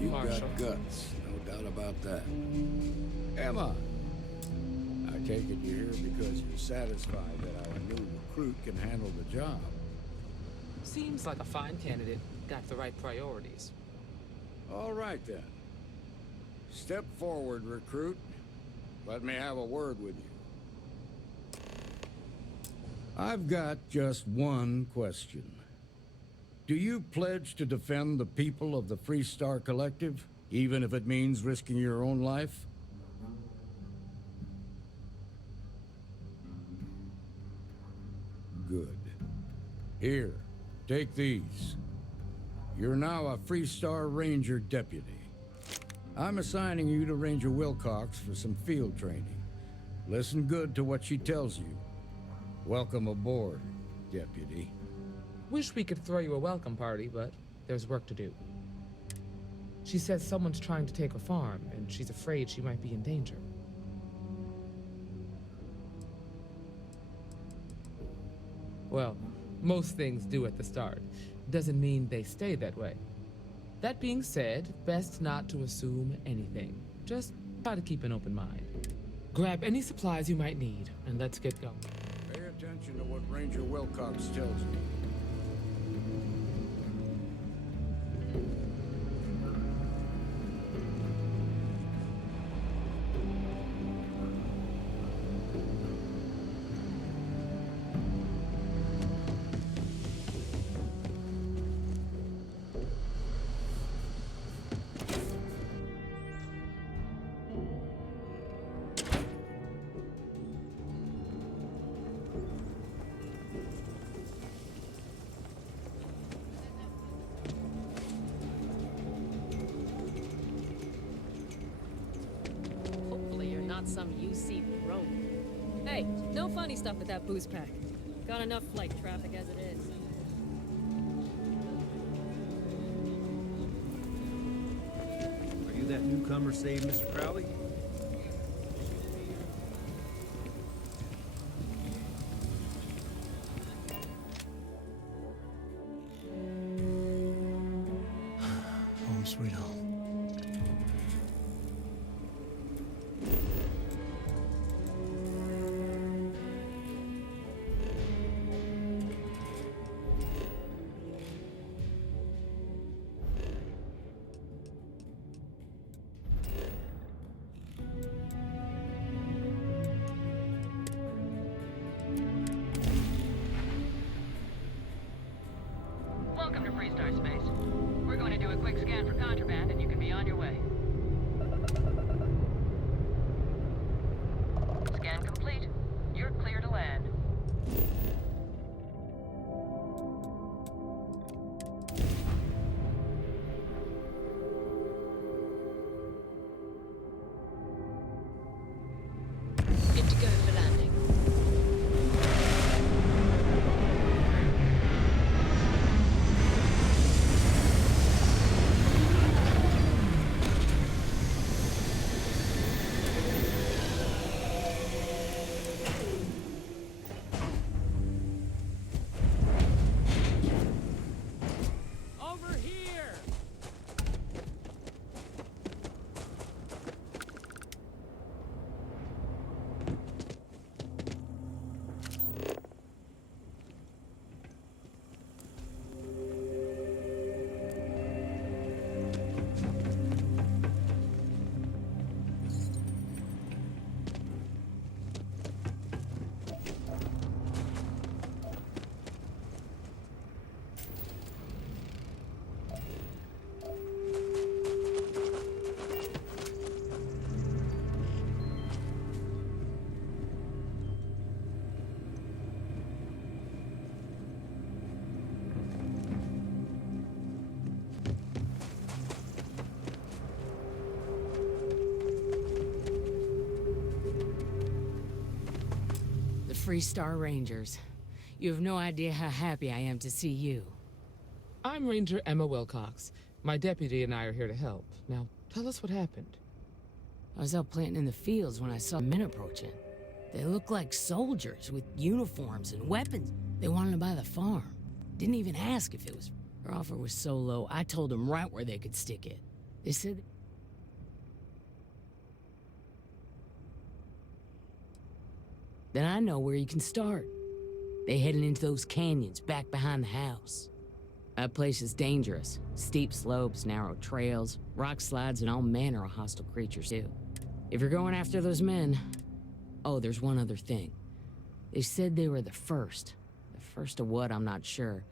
You Marshal. got guts, no doubt about that. Emma, I take it you're here because you're satisfied that our new recruit can handle the job. Seems like a fine candidate. Got the right priorities. All right, then. Step forward, recruit. Let me have a word with you. I've got just one question. Do you pledge to defend the people of the Freestar Collective, even if it means risking your own life? Good. Here, take these. You're now a Freestar Ranger deputy. I'm assigning you to Ranger Wilcox for some field training. Listen good to what she tells you. Welcome aboard, deputy. Wish we could throw you a welcome party, but there's work to do. She says someone's trying to take her farm, and she's afraid she might be in danger. Well, most things do at the start. Doesn't mean they stay that way. That being said, best not to assume anything. Just try to keep an open mind. Grab any supplies you might need, and let's get going. Pay attention to what Ranger Wilcox tells you. Not some UC drone. Hey, no funny stuff with that booze pack. Got enough flight traffic as it is. Are you that newcomer saved Mr. Crowley? Home sweet home. Welcome to Freestar Space. We're going to do a quick scan for contraband and you can be on your way. Scan complete. You're clear to land. Good to go for landing. Freestar Rangers. You have no idea how happy I am to see you. I'm Ranger Emma Wilcox. My deputy and I are here to help. Now, tell us what happened. I was out planting in the fields when I saw men approaching. They looked like soldiers with uniforms and weapons. They wanted to buy the farm. Didn't even ask if it was... Their offer was so low, I told them right where they could stick it. They said... Then I know where you can start. They headed into those canyons back behind the house. That place is dangerous. Steep slopes, narrow trails, rock slides, and all manner of hostile creatures too. If you're going after those men... Oh, there's one other thing. They said they were the first. The first of what, I'm not sure.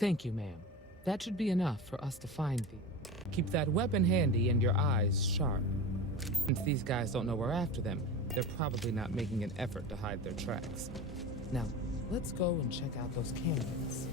Thank you, ma'am. That should be enough for us to find thee. Keep that weapon handy and your eyes sharp. Since these guys don't know we're after them, they're probably not making an effort to hide their tracks. Now, let's go and check out those canyons.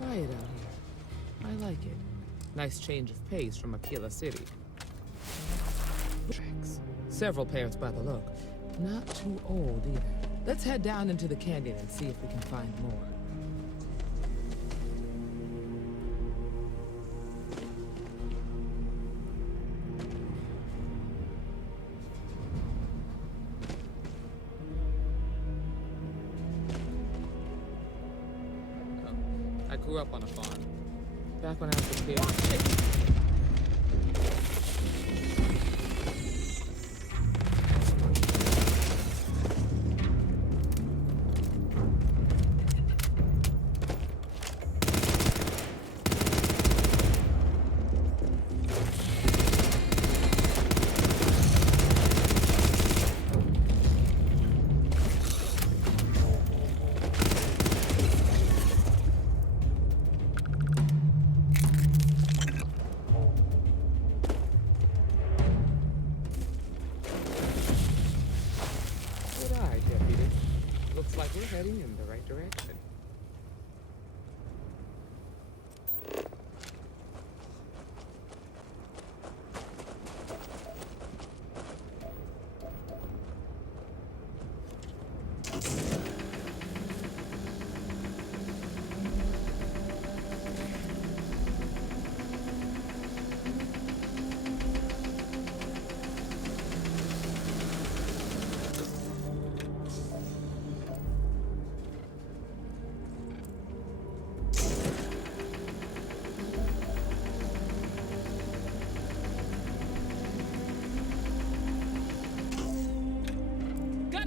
Quiet out here. I like it. Nice change of pace from Aquila City. Tracks. Several pairs by the look. Not too old either. Let's head down into the canyon and see if we can find more. I grew up on a farm. Back when I was a kid. We're heading in the right direction.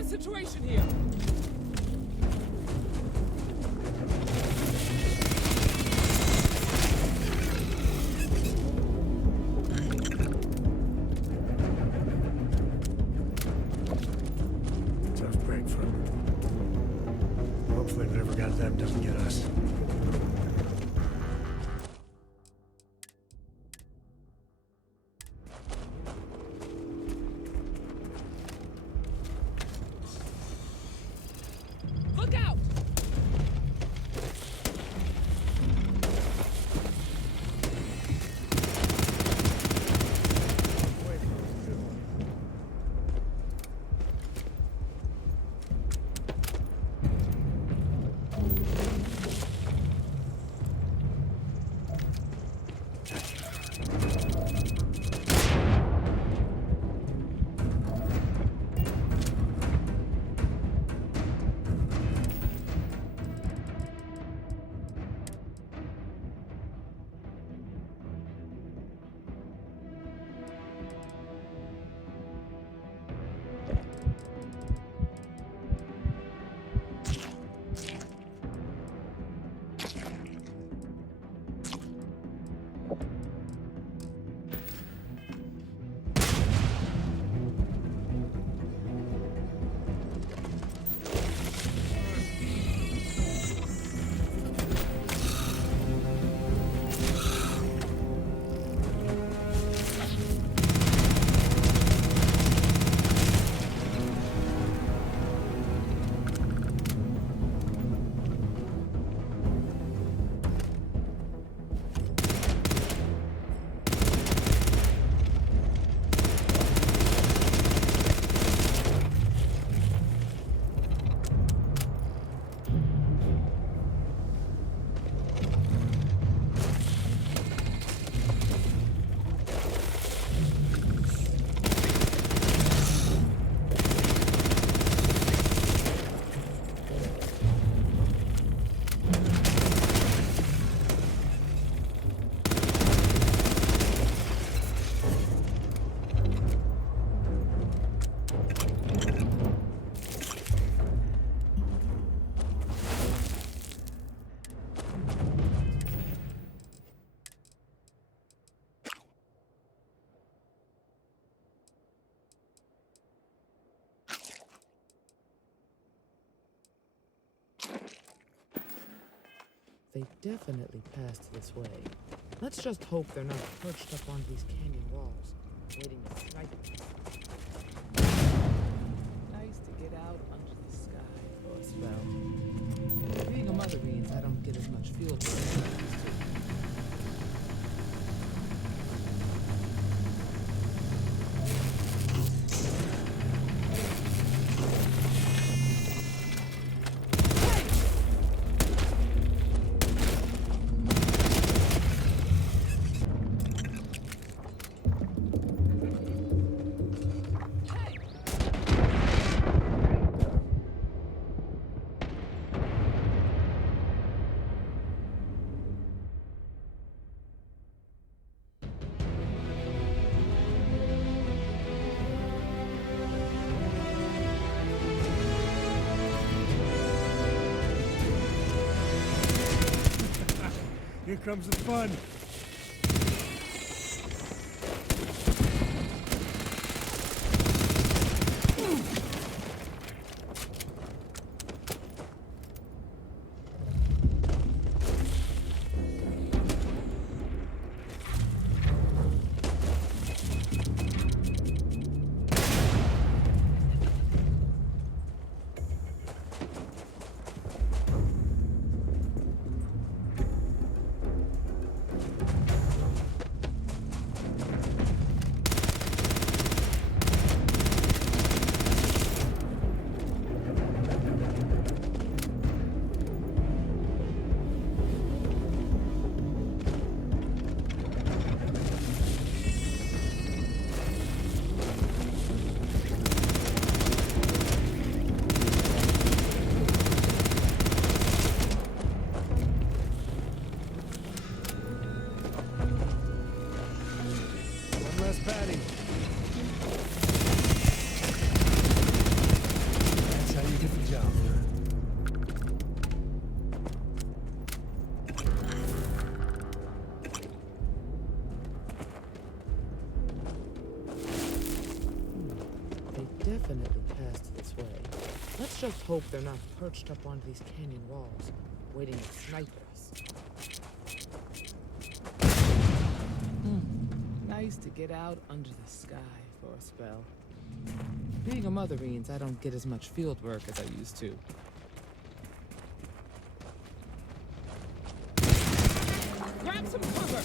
Situation here. Tough break for him. Hopefully whatever got them doesn't get us. They definitely passed this way. Let's just hope they're not perched up on these canyon walls, waiting to snipe us. Nice to get out under the sky for a spell. Being a mother means I don't get as much field work as I used to. Here comes the fun. Definitely passed this way. Let's just hope they're not perched up on these canyon walls, waiting to snipe us. Nice to get out under the sky for a spell. Being a mother means I don't get as much field work as I used to. Grab some cover!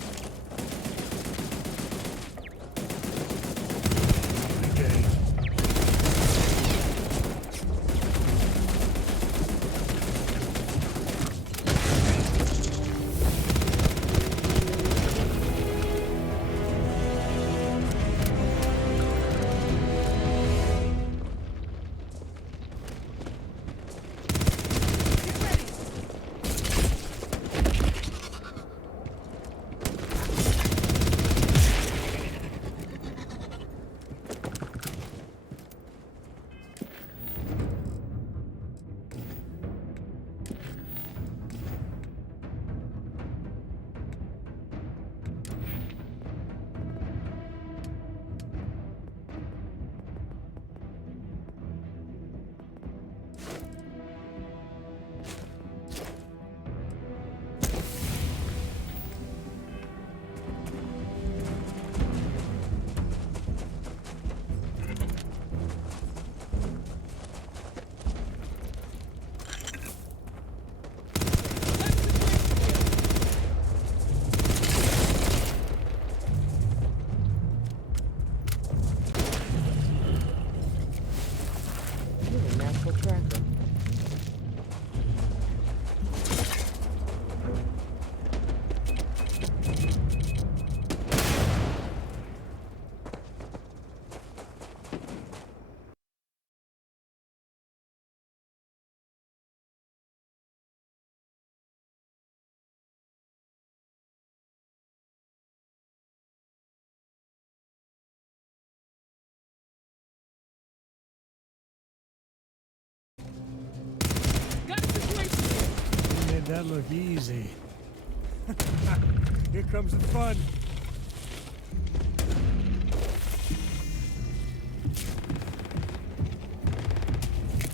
That look easy. Here comes the fun.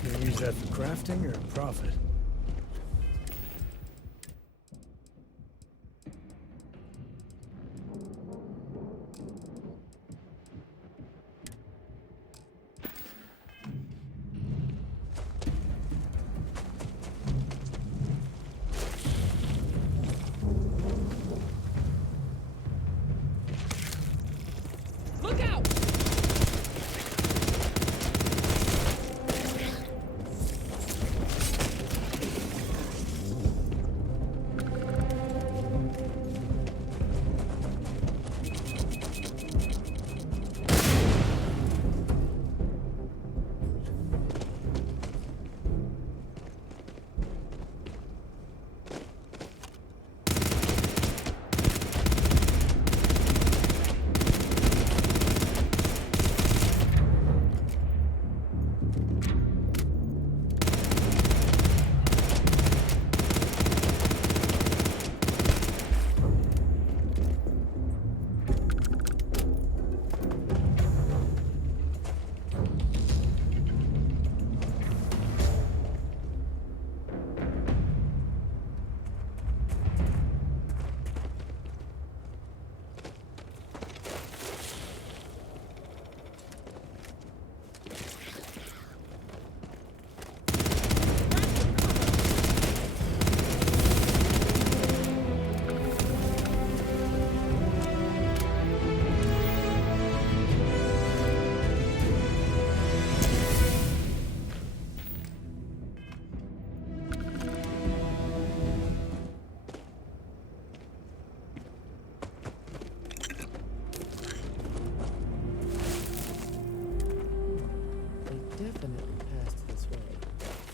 Can you use that for crafting or profit?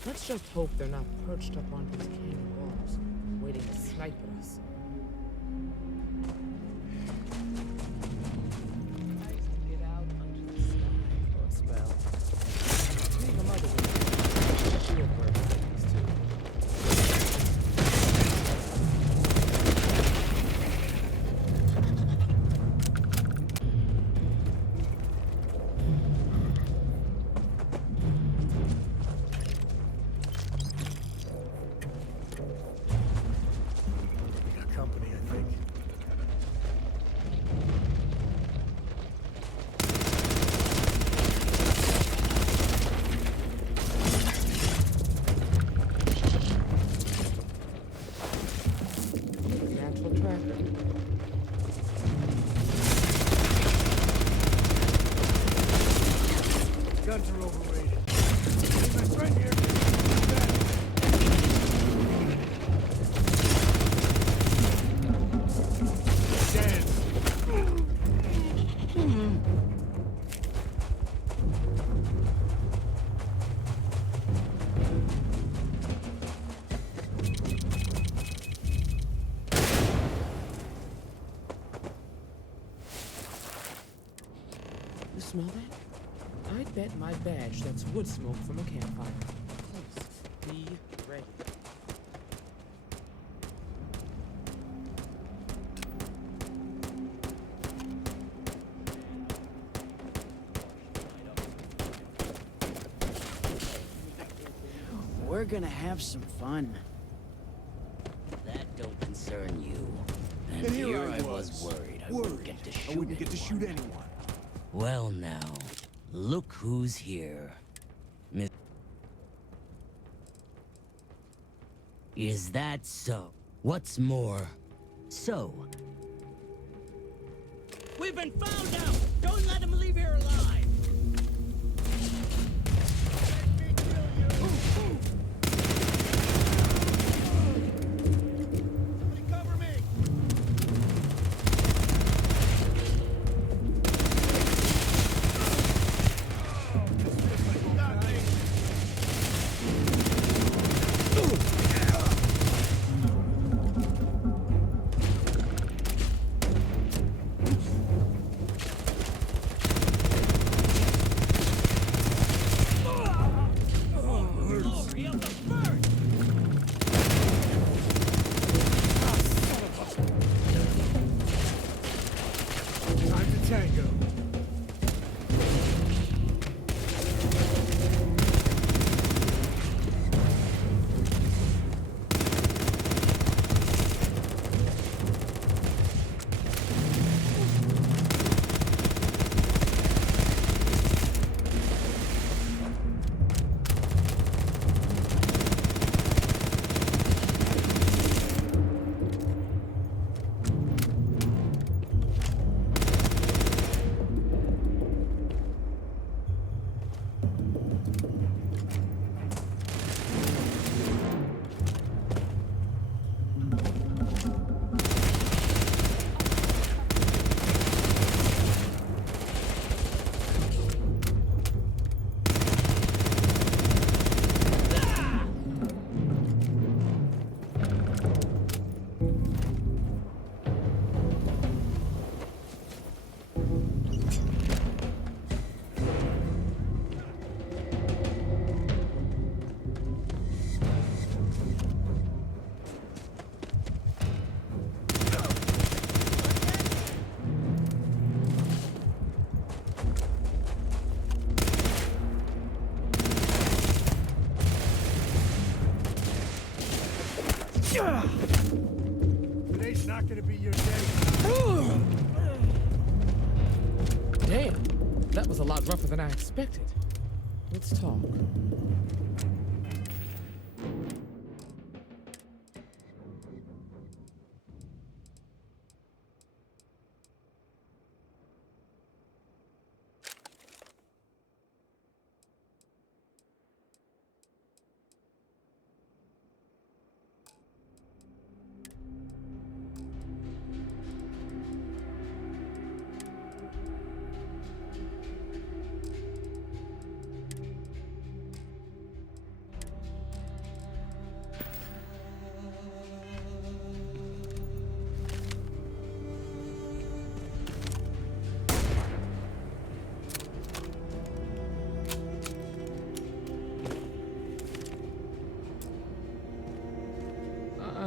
Let's just hope they're not perched up on these canyon walls, waiting to snipe at us. Get out under the sky for a spell. Leave them other ones. Shield where things too. Guns are overrated. Hey, my friend here. Dance. You smell that? I'd bet my badge that's wood smoke from a campfire. Close. Be ready. We're gonna have some fun. That don't concern you. And here I was worried I wouldn't get to shoot anyone. Well now, look who's here. Is that so? What's more, so? We've been found out! Don't let him leave here alive! Today's not gonna be your day. Damn, that was a lot rougher than I expected. Let's talk.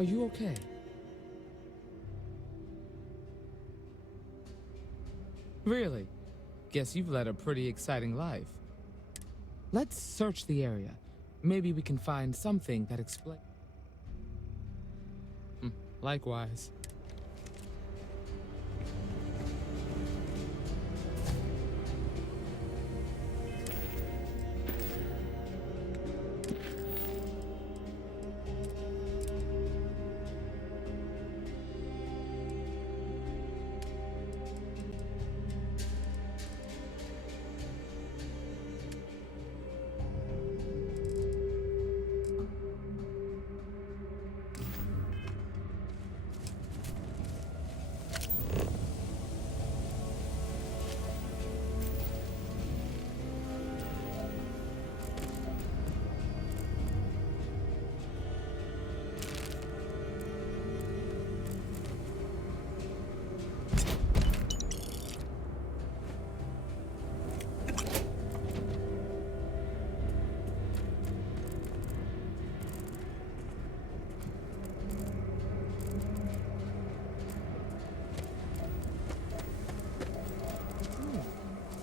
Are you okay? Really? Guess you've led a pretty exciting life. Let's search the area. Maybe we can find something that explains. Likewise.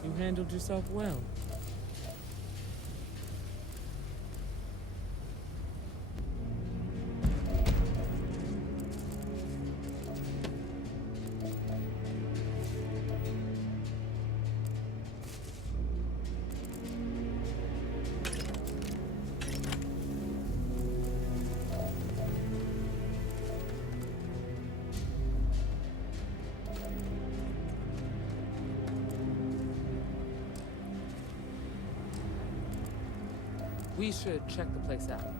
You handled yourself well. We should check the place out.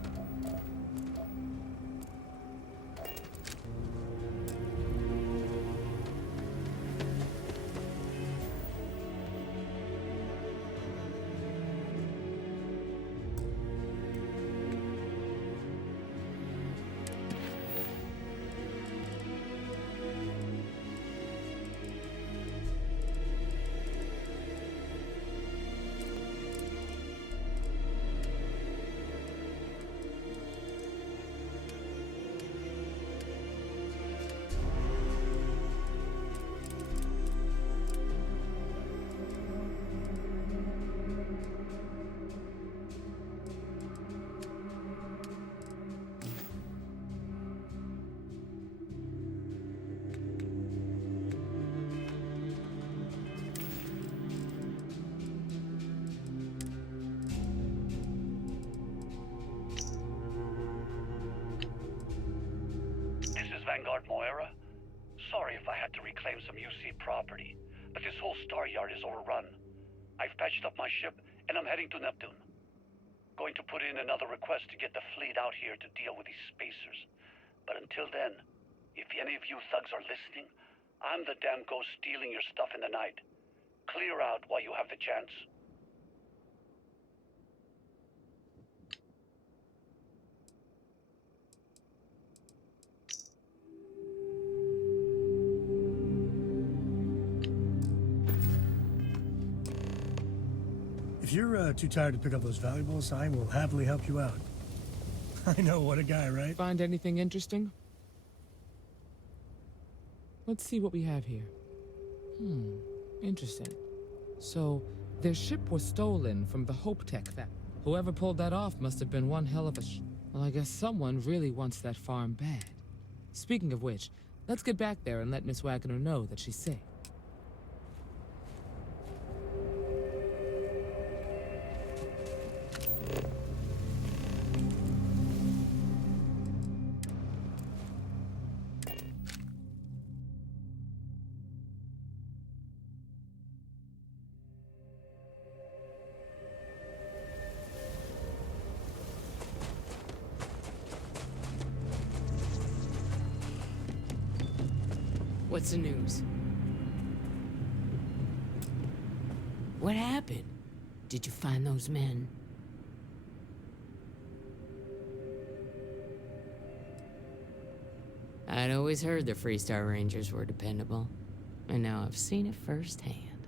Vanguard Moira. Sorry if I had to reclaim some UC property, but this whole star yard is overrun. I've patched up my ship, and I'm heading to Neptune. Going to put in another request to get the fleet out here to deal with these spacers. But until then, if any of you thugs are listening, I'm the damn ghost stealing your stuff in the night. Clear out while you have the chance. If you're too tired to pick up those valuables, I will happily help you out. I know, what a guy, right? Find anything interesting? Let's see what we have here. Interesting. So, their ship was stolen from the Hope Tech that whoever pulled that off must have been one hell of a Well, I guess someone really wants that farm bad. Speaking of which, let's get back there and let Miss Wagner know that she's safe. What's the news? What happened? Did you find those men? I'd always heard the Freestar Rangers were dependable, and now I've seen it firsthand.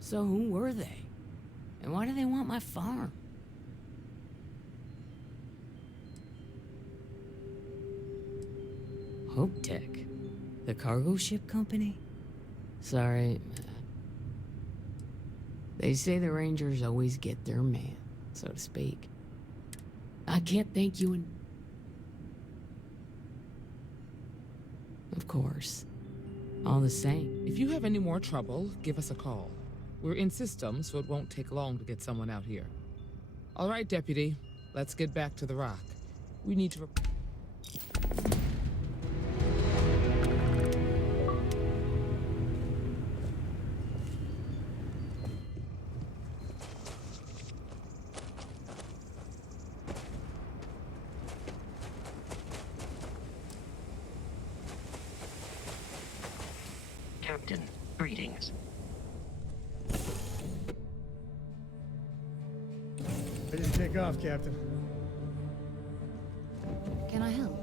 So who were they? And why do they want my farm? Hope Tech? The cargo ship company? Sorry. They say the Rangers always get their man, so to speak. I can't thank you and... Of course. All the same. If you have any more trouble, give us a call. We're in systems, so it won't take long to get someone out here. All right, Deputy. Let's get back to the rock. We need to... Captain, greetings. Ready to take off, Captain. Can I help?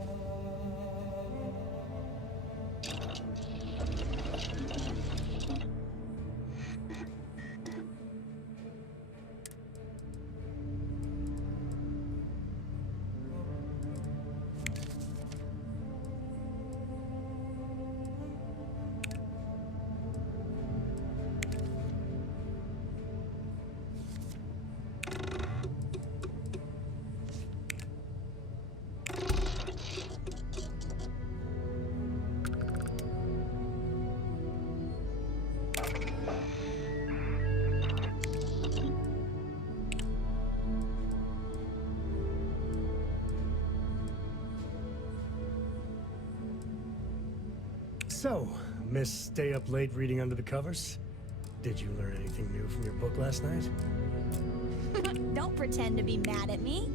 So, Miss Stay Up Late reading under the covers? Did you learn anything new from your book last night? Don't pretend to be mad at me.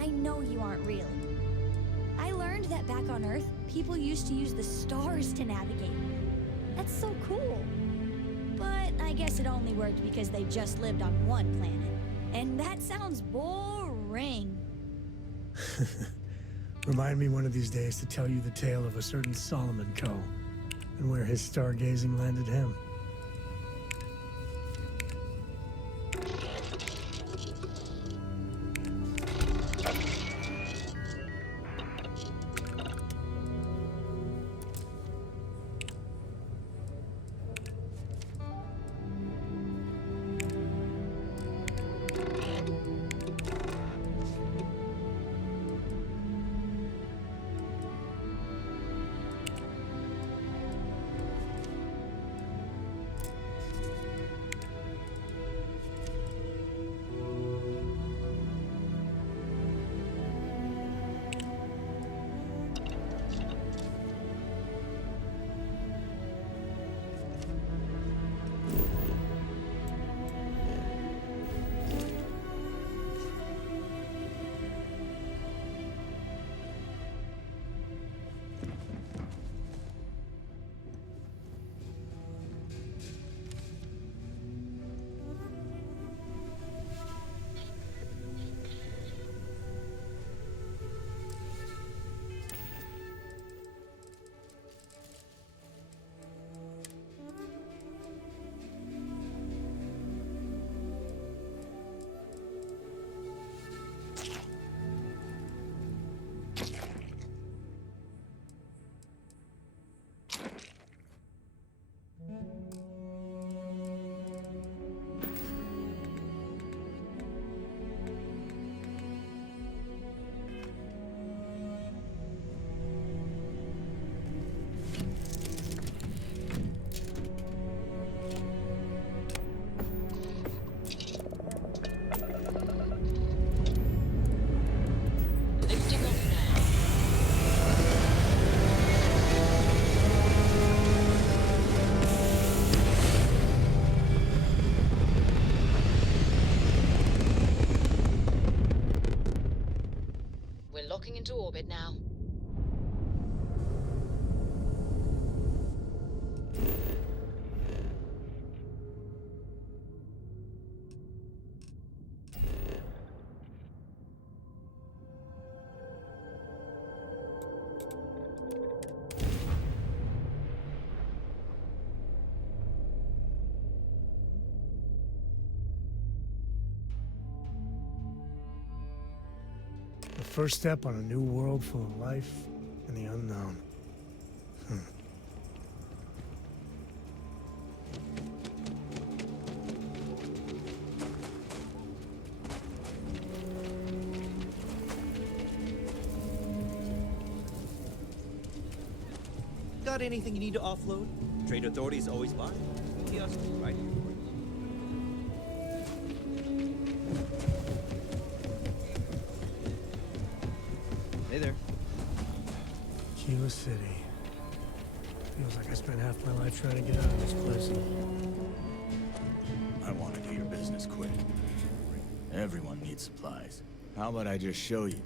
I know you aren't real. I learned that back on Earth, people used to use the stars to navigate. That's so cool. But I guess it only worked because they just lived on one planet. And that sounds boring. Remind me one of these days to tell you the tale of a certain Solomon Coe, and where his stargazing landed him. Locking into orbit now. The first step on a new world full of life and the unknown. Got anything you need to offload? Trade authorities always buy. Kiosk right here. Hey there. Kilo City. Feels like I spent half my life trying to get out of this place. I want to do your business quick. Everyone needs supplies. How about I just show you?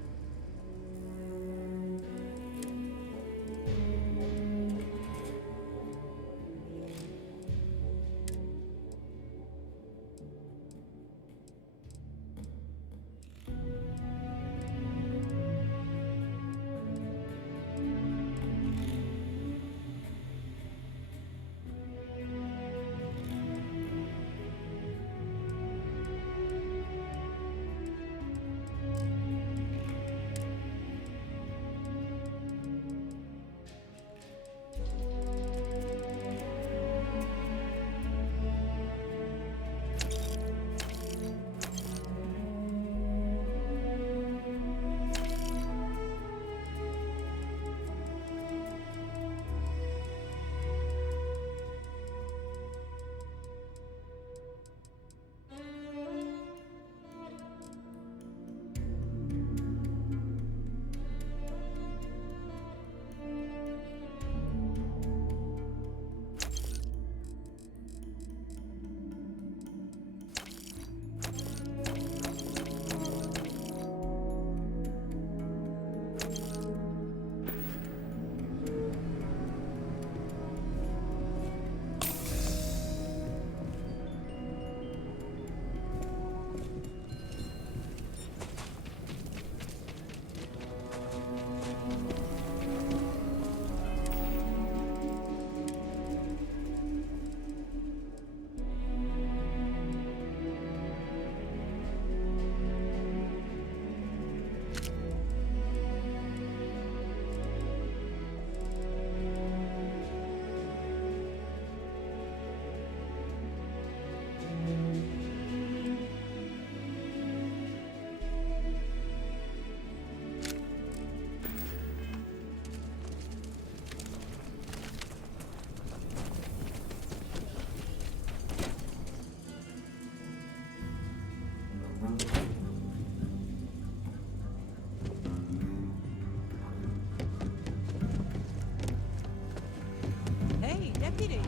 Hey, deputy.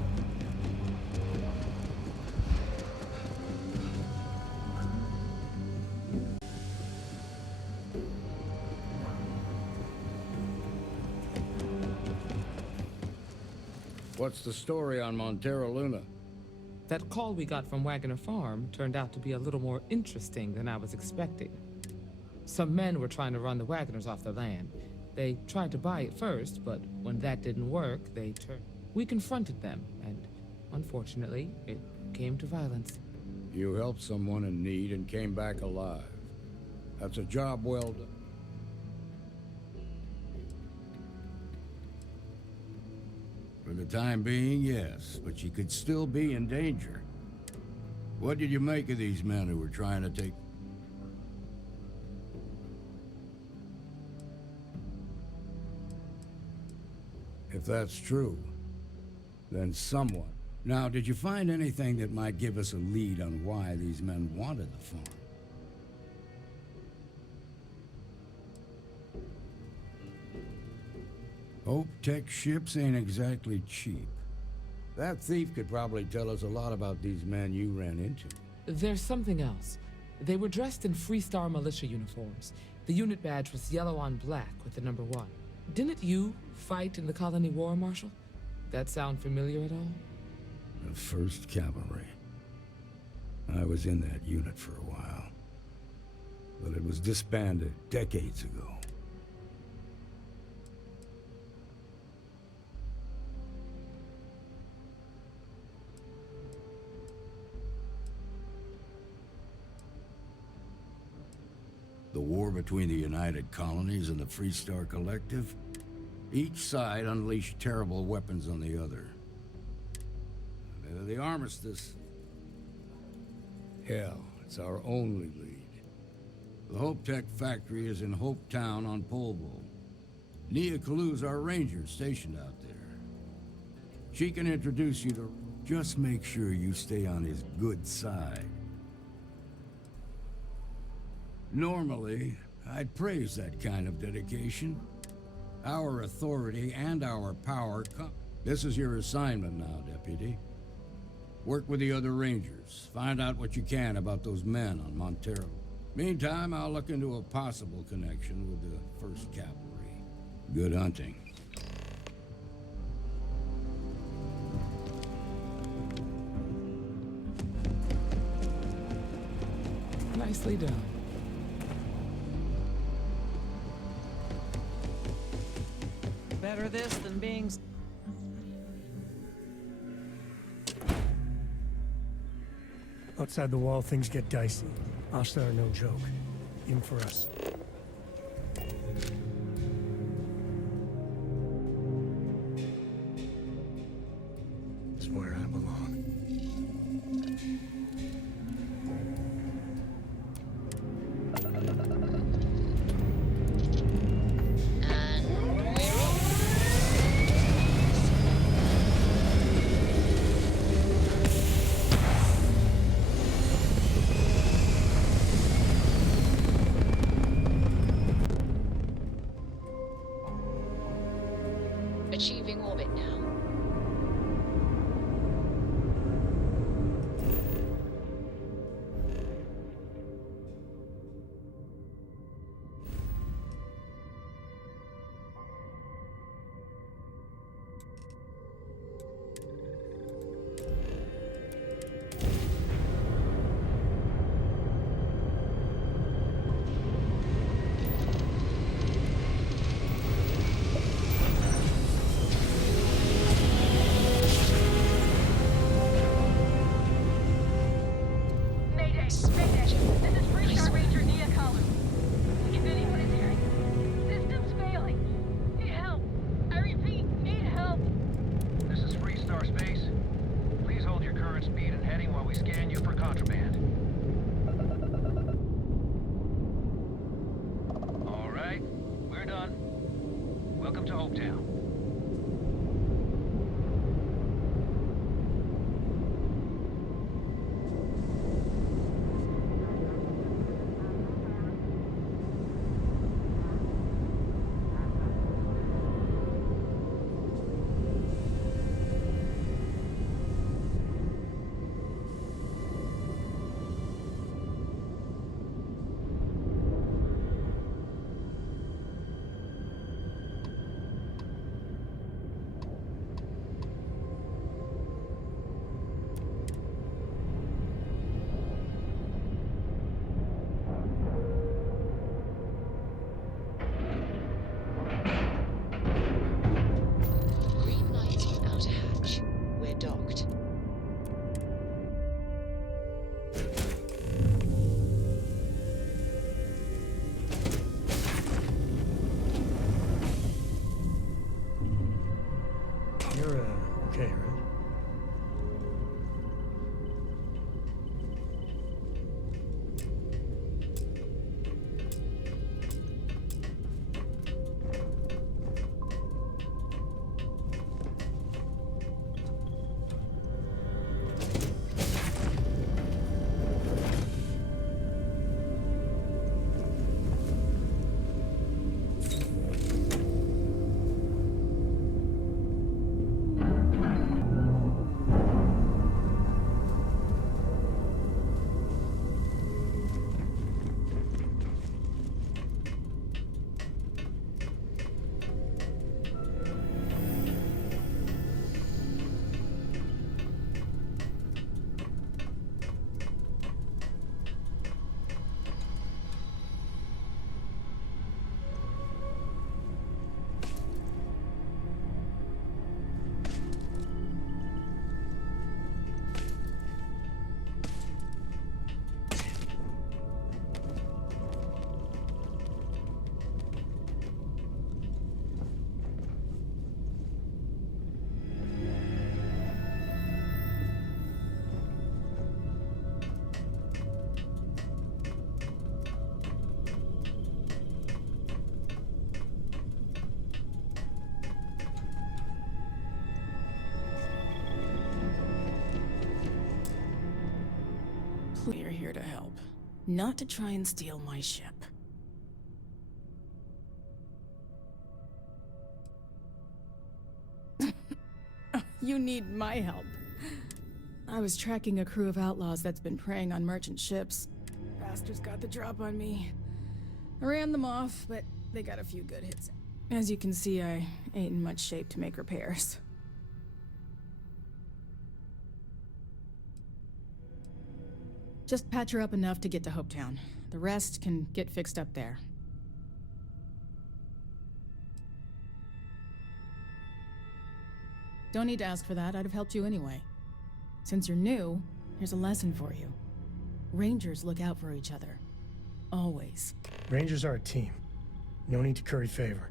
What's the story on Montero Luna? That call we got from Wagoner Farm turned out to be a little more interesting than I was expecting. Some men were trying to run the Wagoners off their land. They tried to buy it first, but when that didn't work, they turned. We confronted them, and unfortunately, it came to violence. You helped someone in need and came back alive. That's a job well done. For the time being, yes, but you could still be in danger. What did you make of these men who were trying to take... If that's true, then someone... Now, did you find anything that might give us a lead on why these men wanted the farm? Hope Tech ships ain't exactly cheap. That thief could probably tell us a lot about these men you ran into. There's something else. They were dressed in Freestar militia uniforms. The unit badge was yellow on black with the number 1. Didn't you fight in the Colony War, Marshal? That sound familiar at all? The 1st Cavalry. I was in that unit for a while. But it was disbanded decades ago. The war between the United Colonies and the Freestar Collective? Each side unleashed terrible weapons on the other. The armistice... Hell, it's our only lead. The Hope Tech factory is in Hope Town on Polvo. Nia Kalu's our ranger stationed out there. She can introduce you to... Just make sure you stay on his good side. Normally, I'd praise that kind of dedication. Our authority and our power come... This is your assignment now, Deputy. Work with the other Rangers. Find out what you can about those men on Montero. Meantime, I'll look into a possible connection with the 1st Cavalry. Good hunting. Nicely done. Better this than being... Outside the wall, things get dicey. Ashta are no joke. Even for us. It's where I belong. Achieving orbit now. help, not to try and steal my ship. You need my help. I was tracking a crew of outlaws that's been preying on merchant ships. Bastards got the drop on me. I ran them off, but they got a few good hits. As you can see, I ain't in much shape to make repairs. Just patch her up enough to get to Hopetown. The rest can get fixed up there. Don't need to ask for that, I'd have helped you anyway. Since you're new, here's a lesson for you. Rangers look out for each other. Always. Rangers are a team. No need to curry favor.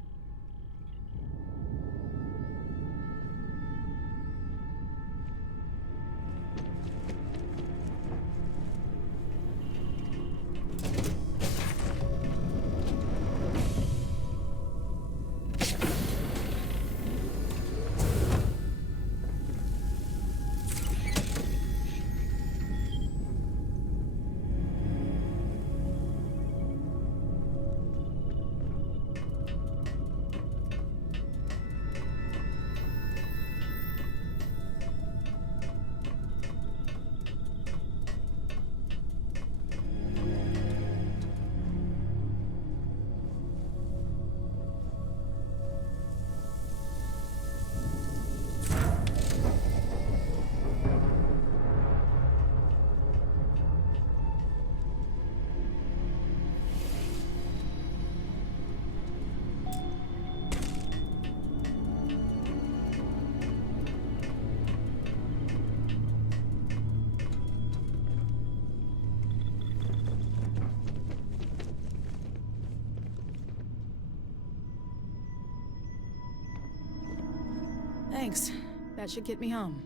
Thanks. That should get me home.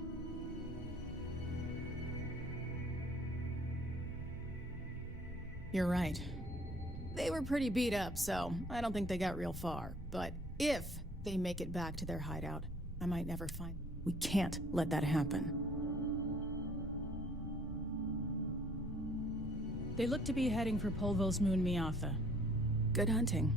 You're right. They were pretty beat up, so I don't think they got real far. But if they make it back to their hideout, I might never find... We can't let that happen. They look to be heading for Polvo's moon Miatha. Good hunting.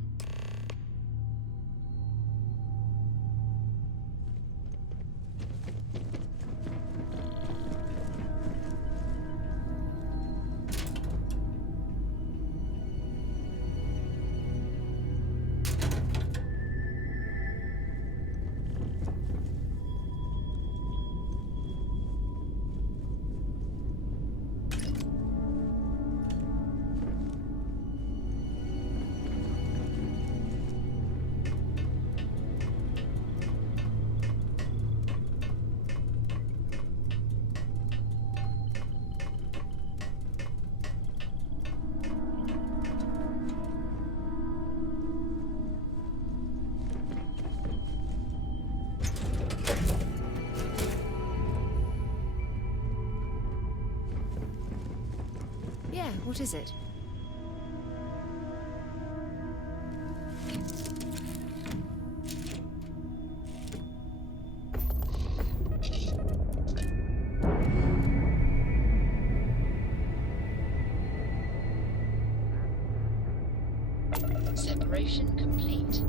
Yeah, what is it? Separation complete.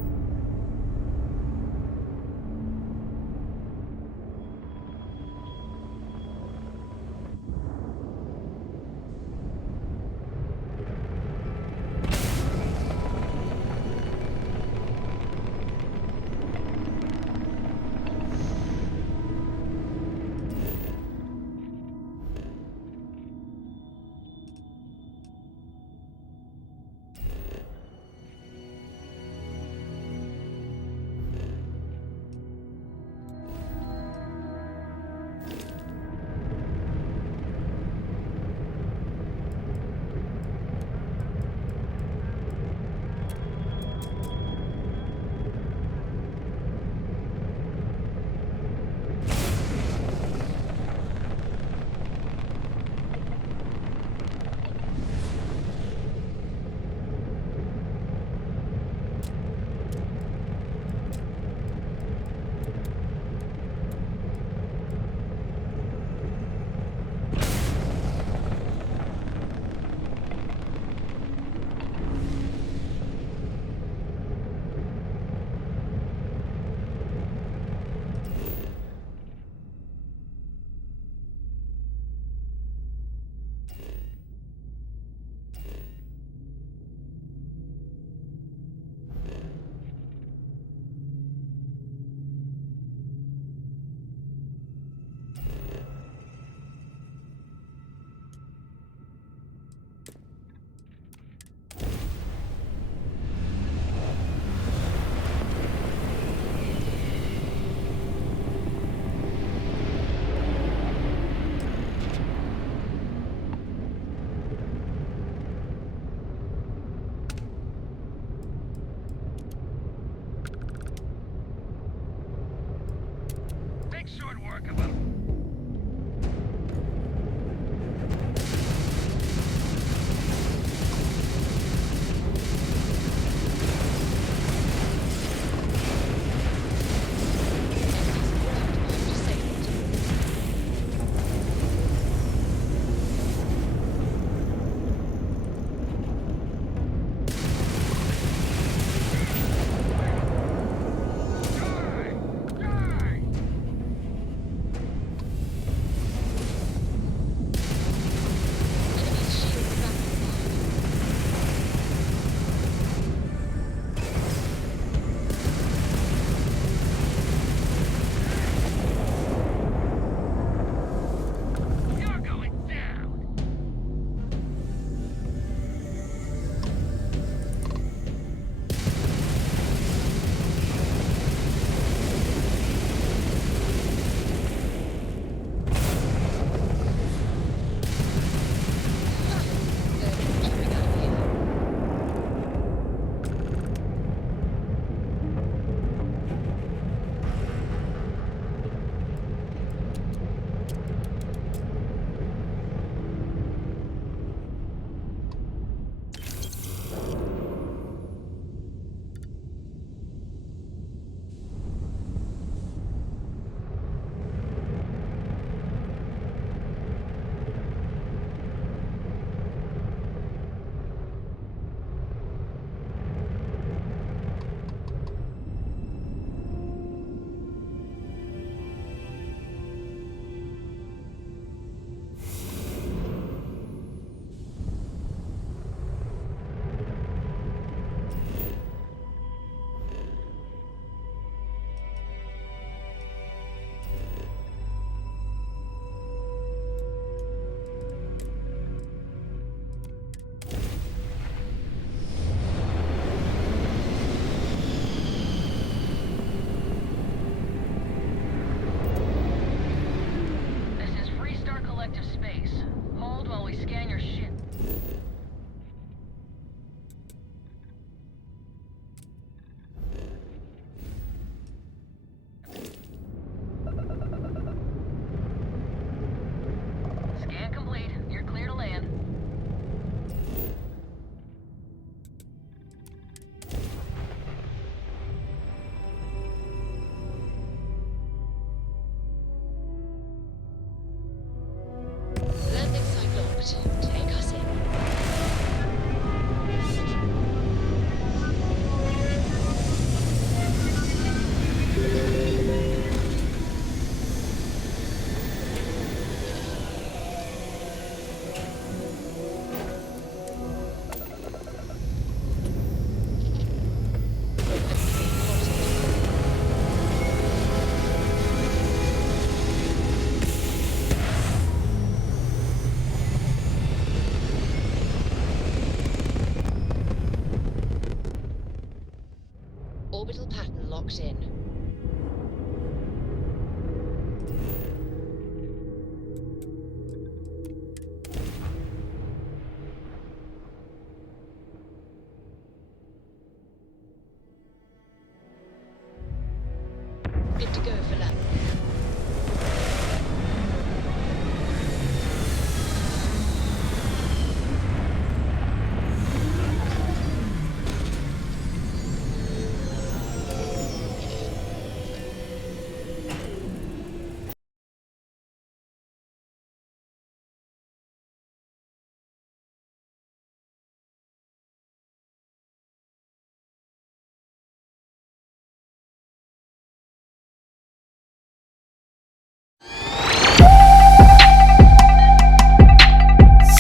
Orbital pattern locked in.